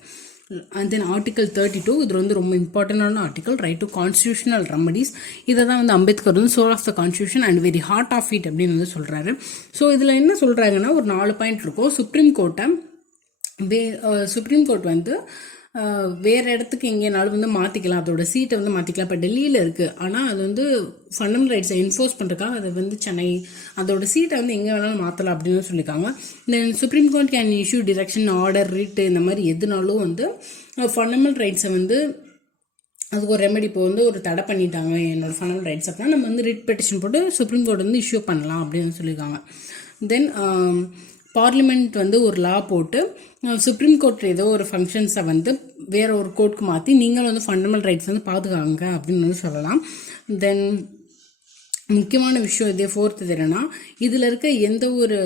அண்ட் தென் ஆர்டிகல் 32 இது வந்து ரொம்ப இம்பார்ட்டண்டான article, right to constitutional remedies. இதை தான் வந்து அம்பேத்கர் வந்து soul of the constitution and very heart of it அப்படின்னு வந்து சொல்கிறாரு. ஸோ இதில் என்ன சொல்கிறாங்கன்னா ஒரு 4 பாயிண்ட் இருக்கும். சுப்ரீம் கோர்ட் வந்து வேறு இடத்துக்கு எங்கேனாலும் வந்து மாற்றிக்கலாம், அதோட சீட்டை வந்து மாற்றிக்கலாம். இப்போ டெல்லியில் இருக்குது, ஆனால் அது வந்து ஃபண்டமெண்டல் ரைட்ஸை என்ஃபோர்ஸ் பண்ணுறதுக்காக அது வந்து சென்னை அதோட சீட்டை வந்து எங்கே வேணாலும் மாற்றலாம் அப்படின்னு சொல்லியிருக்காங்க. Then Supreme Court can issue direction order writ இந்த மாதிரி எதுனாலும் வந்து ஃபண்டமெண்டல் ரைட்ஸை வந்து அதுக்கு ஒரு ரெமெடி. இப்போ வந்து ஒரு தடை பண்ணிட்டாங்க என்னோடய ஃபண்டமெண்டல் ரைட்ஸ் அப்படின்னா நம்ம வந்து ரிட் பெட்டிஷன் போட்டு சுப்ரீம் கோர்ட் வந்து இஷ்யூ பண்ணலாம் அப்படின்னு சொல்லியிருக்காங்க. தென் பார்லிமெண்ட் வந்து ஒரு லா போட்டு சுப்ரீம் கோர்ட் ஏதோ ஒரு ஃபங்க்ஷன்ஸை வந்து வேற ஒரு கோர்ட்டுக்கு மாற்றி நீங்களும் வந்து ஃபண்டமெண்டல் ரைட்ஸ் வந்து பாதுகாங்க அப்படின்னு வந்து சொல்லலாம். தென் முக்கியமான விஷயம் இதே ஃபோர்த்து என்னன்னா, இதில் இருக்க எந்த ஒரு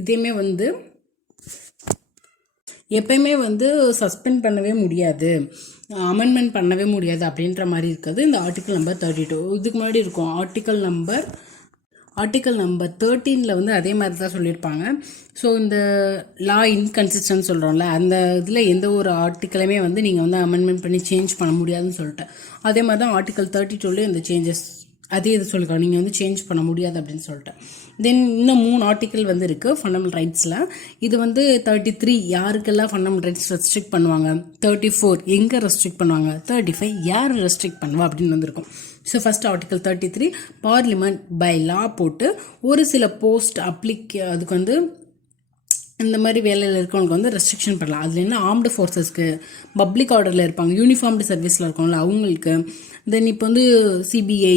இதையுமே வந்து எப்பயுமே வந்து சஸ்பெண்ட் பண்ணவே முடியாது, அமெண்ட்மெண்ட் பண்ணவே முடியாது அப்படின்ற மாதிரி இருக்குது இந்த ஆர்டிக்கல் நம்பர் 32. இதுக்கு முன்னாடி இருக்கும் ஆர்டிக்கல் நம்பர் 13 வந்து அதே மாதிரி தான் சொல்லியிருப்பாங்க. ஸோ இந்த லா இன்கன்சிஸ்டன்ட் சொல்கிறோம்ல, அந்த இதில் எந்த ஒரு ஆர்டிக்கலுமே வந்து நீங்கள் வந்து அமெண்ட்மெண்ட் பண்ணி சேஞ்ச் பண்ண முடியாதுன்னு சொல்லிட்டு, அதே மாதிரி தான் ஆர்டிக்கல் 32 இந்த சேஞ்சஸ் அதே இது சொல்லிருக்கோம், நீங்கள் வந்து சேஞ்ச் பண்ண முடியாது அப்படின்னு சொல்லிட்டு. தென் இன்னும் 3 ஆர்டிக்கல் வந்து இருக்குது ஃபண்டமெண்டல் ரைட்ஸில். இது வந்து 33 யாருக்கெல்லாம் ஃபண்டமெண்டல் ரைட்ஸ் ரெஸ்ட்ரிக்ட் பண்ணுவாங்க, 34 எங்கே ரெஸ்ட்ரிக்ட் பண்ணுவாங்க, 35 யார் ரெஸ்ட்ரிக்ட் பண்ணுவா அப்படின்னு வந்திருக்கும். So first article 33 parliament by law போட்டு ஒரு சில போஸ்ட் அதுக்கு வந்து இந்த மாதிரி வேலையில் இருக்கவங்களுக்கு வந்து ரெஸ்ட்ரிக்ஷன் பண்ணலாம். அதில் என்ன ஆர்ம்டு ஃபோர்ஸஸ்க்கு, பப்ளிக் ஆர்டரில் இருப்பாங்க, யூனிஃபார்ம்டு சர்வீஸில் இருக்கவங்கள அவங்களுக்கு, தென் இப்போ வந்து சிபிஐ,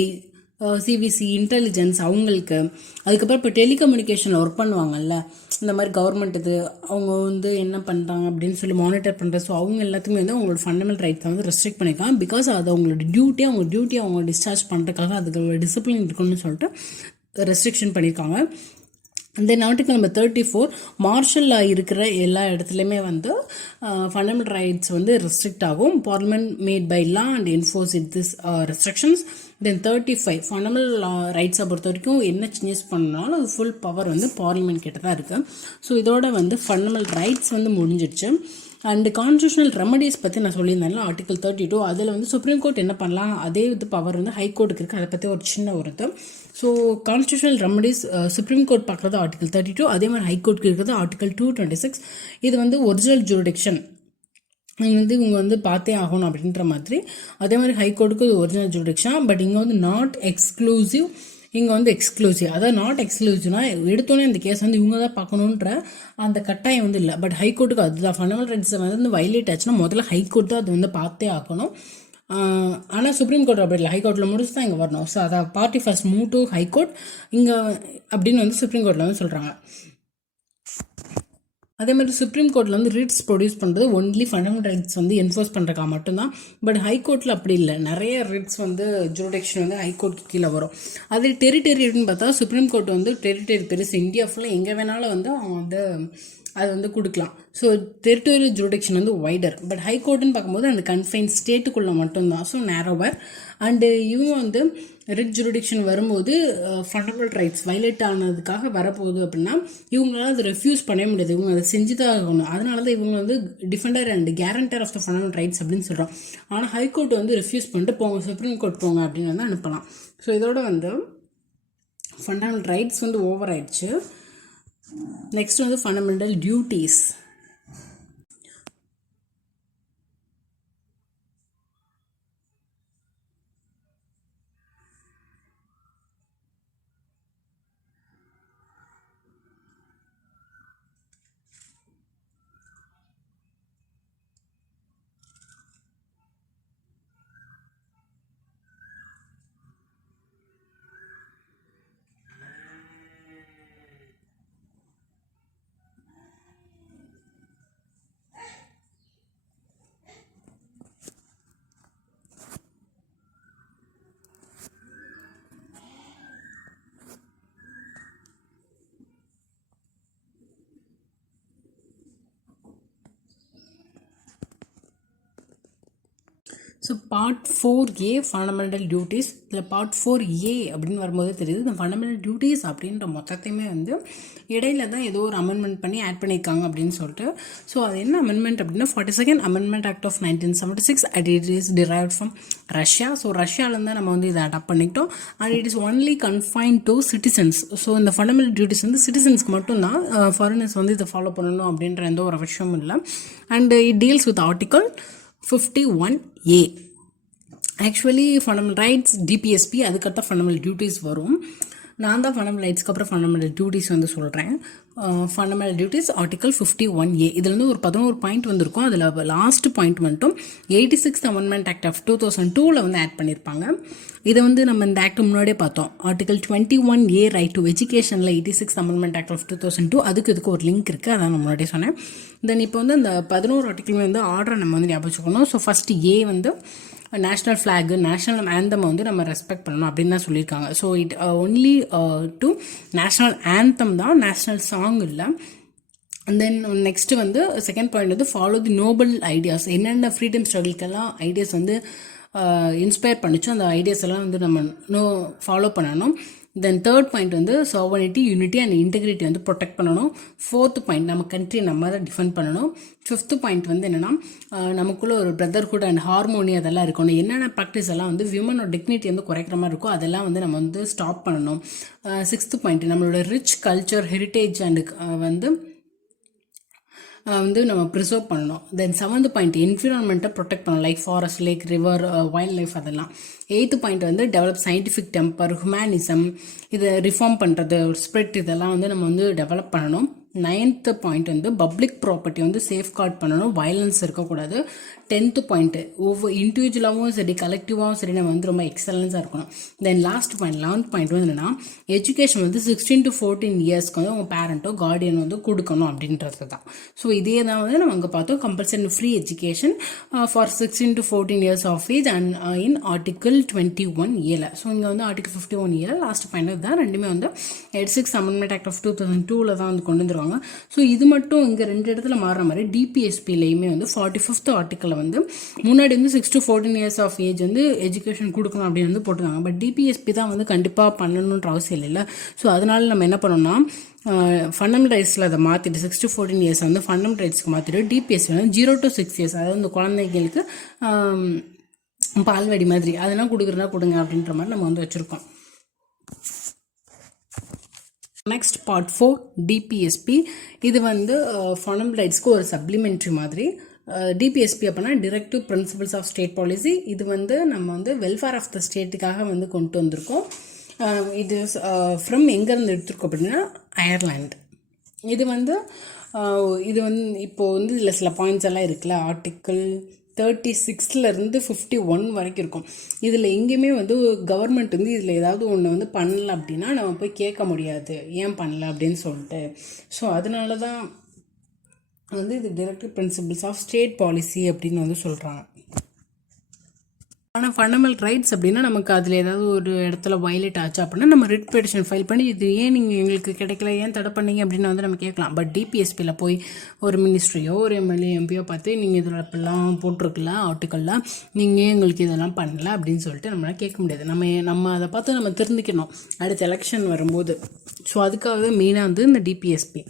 சிபிசி, இன்டெலிஜென்ஸ் அவங்களுக்கு, அதுக்கப்புறம் இப்போ டெலிகம்யூனிகேஷனில் ஒர்க் பண்ணுவாங்கல்ல, இந்த மாதிரி கவர்மெண்ட் இது அவங்க வந்து என்ன பண்ணுறாங்க அப்படின்னு சொல்லி மானிட்டர் பண்ணுற, ஸோ அவங்க எல்லாத்துக்குமே வந்து அவங்களோட ஃபண்டமெண்டல் ரைட்ஸை வந்து ரெஸ்ட்ரிக்ட் பண்ணிக்கலாம். பிகாஸ் அது அவங்களோட டியூட்டி அவங்க டிஸ்சார்ஜ் பண்ணுறதுக்காக அதுக்கு டிசிப்ளின் இருக்குன்னு சொல்லிட்டு ரெஸ்ட்ரிக்ஷன் பண்ணியிருக்காங்க. Then article number 34 martial law இருக்கிற எல்லா இடத்துலையுமே வந்து ஃபண்டமெண்டல் ரைட்ஸ் வந்து ரெஸ்ட்ரிக்ட் ஆகும். Parliament made by law and enforce it this restrictions. Then 35 fundamental ரைட்ஸை பொறுத்த வரைக்கும் என்ன சேஞ்சஸ் பண்ணாலும் அது ஃபுல் பவர் வந்து பார்லிமெண்ட் கிட்ட தான் இருக்குது. ஸோ இதோட வந்து ஃபண்டமெண்டல் ரைட்ஸ் வந்து முடிஞ்சிடுச்சு. அண்ட் கான்ஸ்டியூஷனல் ரெமடிஸ் பற்றி நான் சொல்லியிருந்தேன்ல ஆர்டிக்கல் 32, அதில் வந்து சுப்ரீம் கோர்ட் என்ன பண்ணலாம், அதே இது பவர் வந்து ஹை கோர்ட்டுக்கு இருக்குது. அதை பற்றி ஒரு சின்ன வருது. So constitutional remedies supreme court பார்க்குறது ஆர்டிக்கல் 32, அதே மாதிரி ஹை கோர்ட்டுக்கு இருக்கிறது ஆர்டிக்கல் 226. இது வந்து ஒரிஜினல் ஜூரிடிக்ஷன் வந்து இவங்க வந்து பார்த்தே ஆகணும் அப்படின்ற மாதிரி. அதே மாதிரி ஹை கோர்ட்டுக்கு ஒரிஜினல் ஜூரிடிக்ஷன், பட் இங்கே வந்து நாட் எக்ஸ்க்ளூசிவ், இங்கே வந்து எக்ஸ்க்ளூசிவ். அதாவது நாட் எக்ஸ்க்ளூசிவ்னா எடுத்தோன்னே இந்த கேஸ் வந்து இவங்க தான் பார்க்கணுன்ற அந்த கட்டாயம் வந்து இல்லை. பட் ஹை கோர்ட்டுக்கு அதுதான் ஃபண்டமெண்டல் ரைட்ஸை வந்து வைலேட் ஆச்சுன்னா முதல்ல ஹை கோர்ட் தான் அது வந்து பார்த்தே ஆகணும். ஆனால் சுப்ரீம் கோர்ட் அப்படி இல்லை, ஹை கோர்ட்டில் முடிச்சு தான் இங்கே வரணும். ஸோ அதை party first move to high court இங்கே அப்படின்னு வந்து சுப்ரீம் கோர்ட்டில் வந்து சொல்கிறாங்க. அதே மாதிரி சுப்ரீம் கோர்ட்டில் வந்து ரிட்ஸ் ப்ரொடியூஸ் பண்ணுறது ஒன்லி ஃபண்டமெண்டல் ரைட்ஸ் வந்து என்ஃபோர்ஸ் பண்ணுறதுக்காக மட்டும்தான். பட் ஹை கோர்ட்டில் அப்படி இல்லை, நிறைய ரிட்ஸ் வந்து ஜூரிடிக்ஷன் வந்து ஹை கோர்ட்டுக்கு கீழே வரும். அதே டெரிட்டரி அப்படின்னு பார்த்தா சுப்ரீம் கோர்ட் வந்து டெரிட்டரி பெருசு, இந்தியா ஃபுல்லாக எங்கே வேணாலும் வந்து அவங்க வந்து அது வந்து கொடுக்கலாம். ஸோ டெரிட்டோரியல் ஜூரிடிக்ஷன் வந்து வைடர். பட் ஹை கோர்ட்டுன்னு பார்க்கும்போது அந்த கன்ஃபைன் ஸ்டேட்டுக்குள்ளே மட்டும்தான், ஸோ நேரோவர். அண்டு இவங்க வந்து ரிட் ஜூரிடிக்ஷன் வரும்போது ஃபண்டமெண்டல் ரைட்ஸ் வைலேட் ஆனதுக்காக வரப்போகுது அப்படின்னா இவங்களால அதை ரெஃப்யூஸ் பண்ண முடியாது, இவங்க அதை செஞ்சு தான் ஆகணும். அதனால தான் இவங்க வந்து defender and guarantor of the fundamental rights அப்படின்னு சொல்கிறோம். ஆனால் ஹை கோர்ட் வந்து ரெஃப்யூஸ் பண்ணிட்டு போங்க, சுப்ரீம் கோர்ட் போங்க அப்படின்னு வந்து அனுப்பலாம். ஸோ இதோட வந்து ஃபண்டமெண்டல் ரைட்ஸ் வந்து ஓவர் ஆயிடுச்சு. நெக்ஸ்ட் வந்து fundamental duties. So part 4A fundamental duties. இதில் பார்ட் 4A அப்படின்னு வரும்போது தெரியுது இந்த ஃபண்டமெண்டல் டியூட்டிஸ் அப்படின்ற மொத்தத்தையுமே வந்து இடையில தான் ஏதோ ஒரு அமெண்ட்மெண்ட் பண்ணி ஆட் பண்ணியிருக்காங்க அப்படின்னு சொல்லிட்டு. ஸோ அது என்ன அமெண்ட்மெண்ட் அப்படின்னா 42nd amendment act of 1976 and it is derived from Russia. So ரஷ்யாவிலேருந்து நம்ம வந்து இதை அடாப்ட் பண்ணிக்கிட்டோம். And it is only confine to citizens. So இந்த ஃபண்டமெண்டல் டியூட்டிஸ் வந்து சிட்டிசன்ஸ்க்கு மட்டும்தான், ஃபாரினர்ஸ் வந்து இதை ஃபாலோ பண்ணணும் அப்படின்ற எந்த ஒரு விஷயமும் இல்லை. And it deals with article 51A. Actually fundamental rights, DPSP, அதுக்கடுத்த ஃபண்டமெண்டல் டியூட்டிஸ் வரும். நான் தான் ஃபண்டமெண்டல் ரைட்ஸ்க்கு அப்புறம் ஃபண்டமெண்டல் டியூட்டிஸ் வந்து சொல்கிறேன். Fundamental duties article 51A. இதில் வந்து ஒரு 11 பாயிண்ட் வந்திருக்கும். அதில் லாஸ்ட் பாயிண்ட் மட்டும் 86th அமெண்ட்மெண்ட் ஆக்ட் ஆஃப் 2002 வந்து ஆட் பண்ணியிருப்பாங்க. இதை வந்து நம்ம இந்த ஆக்ட் முன்னாடியே பார்த்தோம். ஆர்டிகல் 21A ரைட் டு எஜுகேஷனில் 86th அமெண்ட்மெண்ட் ஆக்ட் ஆஃப் 2002 இதுக்கு ஒரு லிங்க் இருக்குது. அதான் நான் முன்னாடியே சொன்னேன். தென் இப்போ வந்து அந்த 11 ஆர்டிக்கலுமே வந்து ஆர்டரை நம்ம வந்து ஞாபகம் வச்சுக்கணும். ஸோ ஃபஸ்ட்டு ஏ வந்து நேஷ்னல் ஃப்ளாகு நேஷ்னல் ஆந்தம் வந்து நம்ம ரெஸ்பெக்ட் பண்ணணும் அப்படின்னு தான் சொல்லியிருக்காங்க. So it only to national anthem தான், நேஷ்னல் சாங் இல்லை. அண்ட் தென் நெக்ஸ்ட்டு வந்து செகண்ட் பாயிண்ட் வந்து ஃபாலோ தி நோபல் ஐடியாஸ். என்னென்ன ஃப்ரீடம் ஸ்ட்ரகிள்க்கெல்லாம் ஐடியாஸ் வந்து இன்ஸ்பயர் பண்ணிச்சோ அந்த ஐடியாஸ் எல்லாம் வந்து நம்ம ஃபாலோ பண்ணணும். தென் தேர்ட் பாயிண்ட் வந்து சாவர்னிட்டி, யூனிட்டி அண்ட் இன்டெகிரிட்டி வந்து ப்ரொடெக்ட் பண்ணணும். ஃபோர்த்து பாயிண்ட் நம்ம கண்ட்ரி நம்ம தான் டிஃபெண்ட் பண்ணணும். ஃபிஃப்த்து பாயிண்ட் வந்து என்னென்னா நமக்குள்ளே ஒரு பிரதர்ஹுட் அண்ட் ஹார்மோனி அதெல்லாம் இருக்கணும். என்னென்ன ப்ராக்டிஸ் எல்லாம் வந்து விமனோட டிக்னிட்டி வந்து குறைக்கிற மாதிரி இருக்கும் அதெல்லாம் வந்து நம்ம வந்து ஸ்டாப் பண்ணணும். சிக்ஸ்த்து பாயிண்ட் நம்மளோட ரிச் கல்ச்சர் ஹெரிட்டேஜ் அண்ட் வந்து நம்ம ப்ரிசர்வ் பண்ணணும். தென் செவன்த் பாயிண்ட் என்விரான்மெண்ட்டை ப்ரொடெக்ட் பண்ணணும், like forest, lake, river, wild life அதெல்லாம். எயித்து பாயிண்ட் வந்து டெவலப் சயின்டிஃபிக் டெம்பர், ஹியூமனிசம், இதை ரிஃபார்ம் பண்ணுறது, ஸ்பிரிட் இதெல்லாம் வந்து நம்ம வந்து டெவலப் பண்ணணும். நைன்த்து பாயிண்ட் வந்து பப்ளிக் ப்ராப்பர்ட்டி வந்து சேஃப்கார்ட் பண்ணணும், வயலன்ஸ் இருக்கக்கூடாது. டென்த்து பாயிண்ட்டு ஒவ்வொரு இண்டிவிஜுவலாகவும் சரி கலெக்டிவாகவும் சரி நம்ம வந்து ரொம்ப எக்ஸலன்ஸாக இருக்கணும். Then last point 11th point வந்து என்னென்னா எஜுகேஷன் வந்து 16 to 14 இயர்ஸ்க்கு வந்து உங்கள் பேரண்ட்டோ கார்டியன் வந்து கொடுக்கணும் அப்படின்றது தான். ஸோ இதே தான் வந்து நம்ம அங்கே பார்த்தோம். Compulsory free education for 16 to 14 years of age and in article 21A. So இங்கே வந்து ஆர்டிகல் 51A லாஸ்ட் பாயிண்ட் தான். ரெண்டுமே வந்து 86th அமெண்ட்மெண்ட் ஆக்ட் ஆஃப் 2002 தான் வந்து கொண்டு வந்துருவாங்க. ஸோ இது மட்டும் இங்கே 2 இடத்துல மாறுற மாதிரி டிபிஎஸ்பிலையுமே வந்து 45th ஆர்டிக்கலில் வந்து முன்னாடி வந்து 6 to 14 years ஆஃப் ஏஜ் வந்து எஜுகேஷன் கொடுக்கணும் அப்படின்னு வந்து போட்டுருக்காங்க. பட் டிபிஎஸ்பி தான் வந்து கண்டிப்பாக பண்ணணுன்ற அவசியம் இல்லை. ஸோ அதனால நம்ம என்ன பண்ணோம்னா ஃபண்டமெண்டல் ரைட்ஸில் அதை மாற்றிட்டு 6 to 14 years வந்து ஃபண்டமெண்டல் ரைட்ஸ்க்கு மாற்றிட்டு டிபிஎஸ்பி வந்து 0 to 6 years, அதாவது இந்த குழந்தைங்களுக்கு பால்வாடி மாதிரி அதெல்லாம் கொடுக்குறதா கொடுங்க அப்படின்ற மாதிரி நம்ம வந்து வச்சுருக்கோம். Next part 4 DPSP. இது வந்து ஃபண்டமெண்டல் ரைட்ஸ்க்கு ஒரு சப்ளிமெண்ட்ரி மாதிரி. டிபிஎஸ்பி அப்படின்னா directive principles of state policy. இது வந்து நம்ம வந்து வெல்ஃபேர் ஆஃப் த ஸ்டேட்டுக்காக வந்து கொண்டு வந்திருக்கோம். இது ஃப்ரம் எங்கேருந்து எடுத்திருக்கோம் அப்படின்னா அயர்லாண்ட். இது வந்து இப்போது வந்து இதில் சில பாயிண்ட்ஸ் எல்லாம் இருக்குல்ல, ஆர்டிக்கிள் 36 51 வரைக்கும் இருக்கும். இதில் எங்கேயுமே வந்து கவர்மெண்ட் வந்து இதில் ஏதாவது ஒன்று வந்து பண்ணல அப்படின்னா நம்ம போய் கேட்க முடியாது, ஏன் பண்ணல அப்படின்னு சொல்லிட்டு. ஸோ அதனால தான் வந்து இது directive principles of state policy அப்படின்னு வந்து சொல்கிறாங்க. ஆனால் ஃபண்டமெண்டல் ரைட்ஸ் அப்படின்னா நமக்கு அதில் ஏதாவது ஒரு இடத்துல வயலேட் ஆச்சு அப்படின்னா நம்ம ரிட் பெட்டிஷன் ஃபைல் பண்ணி இது ஏன் நீங்கள் எங்களுக்கு கிடைக்கல, ஏன் தடை பண்ணீங்க அப்படின்னு வந்து நம்ம கேட்கலாம். பட் டிபிஎஸ்பியில் போய் ஒரு மினிஸ்ட்ரியோ ஒரு எம்எல்ஏ எம்பியோ பார்த்து நீங்கள் இதில் இப்பெல்லாம் போட்டிருக்கலாம் ஆர்டிக்கல்லாம், நீங்கள் எங்களுக்கு இதெல்லாம் பண்ணல அப்படின்னு சொல்லிட்டு நம்மளால் கேட்க முடியாது. நம்ம அதை பார்த்து நம்ம தெரிஞ்சுக்கணும் அடுத்த எலெக்ஷன் வரும்போது. ஸோ அதுக்காகவே மெயினாக வந்து இந்த டிபிஎஸ்பி.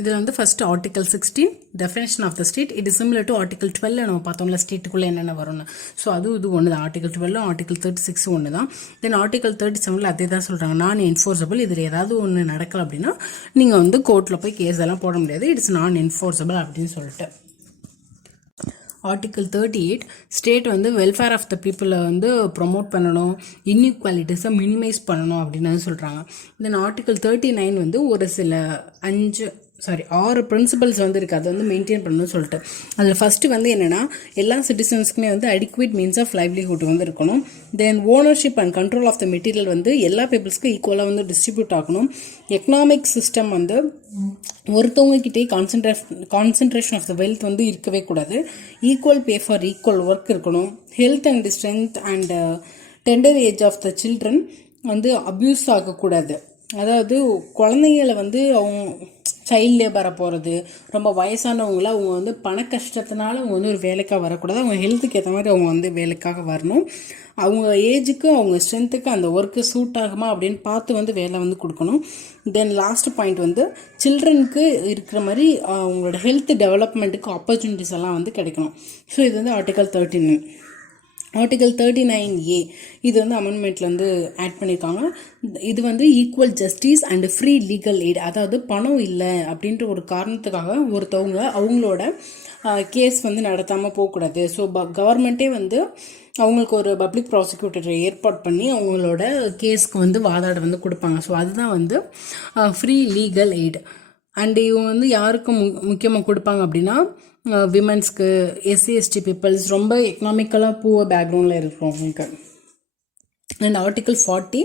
இதில் வந்து first article 16 definition of the state. இது சிமிலர் டு ஆர்டிகல் 12 நம்ம பார்த்தோம்ல ஸ்டேட்டுக்குள்ளே என்னென்ன வரும்னு. ஸோ இது ஒன்று தான். ஆர்டிகல் 12 ஆர்டிகல் 36 ஒன்று தான். தென் ஆர்டிகல் 37 அதே தான் சொல்கிறாங்க, நான் என்ஃபோர்ஸபிள். இதில் ஏதாவது ஒன்று நடக்கல அப்படின்னா நீங்கள் வந்து கோர்ட்டில் போய் கேஸ் எல்லாம் போட முடியாது, இட்ஸ் நான் என்ஃபோர்ஸபிள் அப்படின்னு சொல்லிட்டு. ஆர்டிகல் 38 ஸ்டேட் வந்து வெல்ஃபேர் ஆஃப் த பீப்புளை வந்து ப்ரொமோட் பண்ணணும், இன்இக்வாலிட்டிஸை மினிமைஸ் பண்ணணும் அப்படின்னு சொல்கிறாங்க. தென் ஆர்டிகல் 39 வந்து ஒரு சில 6 பிரின்சிபல்ஸ் வந்து இருக்குது, அதை வந்து மெயின்டைன் பண்ணணும்னு சொல்லிட்டு. அதில் ஃபஸ்ட்டு வந்து என்னென்னா எல்லா சிட்டிசன்ஸ்க்குமே வந்து அடிக்வேட் மீன்ஸ் ஆஃப் லைவ்லிஹுட் வந்து இருக்கணும். தென் ownership and control of the material வந்து எல்லா பீப்புள்ஸ்க்கும் ஈக்குவலாக வந்து டிஸ்ட்ரிபியூட் ஆகணும். எக்கனாமிக் சிஸ்டம் வந்து ஒருத்தவங்ககிட்டே கான்சன்ட்ரேஷன் ஆஃப் த வெல்த் வந்து இருக்கவே கூடாது. Equal pay for equal work இருக்கணும். Health and strength and tender age of the children வந்து அப்யூஸ் ஆகக்கூடாது. அதாவது குழந்தைங்களை வந்து அவங்க சைல்ட் லேபராக போகிறது, ரொம்ப வயசானவங்கள அவங்க வந்து பண கஷ்டத்தினால அவங்க வந்து ஒரு வேலைக்காக வரக்கூடாது. அவங்க ஹெல்த்துக்கு ஏற்ற மாதிரி அவங்க வந்து வேலைக்காக வரணும். அவங்க ஏஜுக்கு அவங்க ஸ்ட்ரென்த்துக்கு அந்த ஒர்க்கு சூட் ஆகுமா அப்படின்னு பார்த்து வந்து வேலை வந்து கொடுக்கணும். தென் லாஸ்ட் பாயிண்ட் வந்து சில்ட்ரனுக்கு இருக்கிற மாதிரி அவங்களோட ஹெல்த் டெவலப்மெண்ட்டுக்கு ஆப்பர்ச்சுனிட்டிஸ் எல்லாம் வந்து கிடைக்கணும். ஸோ இது வந்து ஆர்டிகல் 39. ஆர்டிகல் 39A இது வந்து அமெண்ட்மெண்ட்டில் வந்து ஆட் பண்ணியிருக்காங்க. இது வந்து equal justice and free legal eight. அதாவது பணம் இல்லை அப்படின்ற ஒரு காரணத்துக்காக ஒருத்தவங்க அவங்களோட கேஸ் வந்து நடத்தாமல் போகக்கூடாது. ஸோ கவர்மெண்ட்டே வந்து அவங்களுக்கு ஒரு பப்ளிக் ப்ராசிக்யூட்டரை ஏற்பாடு பண்ணி அவங்களோட கேஸ்க்கு வந்து வாதாட வந்து கொடுப்பாங்க. ஸோ அதுதான் வந்து ஃப்ரீ லீகல் எய்டு. அண்ட் இவங்க வந்து யாருக்கு முக்கியமாக கொடுப்பாங்க அப்படின்னா விமன்ஸ்க்கு, எஸ்சி எஸ்டி பீப்புள்ஸ், ரொம்ப எக்கனாமிக்கலாக புவர் பேக்ரவுண்டில் இருக்கிறவங்களுக்கு. And article 40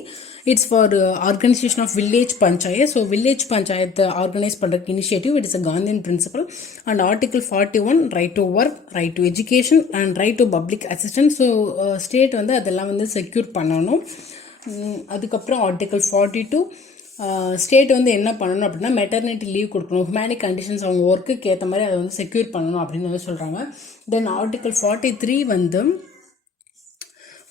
it's for organisation of village panchayat. So village பஞ்சாயத்தை ஆர்கனைஸ் பண்ணுறதுக்கு initiative it is a Gandhian principle. And article 41 right to work, right to education and right to public assistance. So state வந்து அதெல்லாம் வந்து secure பண்ணணும். அதுக்கப்புறம் article 42 state வந்து என்ன பண்ணணும் அப்படின்னா மெட்டர்னிட்டி லீவ் கொடுக்கணும், ஹியூமனிக் கண்டிஷன்ஸ் அவங்க ஒர்க்குக்கு ஏற்ற மாதிரி அதை வந்து செக்யூர் பண்ணணும் அப்படின்னு வந்து சொல்கிறாங்க. தென் ஆர்டிகல் 43 வந்து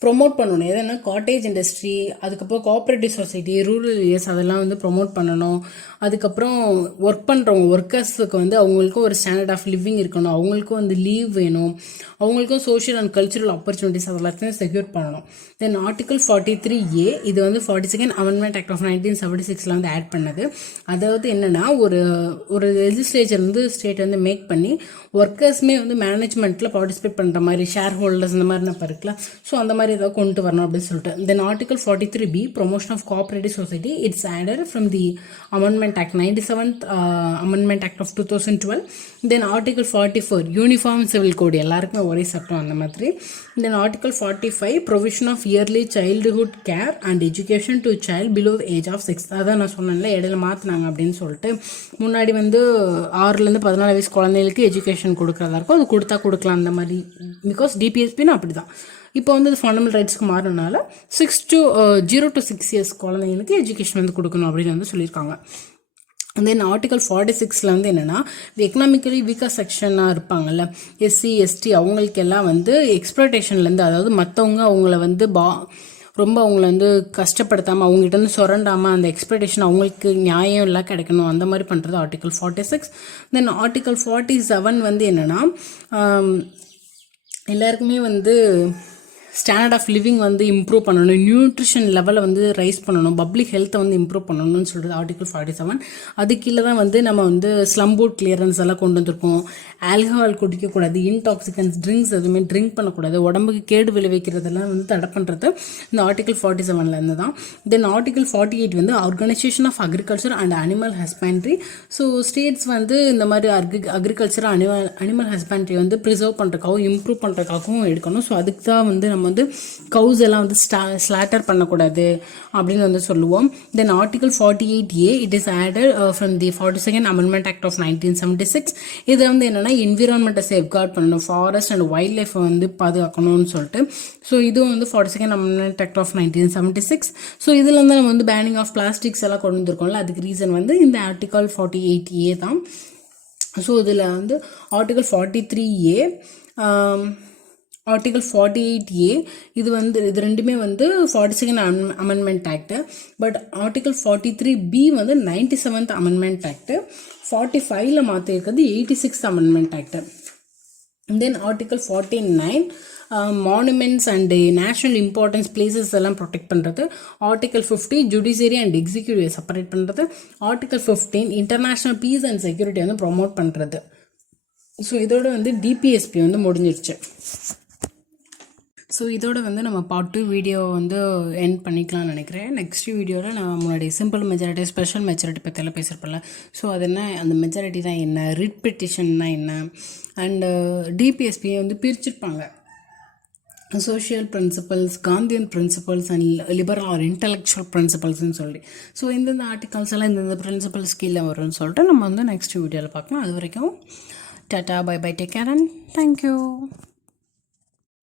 ப்ரொமோட் பண்ணணும். எதுனா காட்டேஜ் இண்டஸ்ட்ரி, அதுக்கப்புறம் கோஆப்ரேட்டிவ் சொசைட்டி, ரூரல் ஏரியாஸ் அதெல்லாம் வந்து ப்ரொமோட் பண்ணணும். அதுக்கப்புறம் ஒர்க் பண்ணுறவங்க ஒர்க்கர்ஸுக்கு வந்து அவங்களுக்கும் ஒரு ஸ்டாண்டர்ட் ஆஃப் லிவிங் இருக்கணும், அவங்களுக்கும் வந்து லீவ் வேணும், அவங்களுக்கும் சோஷியல் அண்ட் கல்ச்சுரல் ஆப்பர்ச்சுனிட்டிஸ் அதெல்லாத்தையும் செக்யூர் பண்ணணும். தென் ஆர்டிகல் 43A இது வந்து 42nd அமெண்ட்மெண்ட் ஆக்ட் ஆஃப் 1976 வந்து ஆட் பண்ணது. அதாவது என்னென்னா ஒரு லெஜிஸ்லேச்சர் வந்து ஸ்டேட் வந்து மேக் பண்ணி ஒர்க்கர்ஸுமே வந்து மேனேஜ்மெண்ட்டில் பார்ட்டிசிபேட் பண்ணுற மாதிரி, ஷேர் ஹோல்டர்ஸ் இந்த மாதிரி நான் இருக்குல்ல, ஸோ அந்த மாதிரி ஏதாவது கொண்டு வரணும் அப்படின்னு சொல்லிட்டு. Then article 43B promotion of cooperative society it's added from the amendment act 97th amendment act of 2012. Then article 44 uniform civil code, எல்லாருக்குமே ஒரே சட்டம் அந்த மாதிரி. Then article 45 provision of early childhood care and education to child below age of 6. அதான் நான் சொன்னேன்ல இடையில மாற்றினாங்க அப்படின்னு சொல்லிட்டு. முன்னாடி வந்து 6லேருந்து 14 வயசு குழந்தைகளுக்கு எஜுகேஷன் கொடுக்குறதா இருக்கும், அது கொடுக்கலாம் அந்த மாதிரி. பிகாஸ் டிபிஎஸ்பின்னு அப்படி தான். இப்போ வந்து அது ஃபண்டமெண்டல் ரைட்ஸ்க்கு மாறினால 0 to 6 years குழந்தைங்களுக்கு எஜுகேஷன் வந்து கொடுக்கணும் அப்படின்னு வந்து சொல்லியிருக்காங்க. தென் ஆர்டிகல் 46 வந்து என்னென்னா எக்கனாமிக்கலி வீக்கர் செக்ஷனாக இருப்பாங்கல்ல, எஸ்சி எஸ்டி, அவங்களுக்கெல்லாம் வந்து எக்ஸ்ப்ளோட்டேஷன்லேருந்து, அதாவது மற்றவங்க அவங்கள வந்து ரொம்ப அவங்கள வந்து கஷ்டப்படுத்தாமல், அவங்ககிட்ட வந்து சுரண்டாமல், அந்த எக்ஸ்பெக்டேஷன் அவங்களுக்கு நியாயம் எல்லாம் கிடைக்கணும், அந்த மாதிரி பண்ணுறது ஆர்டிகல் 46. தென் ஆர்டிகல் 47 வந்து என்னென்னா எல்லாருக்குமே வந்து ஸ்டாண்டர்ட் ஆஃப் லிவிங் வந்து இம்ப்ரூவ் பண்ணணும், நியூட்ரிஷன் லெவலை வந்து ரைஸ் பண்ணணும், பப்ளிக் ஹெல்த்தை வந்து இம்ப்ரூவ் பண்ணணும்னு சொல்கிறது ஆர்டிகல் 47. அது கீழே தான் வந்து நம்ம வந்து ஸ்லம் போர்ட் கிளியரன்ஸ் எல்லாம் கொண்டு வந்திருக்கோம். ஆல்கஹால் குடிக்கக்கூடாது, இன்டாக்சிகன்ஸ் ட்ரிங்க்ஸ் எதுவுமே ட்ரிங்க் பண்ணக்கூடாது, உடம்புக்கு கேடு விளைவிக்கிறதெல்லாம் வந்து தடை பண்ணுறது இந்த ஆர்டிகல் 47 தான். தென் ஆர்டிகல் 48 வந்து organisation of agriculture and animal husbandry. So states வந்து இந்த மாதிரி அக்ரிகல்ச்சர் அனிமல் ஹஸ்பண்ட்ரி வந்து ப்ரிசர்வ் பண்ணுறதுக்காகவும் இம்ப்ரூவ் பண்ணுறதுக்காகவும் எடுக்கணும். ஸோ அதுக்கு தான் வந்து நம்ம வந்து கவுஸ் எல்லாம் வந்து ஸ்லாட்டர் பண்ணக்கூடாது அப்படின்னு வந்து சொல்லுவோம். Then article 48A it is added from the 42nd amendment act of 1976. இது வந்து என்னென்னா என்விரான்மெண்ட்டை சேஃப்கார்ட் பண்ணணும், ஃபாரஸ்ட் அண்ட் வைல்ட் லைஃப்பை வந்து பாதுகாக்கணும்னு சொல்லிட்டு. ஸோ இதுவும் வந்து 42nd amendment act of 1976. So இதில் வந்து நம்ம வந்து பேனிங் ஆஃப் பிளாஸ்டிக்ஸ் எல்லாம் கொண்டு வந்திருக்கோம்ல, அதுக்கு ரீசன் வந்து இந்த ஆர்டிகல் 48A தான். ஸோ இதில் வந்து ஆர்டிகல் 43A, ஆர்டிகல் 48A இது வந்து இது ரெண்டுமே வந்து 42nd amendment act. But article 43B வந்து 97th அமெண்ட்மெண்ட் ஆக்ட். 45ல் மாற்றிருக்கிறது 86th amendment act. Then article 49 monuments and national importance places எல்லாம் ப்ரொடெக்ட் பண்ணுறது. Article 50 judiciary and executive separate பண்ணுறது. Article 15 international peace and security வந்து ப்ரொமோட் பண்ணுறது. So இதோட வந்து டிபிஎஸ்பி வந்து முடிஞ்சிருச்சு. ஸோ இதோட வந்து நம்ம பார்ட் 2 வீடியோ வந்து எண்ட் பண்ணிக்கலாம்னு நினைக்கிறேன். நெக்ஸ்ட் வீடியோவில் நான் முன்னாடி சிம்பிள் மெஜாரிட்டி, ஸ்பெஷல் மெஜாரிட்டி பற்றியெல்லாம் பேசியிருப்பேன்ல. ஸோ அது என்ன, அந்த மெஜாரிட்டி தான் என்ன, ரிட் பெட்டிஷன்னா என்ன, அண்டு டிபிஎஸ்பியை வந்து பிரிச்சிருப்பாங்க. Social principles, Gandhian principles and liberal or intellectual பிரின்சிபல்ஸ்ன்னு சொல்லி. ஸோ இந்தந்த ஆர்டிகல்ஸ் எல்லாம் இந்தந்த பிரின்சிபல்ஸ் கீழே வரும்னு சொல்லிட்டு நம்ம வந்து நெக்ஸ்ட் வீடியோவில் பார்க்கலாம். அது வரைக்கும் tata, bye bye, take care and thank you.